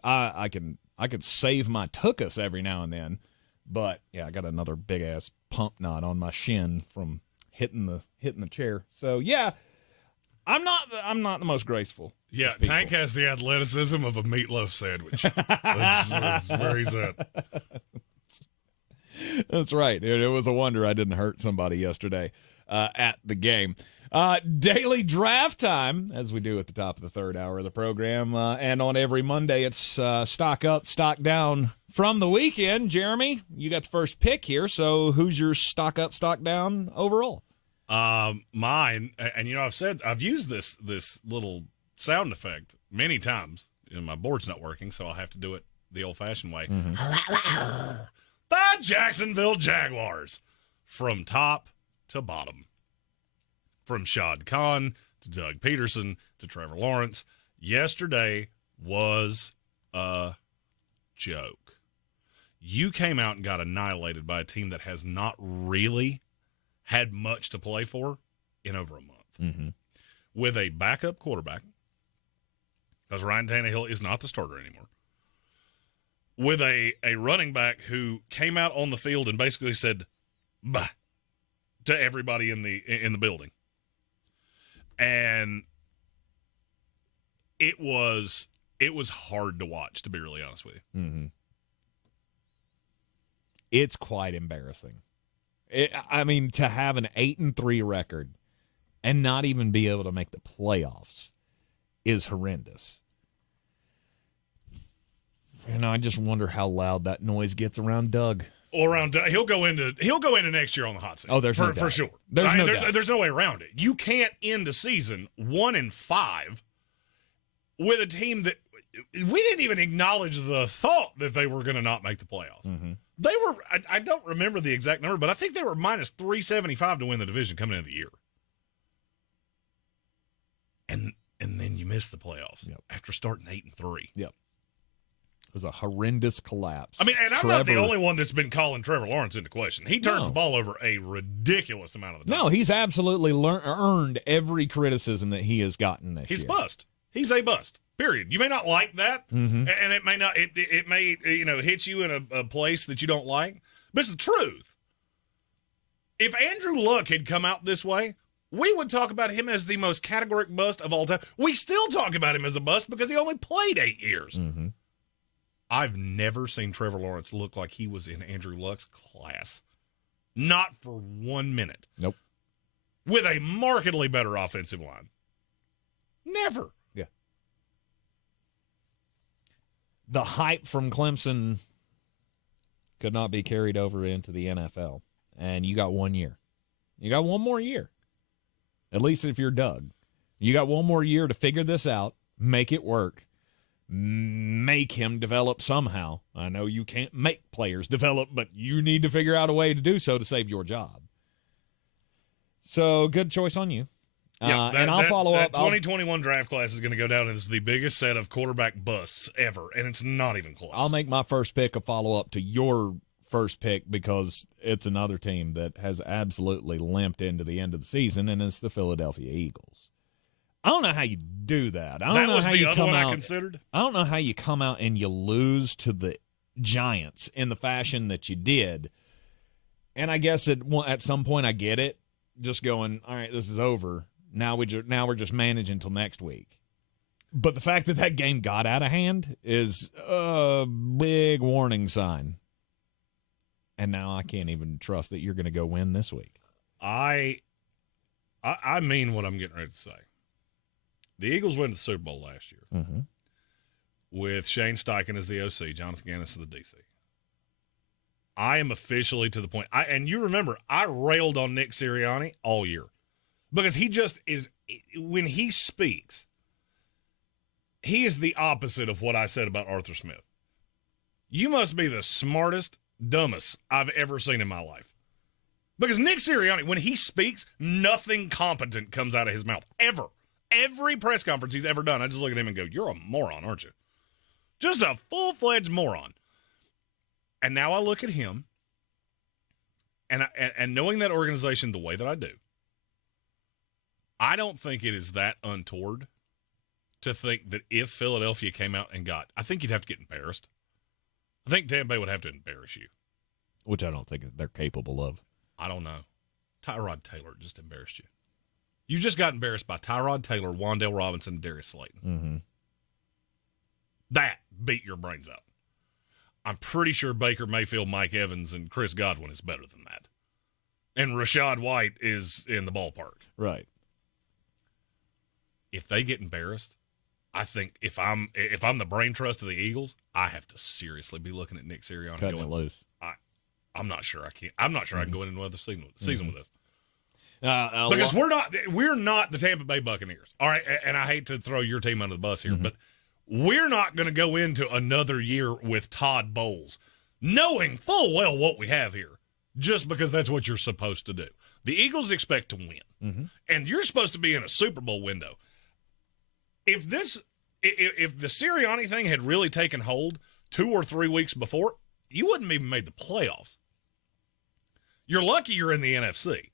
I could save my tuchus every now and then, but yeah, I got another big ass pump knot on my shin from hitting the chair. So yeah, I'm not the most graceful." Yeah, Tank has the athleticism of a meatloaf sandwich. That's where he's at. That's right. It was a wonder I didn't hurt somebody yesterday at the game. Daily draft time, as we do at the top of the third hour of the program. And on every Monday, it's stock up, stock down from the weekend. Jeremy, you got the first pick here. So who's your stock up, stock down overall? Mine, and I've used this little sound effect many times. My board's not working, so I'll have to do it the old-fashioned way. Mm-hmm. The Jacksonville Jaguars, from top to bottom. From Shad Khan to Doug Pederson to Trevor Lawrence, yesterday was a joke. You came out and got annihilated by a team that has not really had much to play for in over a month. Mm-hmm. With a backup quarterback, because Ryan Tannehill is not the starter anymore, with a running back who came out on the field and basically said, "Bah," to everybody in the building. And it was hard to watch, to be really honest with you. Mm-hmm. It's quite embarrassing. To have an 8-3 record and not even be able to make the playoffs is horrendous. And I just wonder how loud that noise gets around Doug. Or around he'll go into next year on the hot seat. Oh, there's no doubt. For sure. There's no way around it. You can't end the season 1-5 with a team that we didn't even acknowledge the thought that they were going to not make the playoffs. Mm-hmm. They were. I don't remember the exact number, but I think they were minus 375 to win the division coming into the year. And then you miss the playoffs after starting 8-3. Yep. It was a horrendous collapse. And I'm not the only one that's been calling Trevor Lawrence into question. He turns the ball over a ridiculous amount of the time. No, he's absolutely earned every criticism that he has gotten this year. He's bust. He's a bust. Period. You may not like that, mm-hmm. and it may not. It may hit you in a place that you don't like. But it's the truth. If Andrew Luck had come out this way, we would talk about him as the most categoric bust of all time. We still talk about him as a bust because he only played 8 years. Mm-hmm. I've never seen Trevor Lawrence look like he was in Andrew Luck's class. Not for 1 minute. Nope. With a markedly better offensive line. Never. Yeah. The hype from Clemson could not be carried over into the NFL. And you got 1 year. You got one more year. At least if you're Doug. You got one more year to figure this out, make it work, make him develop somehow. I know you can't make players develop, but you need to figure out a way to do so to save your job. So, good choice on you. Yeah, and I'll follow up. 2021 draft class is going to go down as the biggest set of quarterback busts ever, and it's not even close. I'll make my first pick a follow-up to your first pick because it's another team that has absolutely limped into the end of the season, and it's the Philadelphia Eagles. I don't know how you do that. I don't know how you come out. I considered. I don't know how you come out and you lose to the Giants in the fashion that you did. And I guess at some point I get it. Just going, all right, this is over. Now we're just managing until next week. But the fact that game got out of hand is a big warning sign. And now I can't even trust that you're going to go win this week. I mean what I'm getting ready to say. The Eagles went to the Super Bowl last year with Shane Steichen as the OC, Jonathan Gannon as the DC. I am officially to the point. And you remember, I railed on Nick Sirianni all year because he just is, when he speaks, he is the opposite of what I said about Arthur Smith. You must be the smartest, dumbest I've ever seen in my life. Because Nick Sirianni, when he speaks, nothing competent comes out of his mouth, ever. Every press conference he's ever done, I just look at him and go, you're a moron, aren't you? Just a full-fledged moron. And now I look at him, and knowing that organization the way that I do, I don't think it is that untoward to think that if Philadelphia came out and I think you'd have to get embarrassed. I think Tampa Bay would have to embarrass you. Which I don't think they're capable of. I don't know. Tyrod Taylor just embarrassed you. You just got embarrassed by Tyrod Taylor, Wan'Dale Robinson, and Darius Slayton. Mm-hmm. That beat your brains out. I'm pretty sure Baker Mayfield, Mike Evans, and Chris Godwin is better than that. And Rashad White is in the ballpark. Right. If they get embarrassed, I think if I'm the brain trust of the Eagles, I have to seriously be looking at Nick Sirianni cutting it loose. I'm not sure I can. I'm not sure I can go into another season with this. Because we're not the Tampa Bay Buccaneers. All right, and I hate to throw your team under the bus here, but we're not going to go into another year with Todd Bowles, knowing full well what we have here, just because that's what you're supposed to do. The Eagles expect to win, and you're supposed to be in a Super Bowl window. If the Sirianni thing had really taken hold 2 or 3 weeks before, you wouldn't have even made the playoffs. You're lucky you're in the NFC.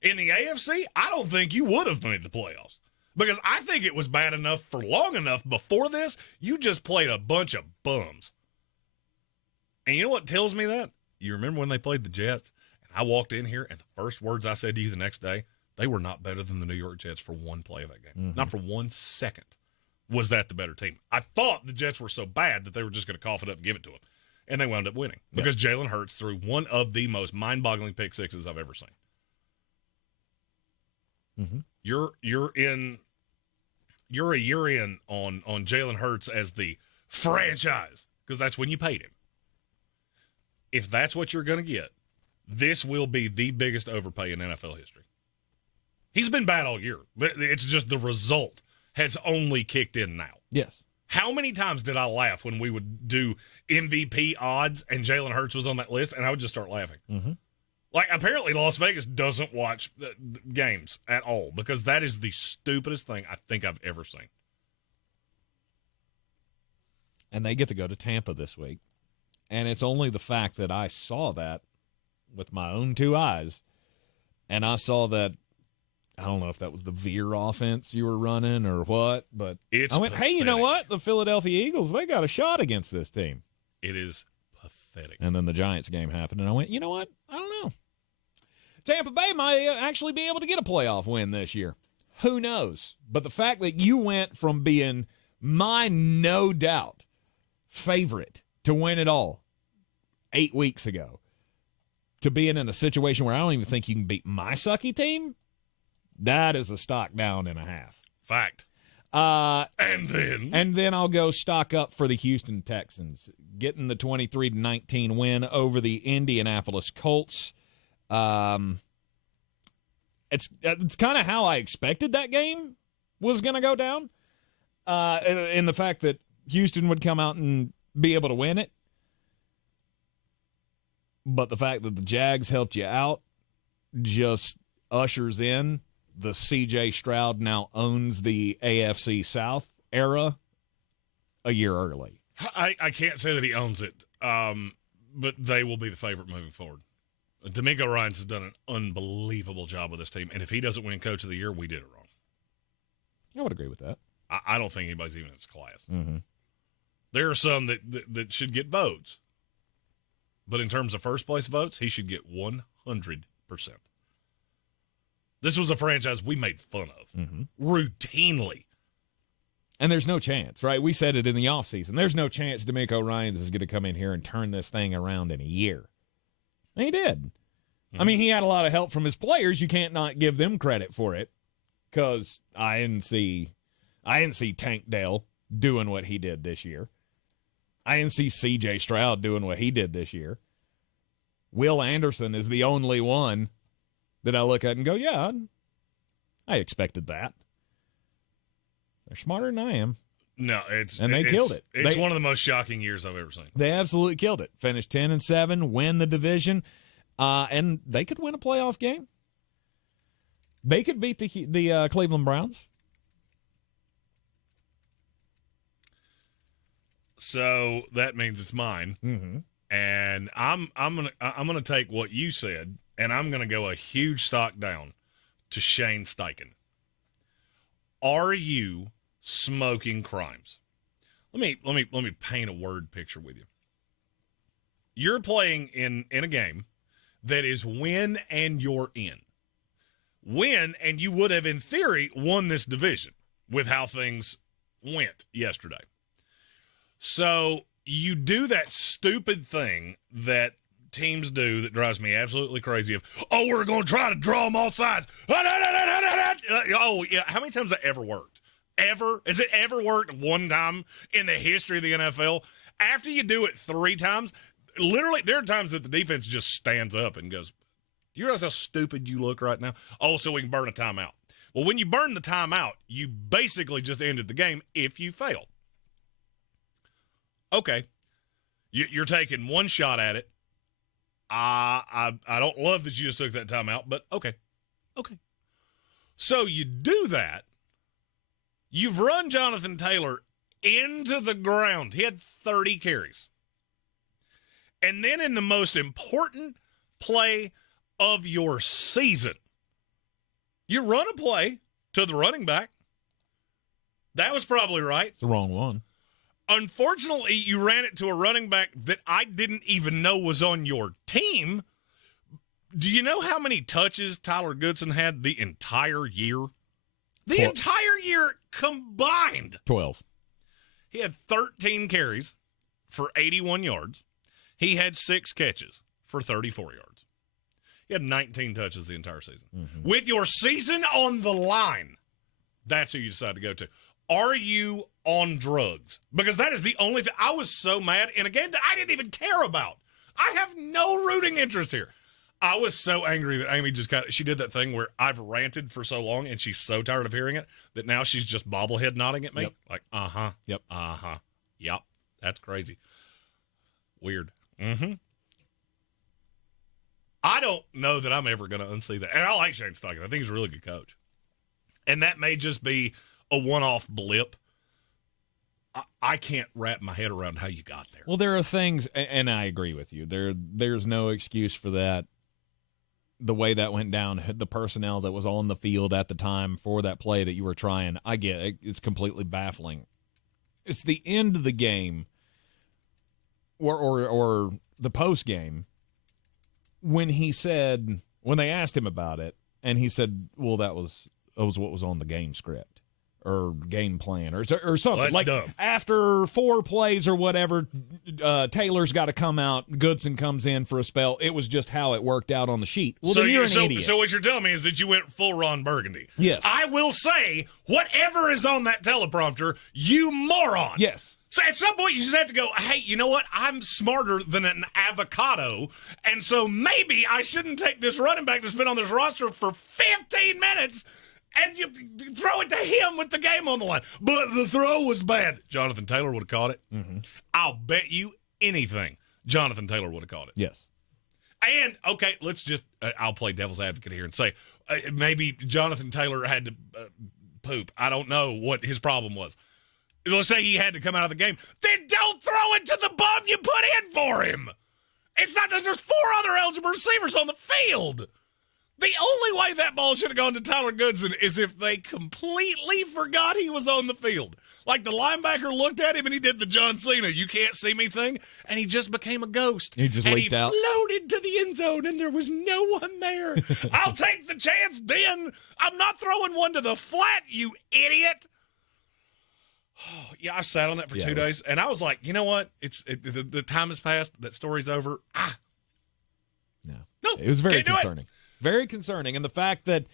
In the AFC, I don't think you would have made the playoffs. Because I think it was bad enough for long enough before this, you just played a bunch of bums. And you know what tells me that? You remember when they played the Jets? And I walked in here, and the first words I said to you the next day, they were not better than the New York Jets for one play of that game. Not for 1 second was that the better team. I thought the Jets were so bad that they were just going to cough it up and give it to them. And they wound up winning. Because Jalen Hurts threw one of the most mind-boggling pick sixes I've ever seen. You're a year in on Jalen Hurts as the franchise, because that's when you paid him. If that's what you're going to get, this will be the biggest overpay in NFL history. He's been bad all year. It's just the result has only kicked in now. Yes. How many times did I laugh when we would do MVP odds and Jalen Hurts was on that list, and I would just start laughing. Like, apparently Las Vegas doesn't watch the games at all because that is the stupidest thing I think I've ever seen. And they get to go to Tampa this week. And it's only the fact that I saw that with my own 2 eyes. And I saw that, I don't know if that was the veer offense you were running or what, but I went, hey, you know what? The Philadelphia Eagles, they got a shot against this team. It is pathetic. And then the Giants game happened, and I went, you know what? I don't know. Tampa Bay might actually be able to get a playoff win this year. Who knows? But the fact that you went from being my no doubt favorite to win it all 8 weeks ago to being in a situation where I don't even think you can beat my sucky team, that is a stock down and a half. Fact. And then I'll go stock up for the Houston Texans, getting the 23-19 win over the Indianapolis Colts. It's kind of how I expected that game was going to go down, in the fact that Houston would come out and be able to win it. But the fact that the Jags helped you out just ushers in the C.J. Stroud now owns the AFC South era a year early. I can't say that he owns it, but they will be the favorite moving forward. D'Amico Ryans has done an unbelievable job with this team, and if he doesn't win Coach of the Year, we did it wrong. I would agree with that. I don't think anybody's even in his class. Mm-hmm. There are some that should get votes, but in terms of first-place votes, he should get 100%. This was a franchise we made fun of routinely. And there's no chance, right? We said it in the offseason. There's no chance D'Amico Ryans is going to come in here and turn this thing around in a year. And he did. I mean, he had a lot of help from his players. You can't not give them credit for it, because I didn't see Tank Dell doing what he did this year. I didn't see C.J. Stroud doing what he did this year. Will Anderson is the only one that I look at and go, yeah, I expected that. They're smarter than I am. No, they killed it. It's one of the most shocking years I've ever seen. They absolutely killed it. Finished 10-7, win the division, and they could win a playoff game. They could beat the Cleveland Browns. So that means it's mine, and I'm gonna take what you said, and I'm gonna go a huge stock down to Shane Steichen. Are you smoking crimes? Let me paint a word picture with you. You're playing in a game that is win and you're in. Win, and you would have in theory won this division with how things went yesterday. So you do that stupid thing that teams do that drives me absolutely crazy of, oh, we're going to try to draw them all sides. Oh, yeah. How many times has that ever worked? Ever? Has it ever worked one time in the history of the NFL? After you do it 3 times, literally, there are times that the defense just stands up and goes, you realize how stupid you look right now? Oh, so we can burn a timeout. Well, when you burn the timeout, you basically just ended the game if you failed. Okay. You're taking one shot at it. I don't love that you just took that timeout, but okay. Okay. So you do that. You've run Jonathan Taylor into the ground. He had 30 carries. And then in the most important play of your season, you run a play to the running back. That was probably right. It's the wrong one. Unfortunately, you ran it to a running back that I didn't even know was on your team. Do you know how many touches Tyler Goodson had the entire year? The 12. entire year combined. 12. He had 13 carries for 81 yards. He had 6 catches for 34 yards. He had 19 touches the entire season. With your season on the line, that's who you decide to go to. Are you on drugs? Because that is the only thing. I was so mad in a game that I didn't even care about. I have no rooting interest here. I was so angry that Amy just she did that thing where I've ranted for so long and she's so tired of hearing it that now she's just bobblehead nodding at me. Yep. Like, uh-huh. Yep. Uh-huh. Yep. That's crazy. Weird. I don't know that I'm ever going to unsee that. And I like Shane Steichen. I think he's a really good coach. And that may just be a one-off blip. I can't wrap my head around how you got there. Well, there are things, and I agree with you. There's no excuse for that. The way that went down, the personnel that was on the field at the time for that play that you were trying, I get it. It's completely baffling. It's the end of the game or the post game when they asked him about it, and he said, well, that was what was on the game script or game plan or something. Well, like dumb. After 4 plays or whatever, Taylor's got to come out. Goodson comes in for a spell. It was just how it worked out on the sheet. Well, then you're an idiot. So what you're telling me is that you went full Ron Burgundy. Yes. I will say, whatever is on that teleprompter, you moron. Yes. So at some point, you just have to go, hey, you know what? I'm smarter than an avocado, and so maybe I shouldn't take this running back that's been on this roster for 15 minutes and you throw it to him with the game on the line. But the throw was bad. Jonathan Taylor would have caught it. Mm-hmm. I'll bet you anything Jonathan Taylor would have caught it. Yes. And, okay, let's just I'll play devil's advocate here and say maybe Jonathan Taylor had to poop. I don't know what his problem was. Let's say he had to come out of the game. Then don't throw it to the bum you put in for him. It's not that there's 4 other eligible receivers on the field. The only way that ball should have gone to Tyler Goodson is if they completely forgot he was on the field. Like the linebacker looked at him and he did the John Cena, you can't see me thing, and he just became a ghost. He just leaked out. Floated to the end zone and there was no one there. I'll take the chance then. I'm not throwing one to the flat, you idiot. Oh, yeah, I sat on that for 2 days, and I was like, you know what? The time has passed. That story's over. No, it was very concerning. Very concerning, and the fact that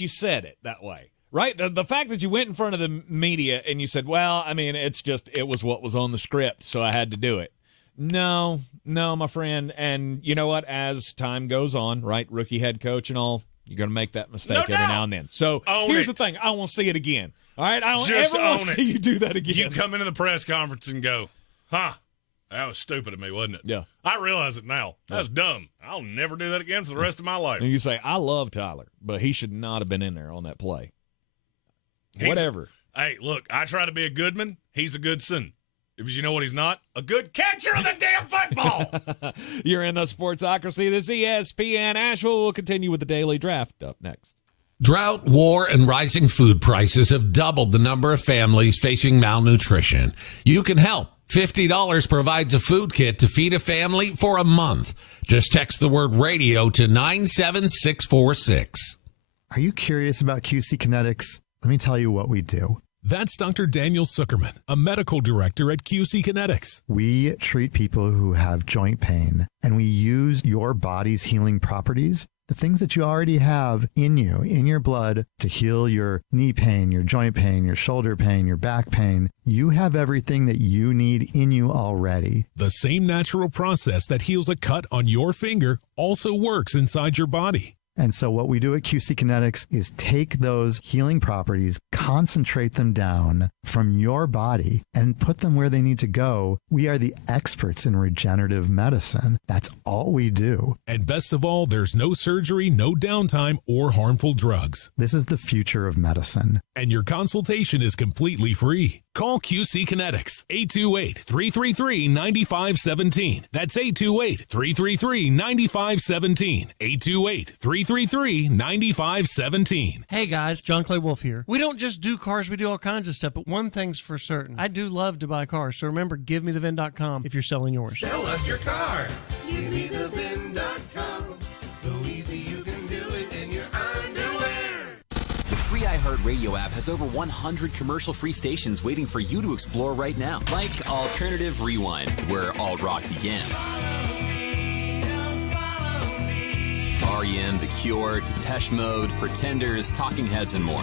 you said it that way, right? The fact that you went in front of the media and you said, "Well, I mean, it was what was on the script, so I had to do it." No, my friend, and you know what? As time goes on, right, rookie head coach and all, you're going to make that mistake every now and then. So here's the thing: I won't see it again. All right, I don't ever want to see you do that again. You come into the press conference and go, that was stupid of me, wasn't it? Yeah. I realize it now. That was dumb. I'll never do that again for the rest of my life. And you say, I love Tyler, but he should not have been in there on that play. Whatever. Hey, look, I try to be a Goodman. He's a Goodson. Because you know what he's not? A good catcher of the damn football. You're in the Sportsocracy. This ESPN Asheville. Will continue with the Daily Draft up next. Drought, war, and rising food prices have doubled the number of families facing malnutrition. You can help. $50 provides a food kit to feed a family for a month. Just text the word radio to 97646. Are you curious about QC Kinetics? Let me tell you what we do. That's Dr. Daniel Zuckerman, a medical director at QC Kinetics. We treat people who have joint pain, and we use your body's healing properties, the things that you already have in you, in your blood, to heal your knee pain, your joint pain, your shoulder pain, your back pain. You have everything that you need in you already. The same natural process that heals a cut on your finger also works inside your body. And so what we do at QC Kinetics is take those healing properties, concentrate them down from your body, and put them where they need to go. We are the experts in regenerative medicine. That's all we do. And best of all, there's no surgery, no downtime, or harmful drugs. This is the future of medicine. And your consultation is completely free. Call QC Kinetics, 828-333-9517. That's 828-333-9517. 828-333-9517. Hey guys, John Clay Wolf here. We don't just do cars, we do all kinds of stuff, but one thing's for certain. I do love to buy cars, so remember, GiveMeTheVin.com if you're selling yours. Sell us your car. GiveMeTheVin.com. So easy you can do it in your underwear. The free iHeartRadio app has over 100 commercial-free stations waiting for you to explore right now. Like Alternative Rewind, where alt rock began. R.E.M., The Cure, Depeche Mode, Pretenders, Talking Heads, and more.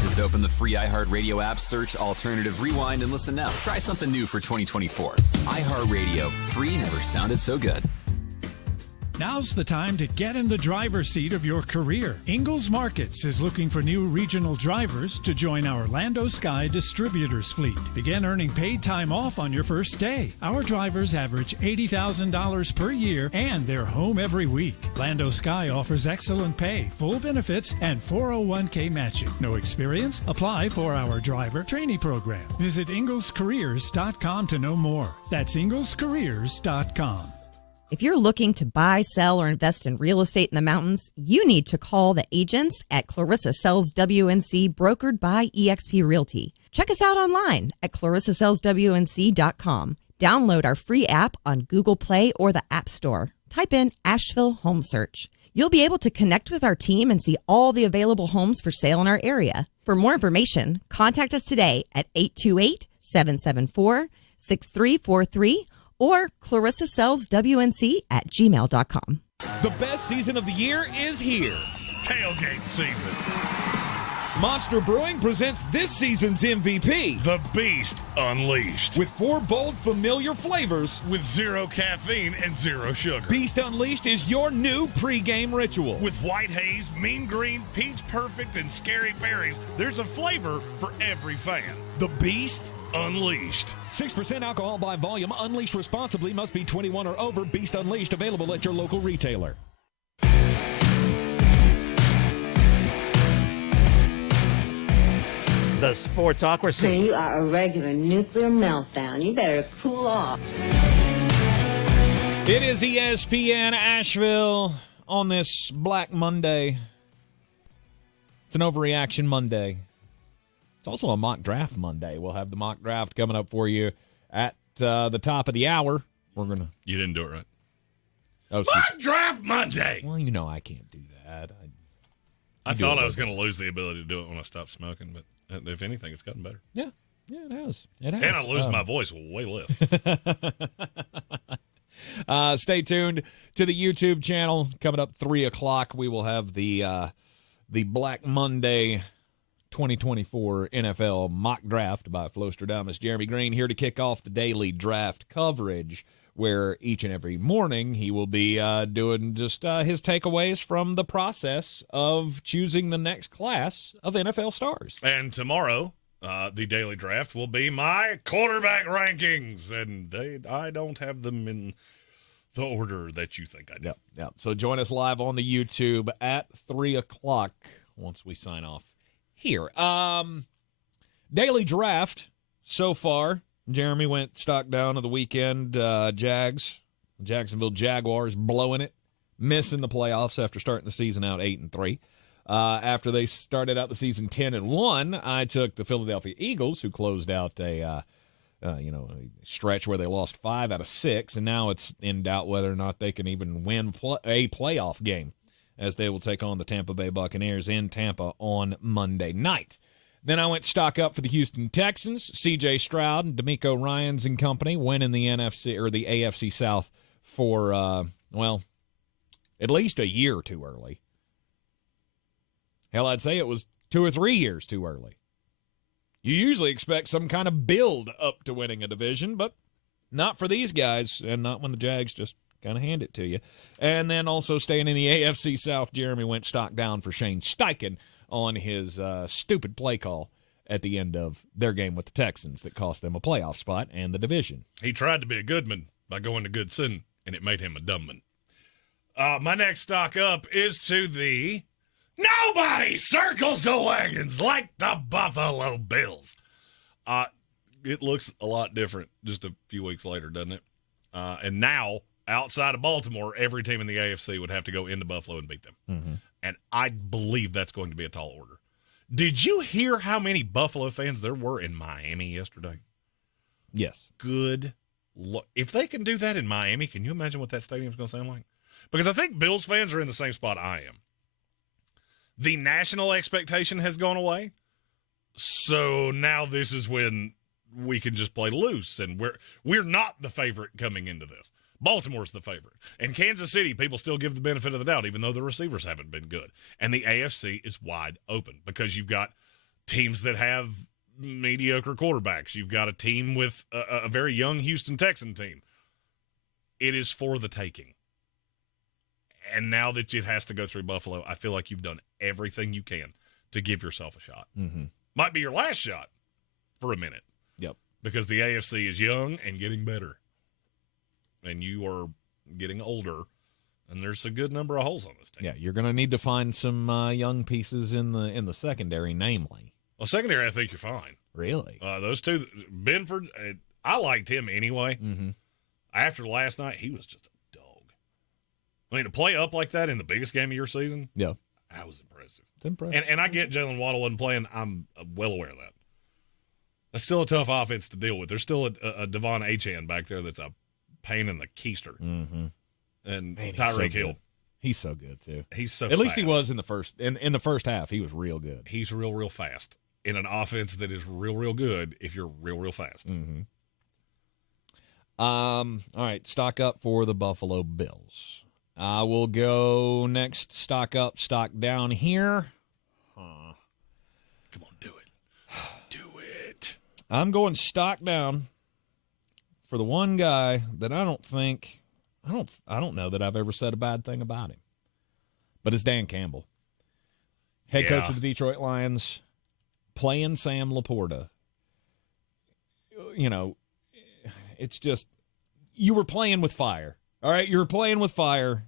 Just open the free iHeartRadio app, search Alternative Rewind, and listen now. Try something new for 2024. iHeartRadio. Free never sounded so good. Now's the time to get in the driver's seat of your career. Ingalls Markets is looking for new regional drivers to join our Lando Sky Distributors fleet. Begin earning paid time off on your first day. Our drivers average $80,000 per year, and they're home every week. Lando Sky offers excellent pay, full benefits, and 401k matching. No experience? Apply for our driver trainee program. Visit inglescareers.com to know more. That's inglescareers.com. If you're looking to buy, sell, or invest in real estate in the mountains, you need to call the agents at Clarissa Sells WNC, brokered by eXp Realty. Check us out online at clarissasellswnc.com. Download our free app on Google Play or the App Store. Type in Asheville Home Search. You'll be able to connect with our team and see all the available homes for sale in our area. For more information, contact us today at 828-774-6343 or clarissasellswnc@gmail.com. The best season of the year is here. tailgate season. Monster Brewing presents this season's MVP, The Beast Unleashed. with 4 bold, familiar flavors. With 0 caffeine and 0 sugar. Beast Unleashed is your new pregame ritual. With white haze, mean green, peach perfect, and scary berries, there's a flavor for every fan. The Beast Unleashed. 6% alcohol by volume. Unleashed responsibly. Must be 21 or over. Beast Unleashed available at your local retailer. The Sportsocracy. You are a regular nuclear meltdown. You better cool off. It is ESPN Asheville on this Black Monday. It's an Overreaction Monday. It's also a mock draft Monday. We'll have the mock draft coming up for you at the top of the hour. We're gonna. You didn't do it right. Oh, mock draft Monday. Well, you know I can't do that. I thought I was going to lose the ability to do it when I stopped smoking, but if anything, it's gotten better. Yeah, it has. It has. And I lose my voice way less. Stay tuned to the YouTube channel. Coming up 3 o'clock, we will have the Black Monday 2024 NFL mock draft by Flostradamus. Jeremy Green here to kick off the daily draft coverage, where each and every morning he will be doing just his takeaways from the process of choosing the next class of NFL stars. And tomorrow, the daily draft will be my quarterback rankings, and I don't have them in the order that you think I do. Yep. So join us live on the YouTube at 3 o'clock once we sign off here. Daily draft so far. Jeremy went stock down of the weekend. Jacksonville Jaguars blowing it, missing the playoffs after starting the season out 8-3. After they started out the season 10-1, I took the Philadelphia Eagles, who closed out a stretch where they lost 5 out of 6, and now it's in doubt whether or not they can even win a playoff game, as they will take on the Tampa Bay Buccaneers in Tampa on Monday night. Then I went stock up for the Houston Texans. C.J. Stroud and DeMeco Ryans and company winning the NFC or the AFC South for at least a year too early. Hell, I'd say it was 2 or 3 years too early. You usually expect some kind of build up to winning a division, but not for these guys, and not when the Jags just kind of hand it to you. And then also staying in the AFC South, Jeremy went stock down for Shane Steichen on his stupid play call at the end of their game with the Texans that cost them a playoff spot and the division. He tried to be a good man by going to Goodson, and it made him a dumb man. My next stock up is to the nobody circles the wagons like the Buffalo Bills. It looks a lot different just a few weeks later, doesn't it? And now, outside of Baltimore, every team in the AFC would have to go into Buffalo and beat them. Mm-hmm. And I believe that's going to be a tall order. Did you hear how many Buffalo fans there were in Miami yesterday? Yes. Good Lord. If they can do that in Miami, can you imagine what that stadium's going to sound like? Because I think Bills fans are in the same spot I am. The national expectation has gone away. So now this is when we can just play loose, and we're not the favorite coming into this. Baltimore's the favorite. And Kansas City, people still give the benefit of the doubt, even though the receivers haven't been good. And the AFC is wide open because you've got teams that have mediocre quarterbacks. You've got a team with a very young Houston Texan team. It is for the taking. And now that it has to go through Buffalo, I feel like you've done everything you can to give yourself a shot. Mm-hmm. Might be your last shot for a minute. Yep. Because the AFC is young and getting better. And you are getting older, and there's a good number of holes on this team. Yeah, you're going to need to find some young pieces in the secondary, namely. Well, secondary, I think you're fine. Really? Those two, Benford, I liked him anyway. Mm-hmm. After last night, he was just a dog. I mean, to play up like that in the biggest game of your season, yeah, that was impressive. It's impressive. And I get Jalen Waddle wasn't playing. I'm well aware of that. That's still a tough offense to deal with. There's still a Devon Achane back there that's a pain in the keister. Mm-hmm. And Man, Tyreek Hill. He's so good, too. He's so At least fast. he was in the first in the first half. He was real good. He's real fast in an offense that is real good if you're real fast. Mm-hmm. All right, stock up for the Buffalo Bills. I will go next. Stock up, stock down here. Come on, do it. Do it. I'm going stock down for the one guy that I don't know that I've ever said a bad thing about him. But it's Dan Campbell. Head coach of the Detroit Lions, playing Sam Laporta. You know, it's just, you were playing with fire. All right, you were playing with fire.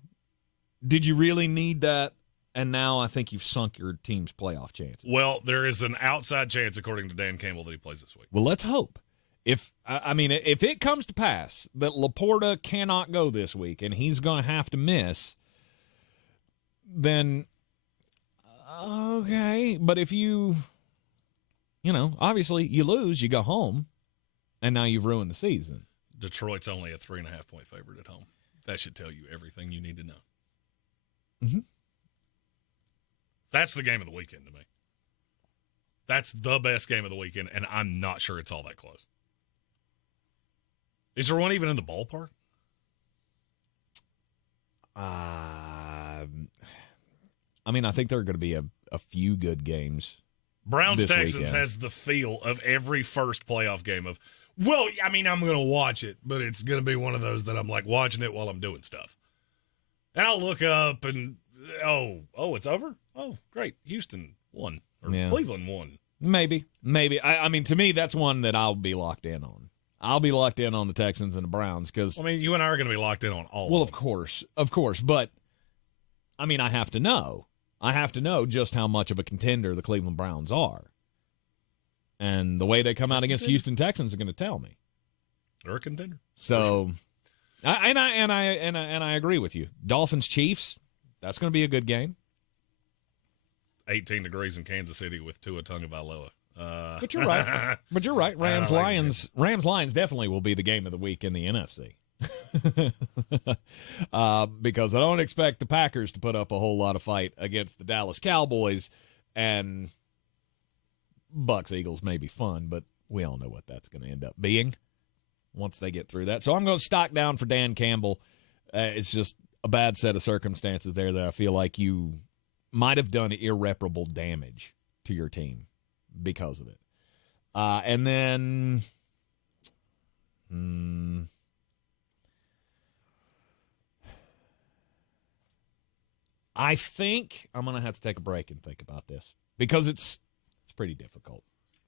Did you really need that? And now I think you've sunk your team's playoff chances. Well, there is an outside chance, according to Dan Campbell, that he plays this week. Well, let's hope. If it comes to pass that Laporta cannot go this week and he's going to have to miss, then okay. But if obviously you lose, you go home, and now you've ruined the season. Detroit's only a 3.5-point favorite at home. That should tell you everything you need to know. Mm-hmm. That's the game of the weekend to me. That's the best game of the weekend, and I'm not sure it's all that close. Is there one even in the ballpark? I think there are going to be a few good games. Browns-Texans has the feel of every first playoff game of, well, I'm going to watch it, but it's going to be one of those that I'm like watching it while I'm doing stuff. And I'll look up and, it's over? Oh, great. Houston won. Or Cleveland won. Maybe. To me, that's one that I'll be locked in on. I'll be locked in on the Texans and the Browns because... you and I are going to be locked in on all Well, of them. Of course. But, I have to know. I have to know just how much of a contender the Cleveland Browns are. And the way they come out against Houston Texans are going to tell me. They're a contender. So, sure. I agree with you. Dolphins Chiefs, that's going to be a good game. 18 degrees in Kansas City with Tua Tagovailoa. But you're right. Rams Lions definitely will be the game of the week in the NFC. Because I don't expect the Packers to put up a whole lot of fight against the Dallas Cowboys, and Bucks Eagles may be fun, but we all know what that's going to end up being once they get through that. So I'm going to stock down for Dan Campbell. It's just a bad set of circumstances there that I feel like you might have done irreparable damage to your team because of it. And then I think I'm going to have to take a break and think about this because it's pretty difficult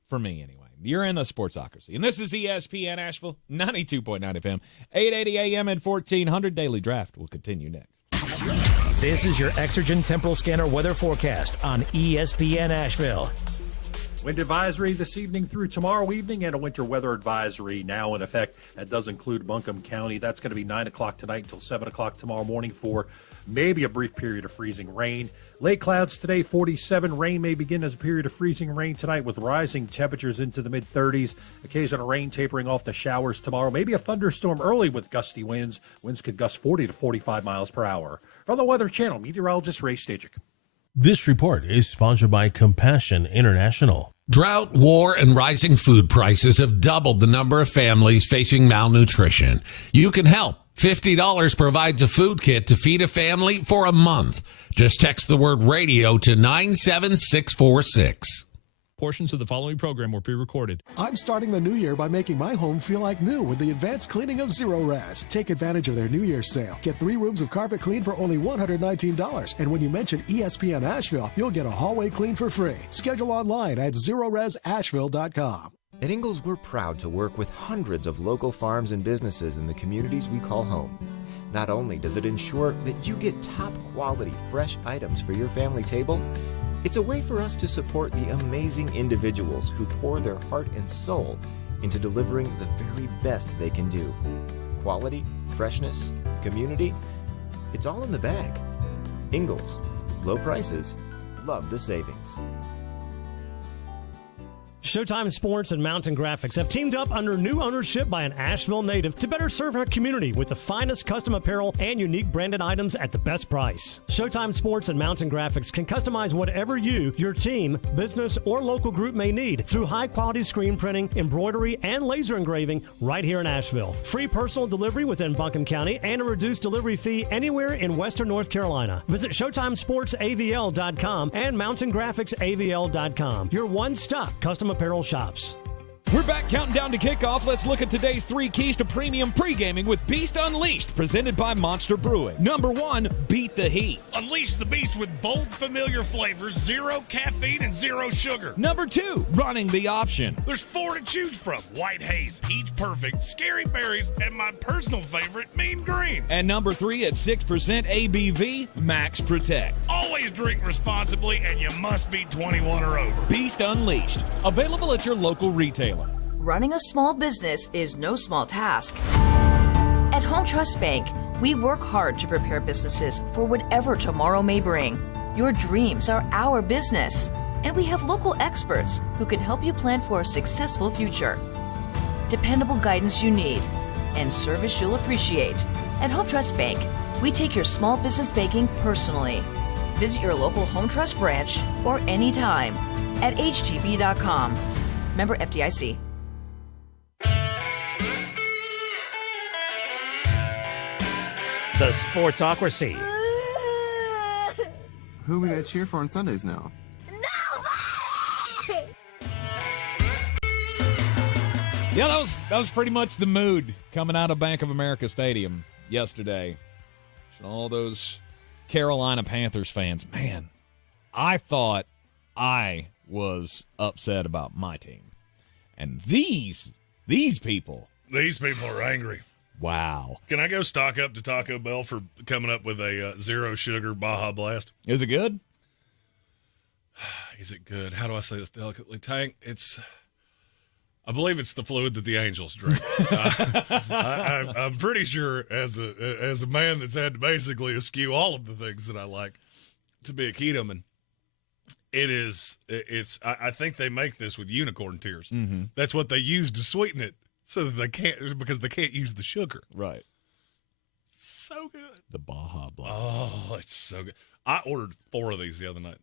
for me anyway. You're in the Sportsocracy, and this is ESPN Asheville, 92.9 FM, 880 AM and 1400. Daily Draft will continue next. This is your Exergen Temporal Scanner weather forecast on ESPN Asheville. Wind advisory this evening through tomorrow evening, and a winter weather advisory now in effect. That does include Buncombe County. That's going to be 9 o'clock tonight until 7 o'clock tomorrow morning for maybe a brief period of freezing rain. Late clouds today, 47. Rain may begin as a period of freezing rain tonight with rising temperatures into the mid-30s. Occasional rain tapering off to showers tomorrow. Maybe a thunderstorm early with gusty winds. Winds could gust 40 to 45 miles per hour. From the Weather Channel, meteorologist Ray Stajic. This report is sponsored by Compassion International. Drought, war, and rising food prices have doubled the number of families facing malnutrition. You can help. $50 provides a food kit to feed a family for a month. Just text the word radio to 97646. Portions of the following program were pre-recorded. I'm starting the new year by making my home feel like new with the advanced cleaning of Zero Res. Take advantage of their New Year's sale. Get 3 rooms of carpet clean for only $119. And when you mention ESPN Asheville, you'll get a hallway clean for free. Schedule online at ZeroResAsheville.com. At Ingalls, we're proud to work with hundreds of local farms and businesses in the communities we call home. Not only does it ensure that you get top quality, fresh items for your family table, it's a way for us to support the amazing individuals who pour their heart and soul into delivering the very best they can do. Quality, freshness, community, it's all in the bag. Ingalls, low prices, love the savings. Showtime Sports and Mountain Graphics have teamed up under new ownership by an Asheville native to better serve our community with the finest custom apparel and unique branded items at the best price. Showtime Sports and Mountain Graphics can customize whatever you, your team, business, or local group may need through high-quality screen printing, embroidery, and laser engraving right here in Asheville. Free personal delivery within Buncombe County and a reduced delivery fee anywhere in Western North Carolina. Visit ShowtimeSportsAVL.com and MountainGraphicsAVL.com. Your one-stop custom apparel shops. We're back counting down to kickoff. Let's look at today's 3 keys to premium pre-gaming with Beast Unleashed, presented by Monster Brewing. Number 1, beat the heat. Unleash the beast with bold, familiar flavors, 0 caffeine and 0 sugar. Number 2, running the option. There's 4 to choose from: White Haze, Peach Perfect, Scary Berries, and my personal favorite, Mean Green. And number 3, at 6% ABV, Max Protect. Always drink responsibly, and you must be 21 or over. Beast Unleashed, available at your local retailer. Running a small business is no small task. At Home Trust Bank, we work hard to prepare businesses for whatever tomorrow may bring. Your dreams are our business, and we have local experts who can help you plan for a successful future. Dependable guidance you need, and service you'll appreciate. At Home Trust Bank, we take your small business banking personally. Visit your local Home Trust branch or anytime at htb.com. Member FDIC. The Sportsocracy. Who are we going to cheer for on Sundays now? Yeah, that was pretty much the mood coming out of Bank of America Stadium yesterday. All those Carolina Panthers fans. Man, I thought I was upset about my team. And these people. These people are angry. Wow. Can I go stock up to Taco Bell for coming up with a 0 sugar Baja Blast? Is it good? Is it good? How do I say this delicately? Tank, I believe it's the fluid that the Angels drink. I'm pretty sure, as a man that's had to basically eschew all of the things that I like, to be a ketoman, I think they make this with unicorn tears. Mm-hmm. That's what they use to sweeten it, so that they can't use the sugar. Right. So good. The Baja Blast. Oh, it's so good. I ordered 4 of these the other night.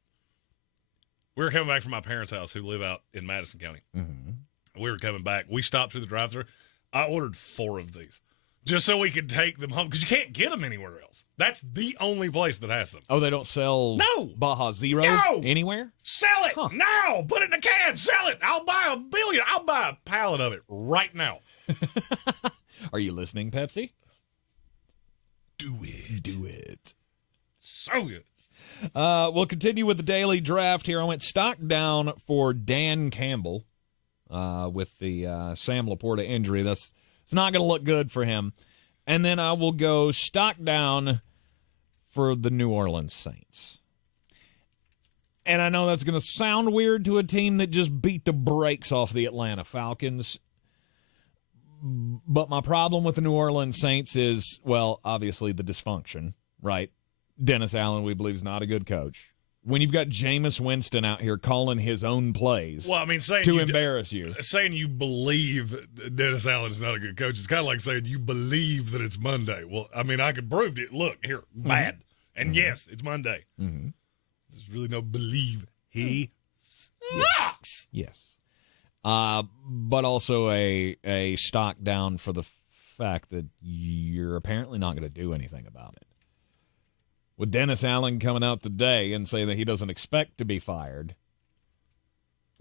We were coming back from my parents' house, who live out in Madison County. Mm-hmm. We were coming back. We stopped through the drive-thru. I ordered 4 of these just so we could take them home, because you can't get them anywhere else. That's the only place that has them. Oh, they don't sell Baja Zero anywhere? Sell it now. Put it in a can. Sell it. I'll buy a billion. I'll buy a pallet of it right now. Are you listening, Pepsi? Do it. Do it. So good. We'll continue with the daily draft here. I went stock down for Dan Campbell with the Sam Laporta injury. It's not going to look good for him. And then I will go stock down for the New Orleans Saints. And I know that's going to sound weird to a team that just beat the brakes off the Atlanta Falcons. But my problem with the New Orleans Saints is, well, obviously the dysfunction, right? Dennis Allen, we believe, is not a good coach. When you've got Jameis Winston out here calling his own plays to embarrass you. Saying you believe Dennis Allen is not a good coach, it's kind of like saying you believe that it's Monday. Well, I mean, I could prove it. Look, here, bad. And yes, it's Monday. Mm-hmm. There's really no believe. He sucks. Yes. But also a stock down for the fact that you're apparently not going to do anything about it. With Dennis Allen coming out today and saying that he doesn't expect to be fired,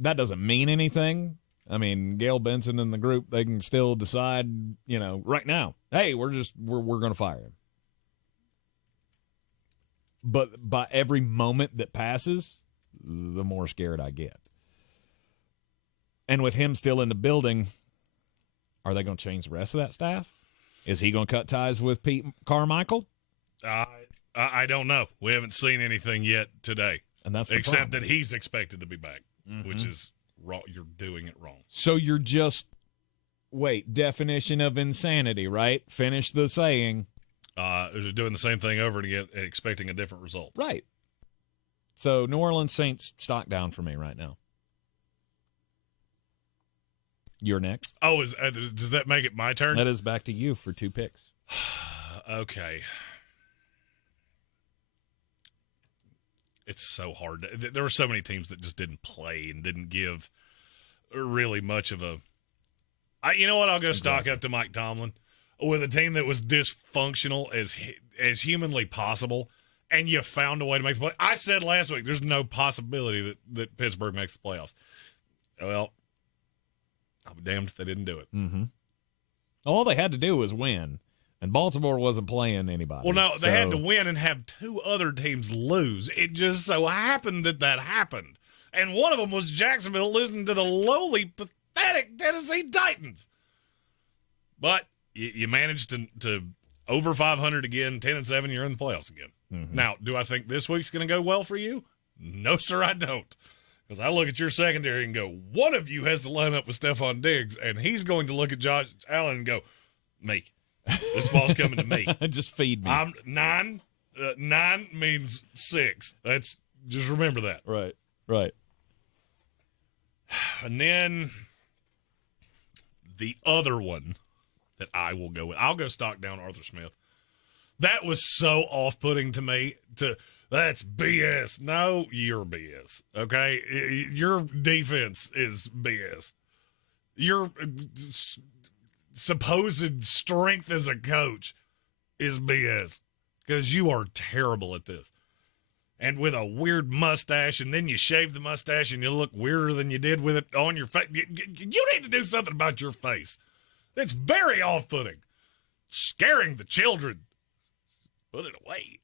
that doesn't mean anything. I mean, Gail Benson and the group, they can still decide, right now, hey, we're going to fire him. But by every moment that passes, the more scared I get. And with him still in the building, are they going to change the rest of that staff? Is he going to cut ties with Pete Carmichael? I don't know. We haven't seen anything yet today. And that's the except problem. that he's expected to be back, which is wrong. You're doing it wrong. So you're just, definition of insanity, right? Finish the saying. Doing the same thing over and again, expecting a different result. Right. So New Orleans Saints stock down for me right now. You're next. Oh, does that make it my turn? That is back to you for 2 picks. Okay. It's so hard. There were so many teams that just didn't play and didn't give really much of a. You know what? I'll go stock up to Mike Tomlin with a team that was dysfunctional as humanly possible, and you found a way to make the play. I said last week there's no possibility that Pittsburgh makes the playoffs. Well, I'll be damned if they didn't do it. Mm-hmm. All they had to do was win, and Baltimore wasn't playing anybody. Well, no, they had to win and have 2 other teams lose. It just so happened that happened. And one of them was Jacksonville losing to the lowly, pathetic Tennessee Titans. But you managed to over 500 again, 10-7, you're in the playoffs again. Mm-hmm. Now, do I think this week's going to go well for you? No, sir, I don't. Because I look at your secondary and go, one of you has to line up with Stephon Diggs, and he's going to look at Josh Allen and go, me. This ball's coming to me. Just feed me. I'm 9. 9 means 6. Just remember that. Right. And then the other one that I will go with, I'll go stock down Arthur Smith. That was so off-putting to me. That's BS. No, you're BS. Okay, your defense is BS. Your supposed strength as a coach is BS because you are terrible at this. And with a weird mustache, and then you shave the mustache and you look weirder than you did with it on your face. You need to do something about your face. It's very off-putting. Scaring the children. Put it away.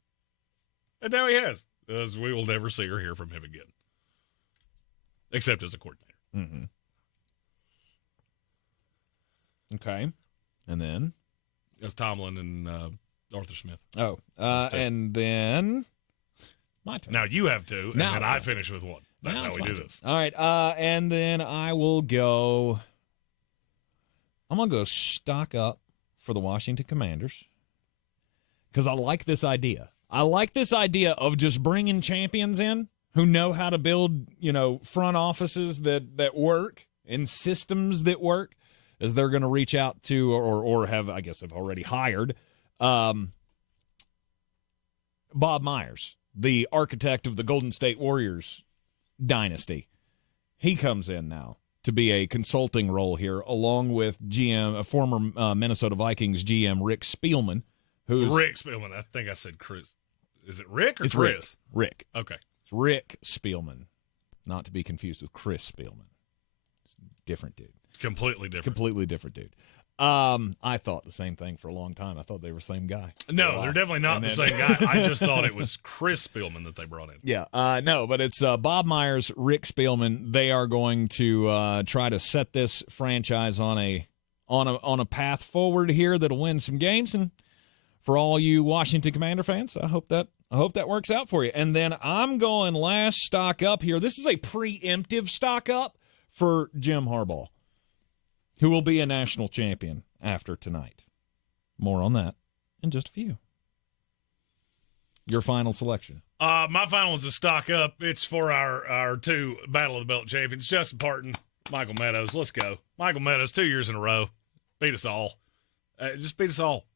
And now he has. As we will never see or hear from him again. Except as a coordinator. Mm-hmm. Okay. And then? It's Tomlin and Arthur Smith. Oh. And then my turn. Now you have 2, and now then I finish with 1. That's how we do this. All right. And then I will go. I'm going to go stock up for the Washington Commanders because I like this idea. I like this idea of just bringing champions in who know how to build, front offices that work and systems that work, as they're going to reach out to or have already hired Bob Myers, the architect of the Golden State Warriors dynasty. He comes in now to be a consulting role here, along with former Minnesota Vikings GM Rick Spielman. Rick Spielman. I think I said Chris. Is it Rick or Chris? Rick. Okay. It's Rick Spielman, not to be confused with Chris Spielman. It's a different dude. Completely different. Completely different dude. I thought the same thing for a long time. I thought they were the same guy. No, they're definitely not the same guy. I just thought it was Chris Spielman that they brought in. Yeah. No, but it's Bob Myers, Rick Spielman. They are going to try to set this franchise on a path forward here that'll win some games. And for all you Washington Commander fans, I hope that works out for you. And then I'm going last stock up here. This is a preemptive stock up for Jim Harbaugh, who will be a national champion after tonight. More on that in just a few. Your final selection. My final one's a stock up. It's for our 2 Battle of the Belt champions, Justin Parton, Michael Meadows. Let's go. Michael Meadows, 2 years in a row. Beat us all. Just beat us all.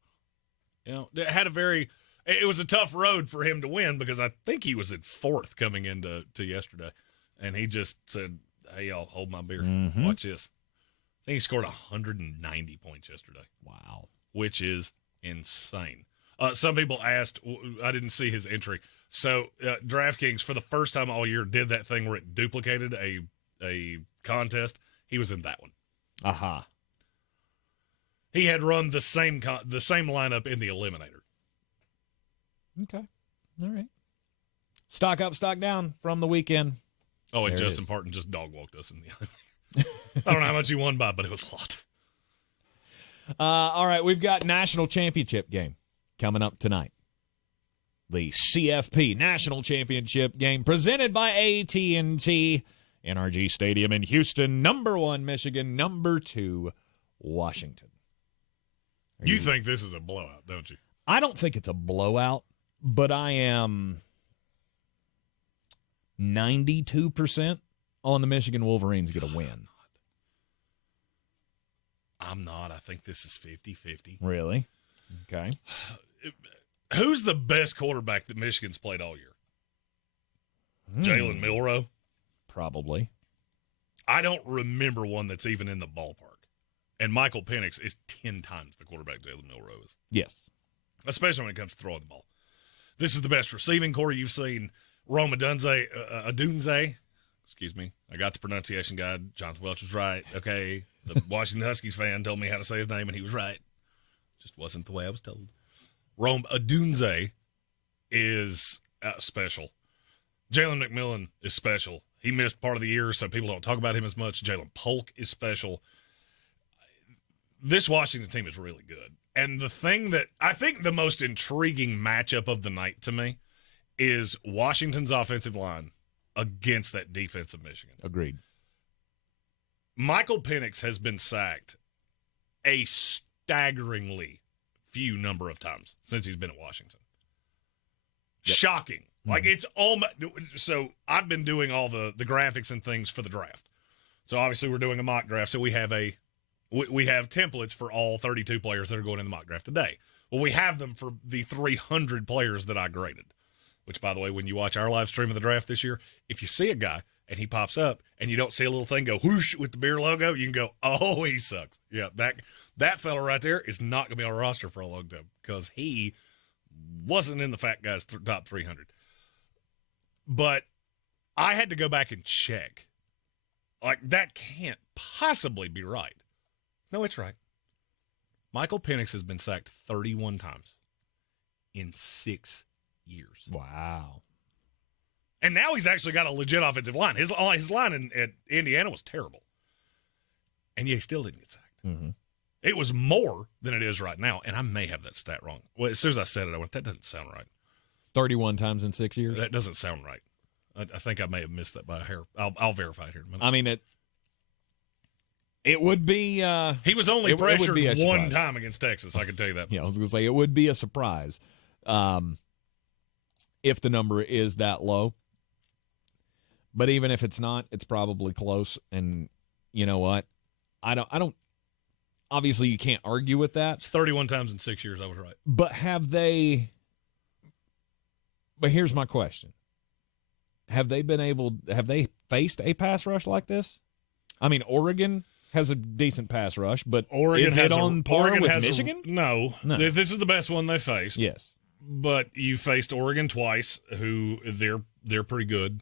It was a tough road for him to win because I think he was at 4th coming into yesterday. And he just said, hey, y'all, hold my beer. Mm-hmm. Watch this. I think he scored 190 points yesterday. Wow. Which is insane. Some people asked, I didn't see his entry. So DraftKings, for the first time all year, did that thing where it duplicated a contest. He was in that one. Aha. He had run the same lineup in the Eliminator. Okay. All right. Stock up, stock down from the weekend. Oh, and Justin Parton just dog-walked us in the Eliminator. I don't know how much he won by, but it was a lot. All right, we've got national championship game coming up tonight. The CFP National Championship game presented by AT&T NRG Stadium in Houston. Number 1, Michigan. Number 2, Washington. You think this is a blowout, don't you? I don't think it's a blowout, but I am 92% on the Michigan Wolverines going to win. I'm not. I think this is 50-50. Really? Okay. Who's the best quarterback that Michigan's played all year? Jalen Milroe? Probably. I don't remember one that's even in the ballpark. And Michael Penix is 10 times the quarterback Jalen Milroe is. Yes. Especially when it comes to throwing the ball. This is the best receiving core you've seen. Rome Odunze. Excuse me. I got the pronunciation guide. Jonathan Welch was right. Okay. The Washington Huskies fan told me how to say his name, and he was right. Just wasn't the way I was told. Rome Odunze is special. Jalen McMillan is special. He missed part of the year, so people don't talk about him as much. Jalen Polk is special. This Washington team is really good. And the thing that I think the most intriguing matchup of the night to me is Washington's offensive line against that defense of Michigan. Agreed. Michael Penix has been sacked a staggeringly few number of times since he's been at Washington. Yep. Shocking. Like, it's almost – so I've been doing all the graphics and things for the draft. So, obviously, we're doing a mock draft, so we have templates for all 32 players that are going in the mock draft today. Well, we have them for the 300 players that I graded, which, by the way, when you watch our live stream of the draft this year, if you see a guy and he pops up and you don't see a little thing go whoosh with the beer logo, you can go, oh, he sucks. Yeah, that fella right there is not going to be on our roster for a long time because he wasn't in the fat guy's top 300. But I had to go back and check. Like, that can't possibly be right. No, it's right. Michael Penix has been sacked 31 times in 6 years. Wow. And now he's actually got a legit offensive line. His line at Indiana was terrible. And yet he still didn't get sacked. Mm-hmm. It was more than it is right now. And I may have that stat wrong. Well, as soon as I said it, I went, that doesn't sound right. 31 times in 6 years? That doesn't sound right. I think I may have missed that by a hair. I'll verify it here in a minute. I mean, it would be he was only pressured one time against Texas, I can tell you that. Yeah, I was going to say it would be a surprise if the number is that low. But even if it's not, it's probably close. And you know what? I don't obviously you can't argue with that. It's 31 times in 6 years, I was right. But but here's my question. Have they faced a pass rush like this? I mean, Oregon has a decent pass rush, but Oregon is it on par with Michigan? No. This is the best one they faced. Yes. But you faced Oregon twice, who they're pretty good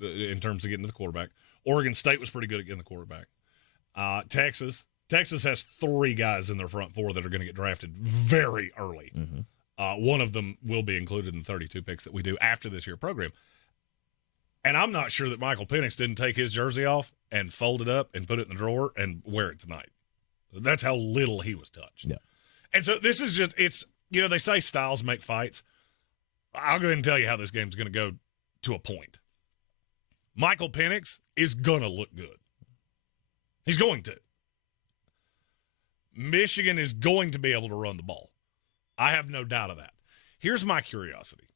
in terms of getting to the quarterback. Oregon State was pretty good at getting the quarterback. Texas has 3 guys in their front 4 that are going to get drafted very early. One of them will be included in the 32 picks that we do after this year program. And I'm not sure that Michael Penix didn't take his jersey off and fold it up and put it in the drawer and wear it tonight. That's how little he was touched. Yeah. And so this is just, they say styles make fights. I'll go ahead and tell you how this game's going to go to a point. Michael Penix is going to look good. He's going to. Michigan is going to be able to run the ball. I have no doubt of that. Here's my curiosity.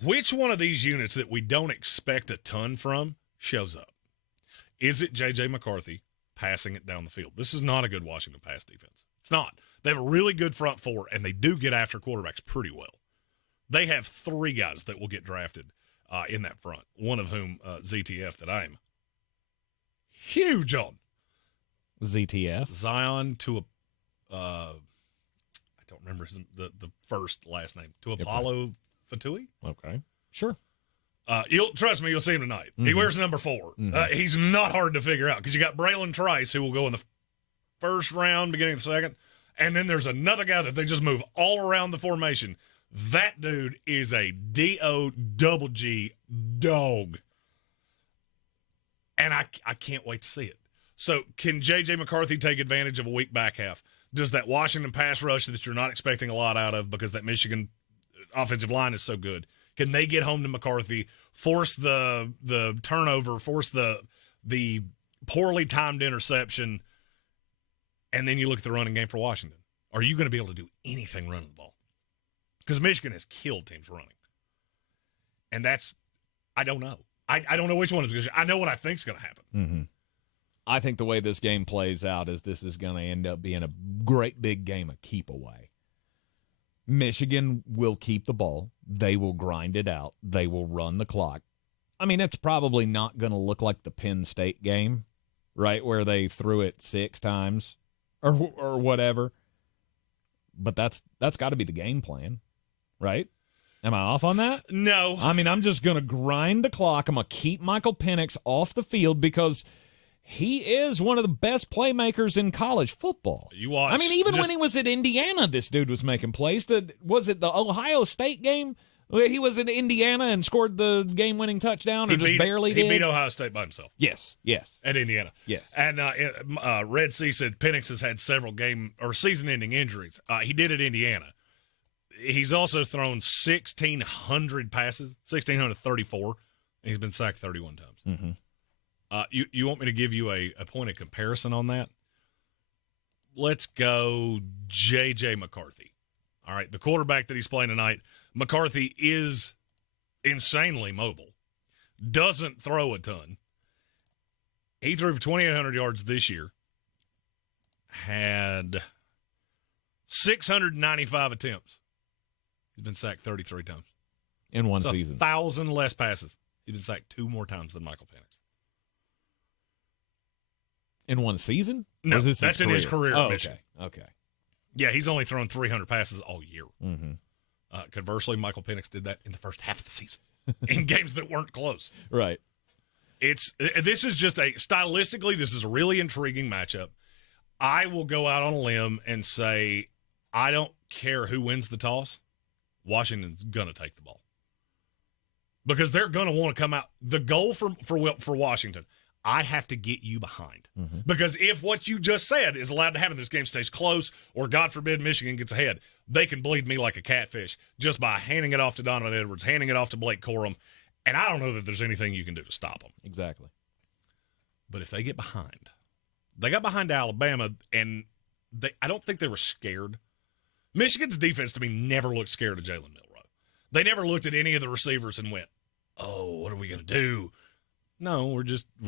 Which one of these units that we don't expect a ton from shows up? Is it J.J. McCarthy passing it down the field? This is not a good Washington pass defense. It's not. They have a really good front 4, and they do get after quarterbacks pretty well. They have 3 guys that will get drafted in that front, one of whom ZTF that I'm huge on. ZTF? Zion to I don't remember the first last name. To Apollo Fatui? Okay. Sure. Trust me, you'll see him tonight. He wears number 4. He's not hard to figure out because you got Braylon Trice, who will go in the first round, beginning of the second, and then there's another guy that they just move all around the formation. That dude is a D-O-double-G dog. And I can't wait to see it. So can J.J. McCarthy take advantage of a weak back half? Does that Washington pass rush that you're not expecting a lot out of because that Michigan offensive line is so good, can they get home to McCarthy, force the turnover, force the poorly timed interception, and then you look at the running game for Washington? Are you going to be able to do anything running the ball? Because Michigan has killed teams running. And I don't know. I don't know which one is going to. I know what I think is going to happen. I think the way this game plays out is this is going to end up being a great big game of keep away. Michigan will keep the ball. They will grind it out. They will run the clock. I mean, it's probably not going to look like the Penn State game, right, where they threw it 6 times or whatever. But that's got to be the game plan, right? Am I off on that? No. I mean, I'm just going to grind the clock. I'm going to keep Michael Penix off the field because he is one of the best playmakers in college football. You watch. I mean, even when he was at Indiana, this dude was making plays. Was it the Ohio State game? He was in Indiana and scored the game-winning touchdown, or just barely did? He beat Ohio State by himself. Yes. At Indiana. Yes. And Red Sea said Penix has had several season-ending injuries. He did at Indiana. He's also thrown 1,600 passes, 1,634, and he's been sacked 31 times. Mm-hmm. You want me to give you a point of comparison on that? Let's go J.J. McCarthy. All right, the quarterback that he's playing tonight, McCarthy is insanely mobile, doesn't throw a ton. He threw for 2,800 yards this year, had 695 attempts. He's been sacked 33 times. In one season. 1,000 less passes. He's been sacked 2 more times than Michael Penix. In one season? No, that's in his career. Oh, Michigan. Okay. Yeah, he's only thrown 300 passes all year. Mm-hmm. Conversely, Michael Penix did that in the first half of the season in games that weren't close. Right. This is just stylistically, this is a really intriguing matchup. I will go out on a limb and say, I don't care who wins the toss. Washington's going to take the ball. Because they're going to want to come out. The goal for Washington, I have to get you behind. Mm-hmm. Because if what you just said is allowed to happen, this game stays close, or God forbid Michigan gets ahead, they can bleed me like a catfish just by handing it off to Donovan Edwards, handing it off to Blake Corum, and I don't know that there's anything you can do to stop them. Exactly. But if they get behind, they got behind Alabama, and I don't think they were scared. Michigan's defense, to me, never looked scared of Jalen Milroe. They never looked at any of the receivers and went, oh, what are we going to do? No, we're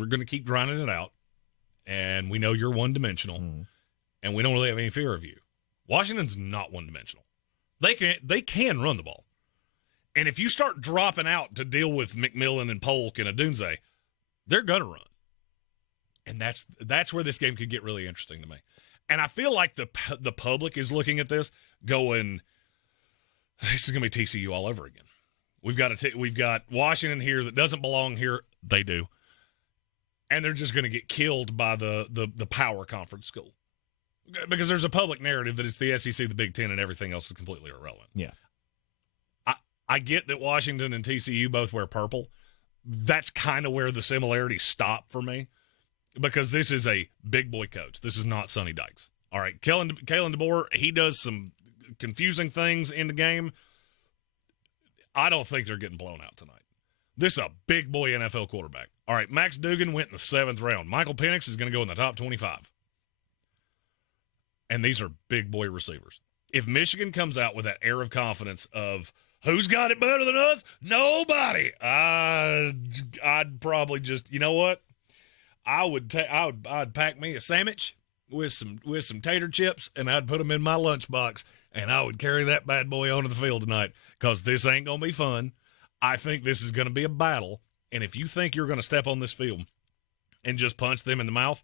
going to keep grinding it out, and we know you're one-dimensional, and we don't really have any fear of you. Washington's not one-dimensional. They can run the ball. And if you start dropping out to deal with McMillan and Polk and Adunze, they're going to run. And that's where this game could get really interesting to me. And I feel like the public is looking at this going, this is going to be TCU all over again. We've got Washington here that doesn't belong here. They do. And they're just going to get killed by the power conference school. Because there's a public narrative that it's the SEC, the Big Ten, and everything else is completely irrelevant. Yeah. I get that Washington and TCU both wear purple. That's kind of where the similarities stop for me. Because this is a big boy coach. This is not Sonny Dykes. All right, Kalen DeBoer, he does some confusing things in the game. I don't think they're getting blown out tonight. This is a big boy NFL quarterback. All right, Max Duggan went in the 7th round. Michael Penix is going to go in the top 25. And these are big boy receivers. If Michigan comes out with that air of confidence of, who's got it better than us? Nobody. I'd probably just, you know what? I'd pack me a sandwich with some tater chips, and I'd put them in my lunchbox, and I would carry that bad boy onto the field tonight, because this ain't going to be fun. I think this is going to be a battle, and if you think you're going to step on this field and just punch them in the mouth,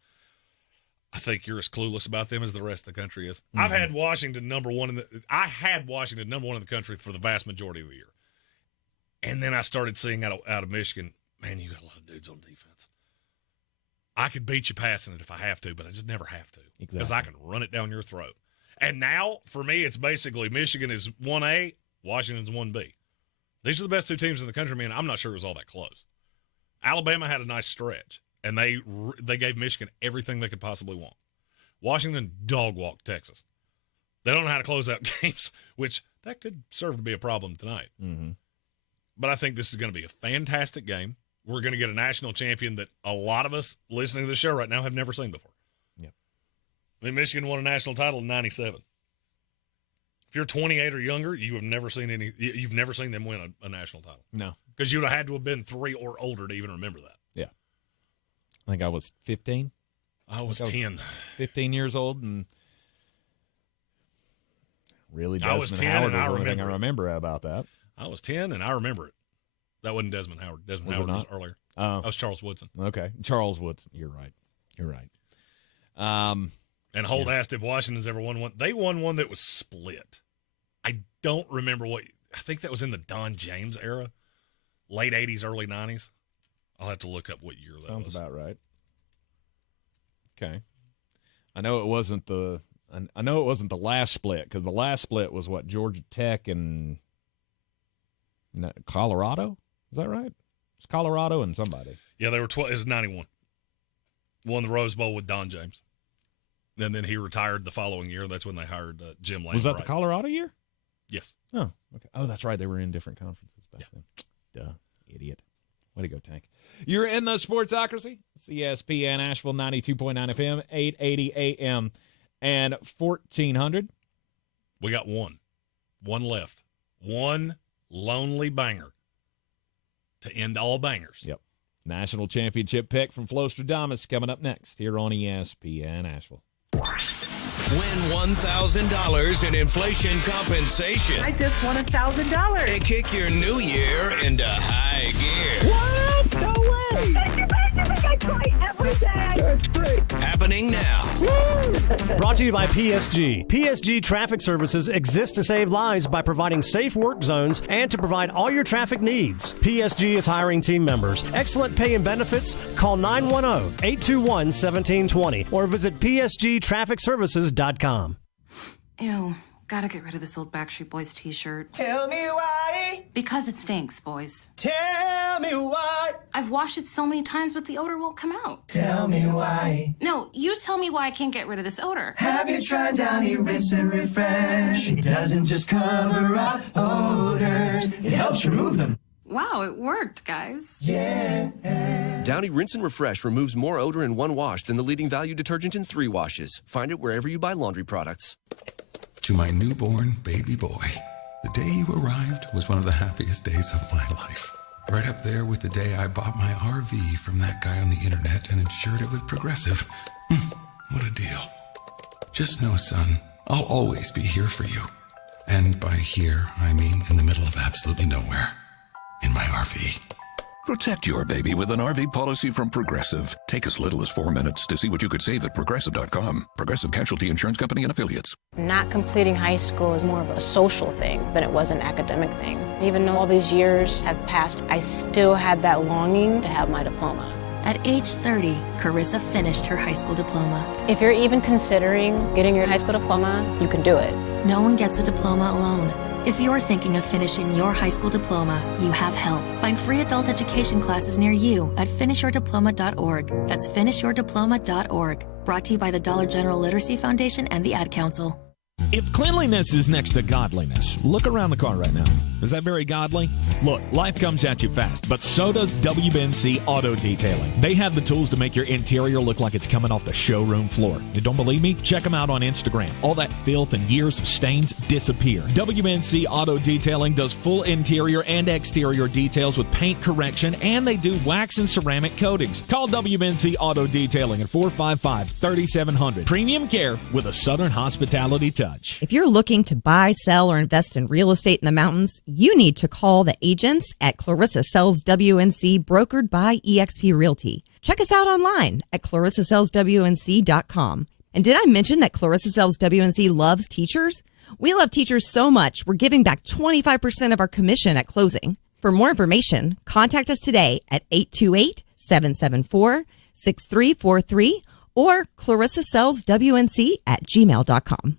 I think you're as clueless about them as the rest of the country is. Mm-hmm. I had Washington number one in the country for the vast majority of the year. And then I started seeing out of Michigan, man, you got a lot of dudes on defense. I could beat you passing it if I have to, but I just never have to. Because I can run it down your throat. And now, for me, it's basically Michigan is 1A, Washington's 1B. These are the best 2 teams in the country, man. I'm not sure it was all that close. Alabama had a nice stretch, and they gave Michigan everything they could possibly want. Washington dog-walked Texas. They don't know how to close out games, which that could serve to be a problem tonight. Mm-hmm. But I think this is going to be a fantastic game. We're going to get a national champion that a lot of us listening to the show right now have never seen before. Yeah. I mean, Michigan won a national title in 97. If you're 28 or younger, you've never seen them win a national title. No. Because you would have had to have been 3 or older to even remember that. Yeah. I think I was 15. I was 10. 15 years old, and really I was 10, Howard and I was the only thing remember I remember about that. I was 10, and I remember it. That wasn't Desmond Howard. Desmond Was it Howard was not? earlier. Oh. That was Charles Woodson. Okay. Charles Woodson. You're right. And Holt asked if Washington's ever won one. They won one that was split. I don't remember what. I think that was in the Don James era, late 80s, early 90s. I'll have to look up what year that was. Sounds about right. Okay. I know it wasn't the last split, because the last split was what, Georgia Tech and Colorado? Is that right? It's Colorado and somebody. Yeah, they were 12. It was 91. Won the Rose Bowl with Don James. And then he retired the following year. That's when they hired Jim Lane. Was that the Colorado year? Yes. Oh, okay. Oh, that's right. They were in different conferences back then. Duh. Idiot. Way to go, Tank. You're in the Sportsocracy. It's ESPN Asheville 92.9 FM, 880 AM, and 1400. We got one left. One lonely banger to end all bangers. Yep. National championship pick from Flostradamus coming up next here on ESPN Asheville. Win $1,000 in inflation compensation. I just won $1,000. And kick your new year into high gear. What? No way! Thank you, I try every day. That's great. Happening now. Brought to you by PSG. PSG Traffic Services exists to save lives by providing safe work zones and to provide all your traffic needs. PSG is hiring team members. Excellent pay and benefits. Call 910-821-1720 or visit psgtrafficservices.com. Ew, gotta get rid of this old Backstreet Boys t-shirt. Tell me why. Because it stinks, boys. Tell me why. I've washed it so many times, but the odor won't come out. Tell me why. No, you tell me why I can't get rid of this odor. Have you tried Downy Rinse and Refresh? It doesn't just cover up odors, it helps remove them. Wow, it worked, guys. Yeah. Downy Rinse and Refresh removes more odor in one wash than the leading value detergent in 3 washes. Find it wherever you buy laundry products. To my newborn baby boy, the day you arrived was one of the happiest days of my life. Right up there with the day I bought my RV from that guy on the internet and insured it with Progressive. What a deal. Just know, son, I'll always be here for you. And by here, I mean in the middle of absolutely nowhere. In my RV. Protect your baby with an RV policy from Progressive. Take as little as 4 minutes to see what you could save at Progressive.com. Progressive Casualty Insurance Company and Affiliates. Not completing high school is more of a social thing than it was an academic thing. Even though all these years have passed, I still had that longing to have my diploma. At age 30, Carissa finished her high school diploma. If you're even considering getting your high school diploma, you can do it. No one gets a diploma alone. If you're thinking of finishing your high school diploma, you have help. Find free adult education classes near you at finishyourdiploma.org. That's finishyourdiploma.org. Brought to you by the Dollar General Literacy Foundation and the Ad Council. If cleanliness is next to godliness, look around the car right now. Is that very godly? Look, life comes at you fast, but so does WBNC Auto Detailing. They have the tools to make your interior look like it's coming off the showroom floor. You don't believe me? Check them out on Instagram. All that filth and years of stains disappear. WBNC Auto Detailing does full interior and exterior details with paint correction, and they do wax and ceramic coatings. Call WBNC Auto Detailing at 455-3700. Premium care with a Southern hospitality touch. If you're looking to buy, sell, or invest in real estate in the mountains, you need to call the agents at Clarissa Sells WNC, brokered by eXp Realty. Check us out online at clarissasellswnc.com. And did I mention that Clarissa Sells WNC loves teachers? We love teachers so much, we're giving back 25% of our commission at closing. For more information, contact us today at 828-774-6343 or clarissasellswnc@gmail.com.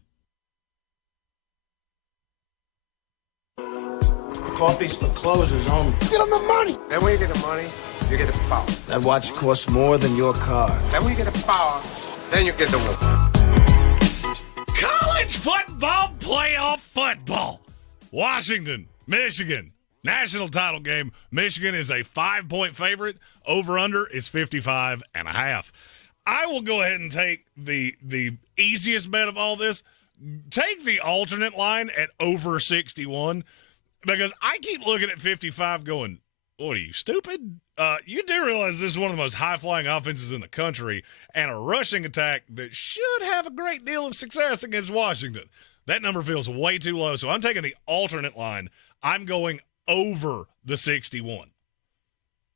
Coffee's the closer's only. Get him the money. Then when you get the money, you get the power. That watch costs more than your car. Then when you get the power, then you get the woman. College football playoff football. Washington, Michigan, national title game. Michigan is a 5-point favorite. Over-under is 55.5. I will go ahead and take the easiest bet of all this. Take the alternate line at over 61. Because I keep looking at 55 going, What are you, stupid? You do realize this is one of the most high-flying offenses in the country and a rushing attack that should have a great deal of success against Washington. That number feels way too low, so I'm taking the alternate line. I'm going over the 61.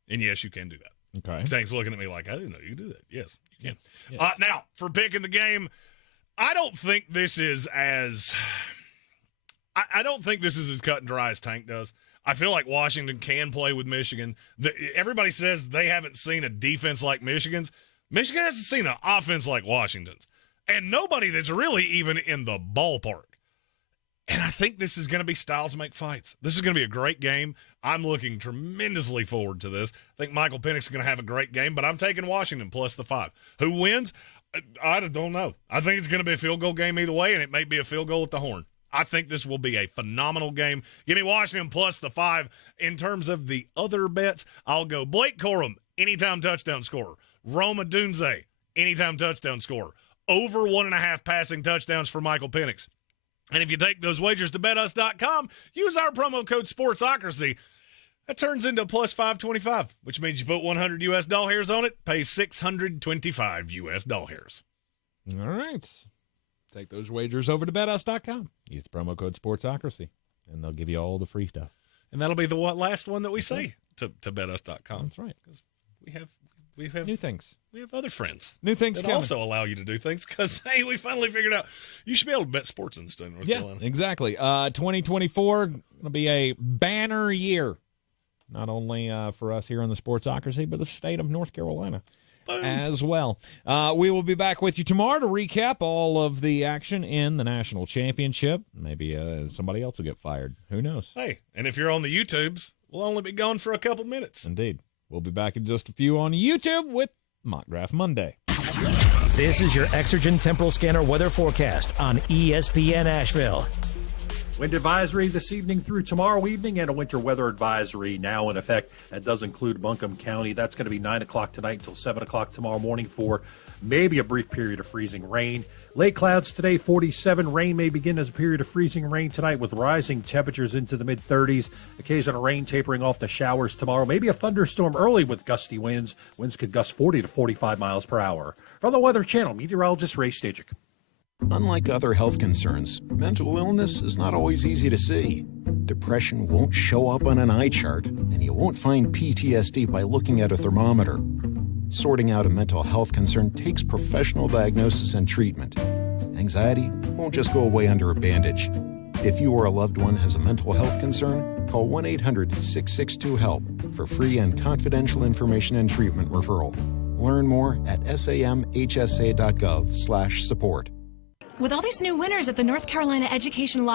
And, yes, you can do that. Okay. Tank's looking at me like, I didn't know you could do that. Yes, you can. Yes. Now, for picking the game, I don't think this is as cut and dry as Tank does. I feel like Washington can play with Michigan. Everybody says they haven't seen a defense like Michigan's. Michigan hasn't seen an offense like Washington's. And nobody that's really even in the ballpark. And I think this is going to be styles make fights. This is going to be a great game. I'm looking tremendously forward to this. I think Michael Penix is going to have a great game, but I'm taking Washington plus the 5. Who wins? I don't know. I think it's going to be a field goal game either way, and it may be a field goal at the horn. I think this will be a phenomenal game. Give me Washington plus the 5. In terms of the other bets, I'll go Blake Corum, anytime touchdown scorer. Roma Dunze, anytime touchdown scorer. Over 1.5 passing touchdowns for Michael Penix. And if you take those wagers to betus.com, use our promo code SPORTSOCRACY. That turns into plus 525, which means you put 100 U.S. doll hairs on it, pay 625 U.S. doll hairs. All right. Take those wagers over to betus.com. Use the promo code SPORTSOCRACY, and they'll give you all the free stuff. And that'll be the last one that we say to betus.com. That's right. Because we have new things. We have other friends. New things that coming. also allow you to do things because, hey, we finally figured out you should be able to bet sports in the state of North Carolina. Exactly. 2024 going to be a banner year, not only for us here on the Sportsocracy, but the state of North Carolina as well. We will be back with you tomorrow to recap all of the action in the national championship. Maybe somebody else will get fired. Who knows? Hey, and if you're on the YouTubes, we'll only be gone for a couple minutes. Indeed. We'll be back in just a few on YouTube with Mock Draft Monday. This is your Exergen Temporal Scanner weather forecast on ESPN Asheville. Wind advisory this evening through tomorrow evening and a winter weather advisory now in effect. That does include Buncombe County. That's going to be 9 o'clock tonight until 7 o'clock tomorrow morning for maybe a brief period of freezing rain. Late clouds today, 47. Rain may begin as a period of freezing rain tonight with rising temperatures into the mid-30s. Occasional rain tapering off to showers tomorrow. Maybe a thunderstorm early with gusty winds. Winds could gust 40 to 45 miles per hour. From the Weather Channel, meteorologist Ray Stajic. Unlike other health concerns, mental illness is not always easy to see. Depression won't show up on an eye chart, and you won't find PTSD by looking at a thermometer. Sorting out a mental health concern takes professional diagnosis and treatment. Anxiety won't just go away under a bandage. If you or a loved one has a mental health concern, call 1-800-662-HELP for free and confidential information and treatment referral. Learn more at samhsa.gov/support. With all these new winners at the North Carolina Education Lottery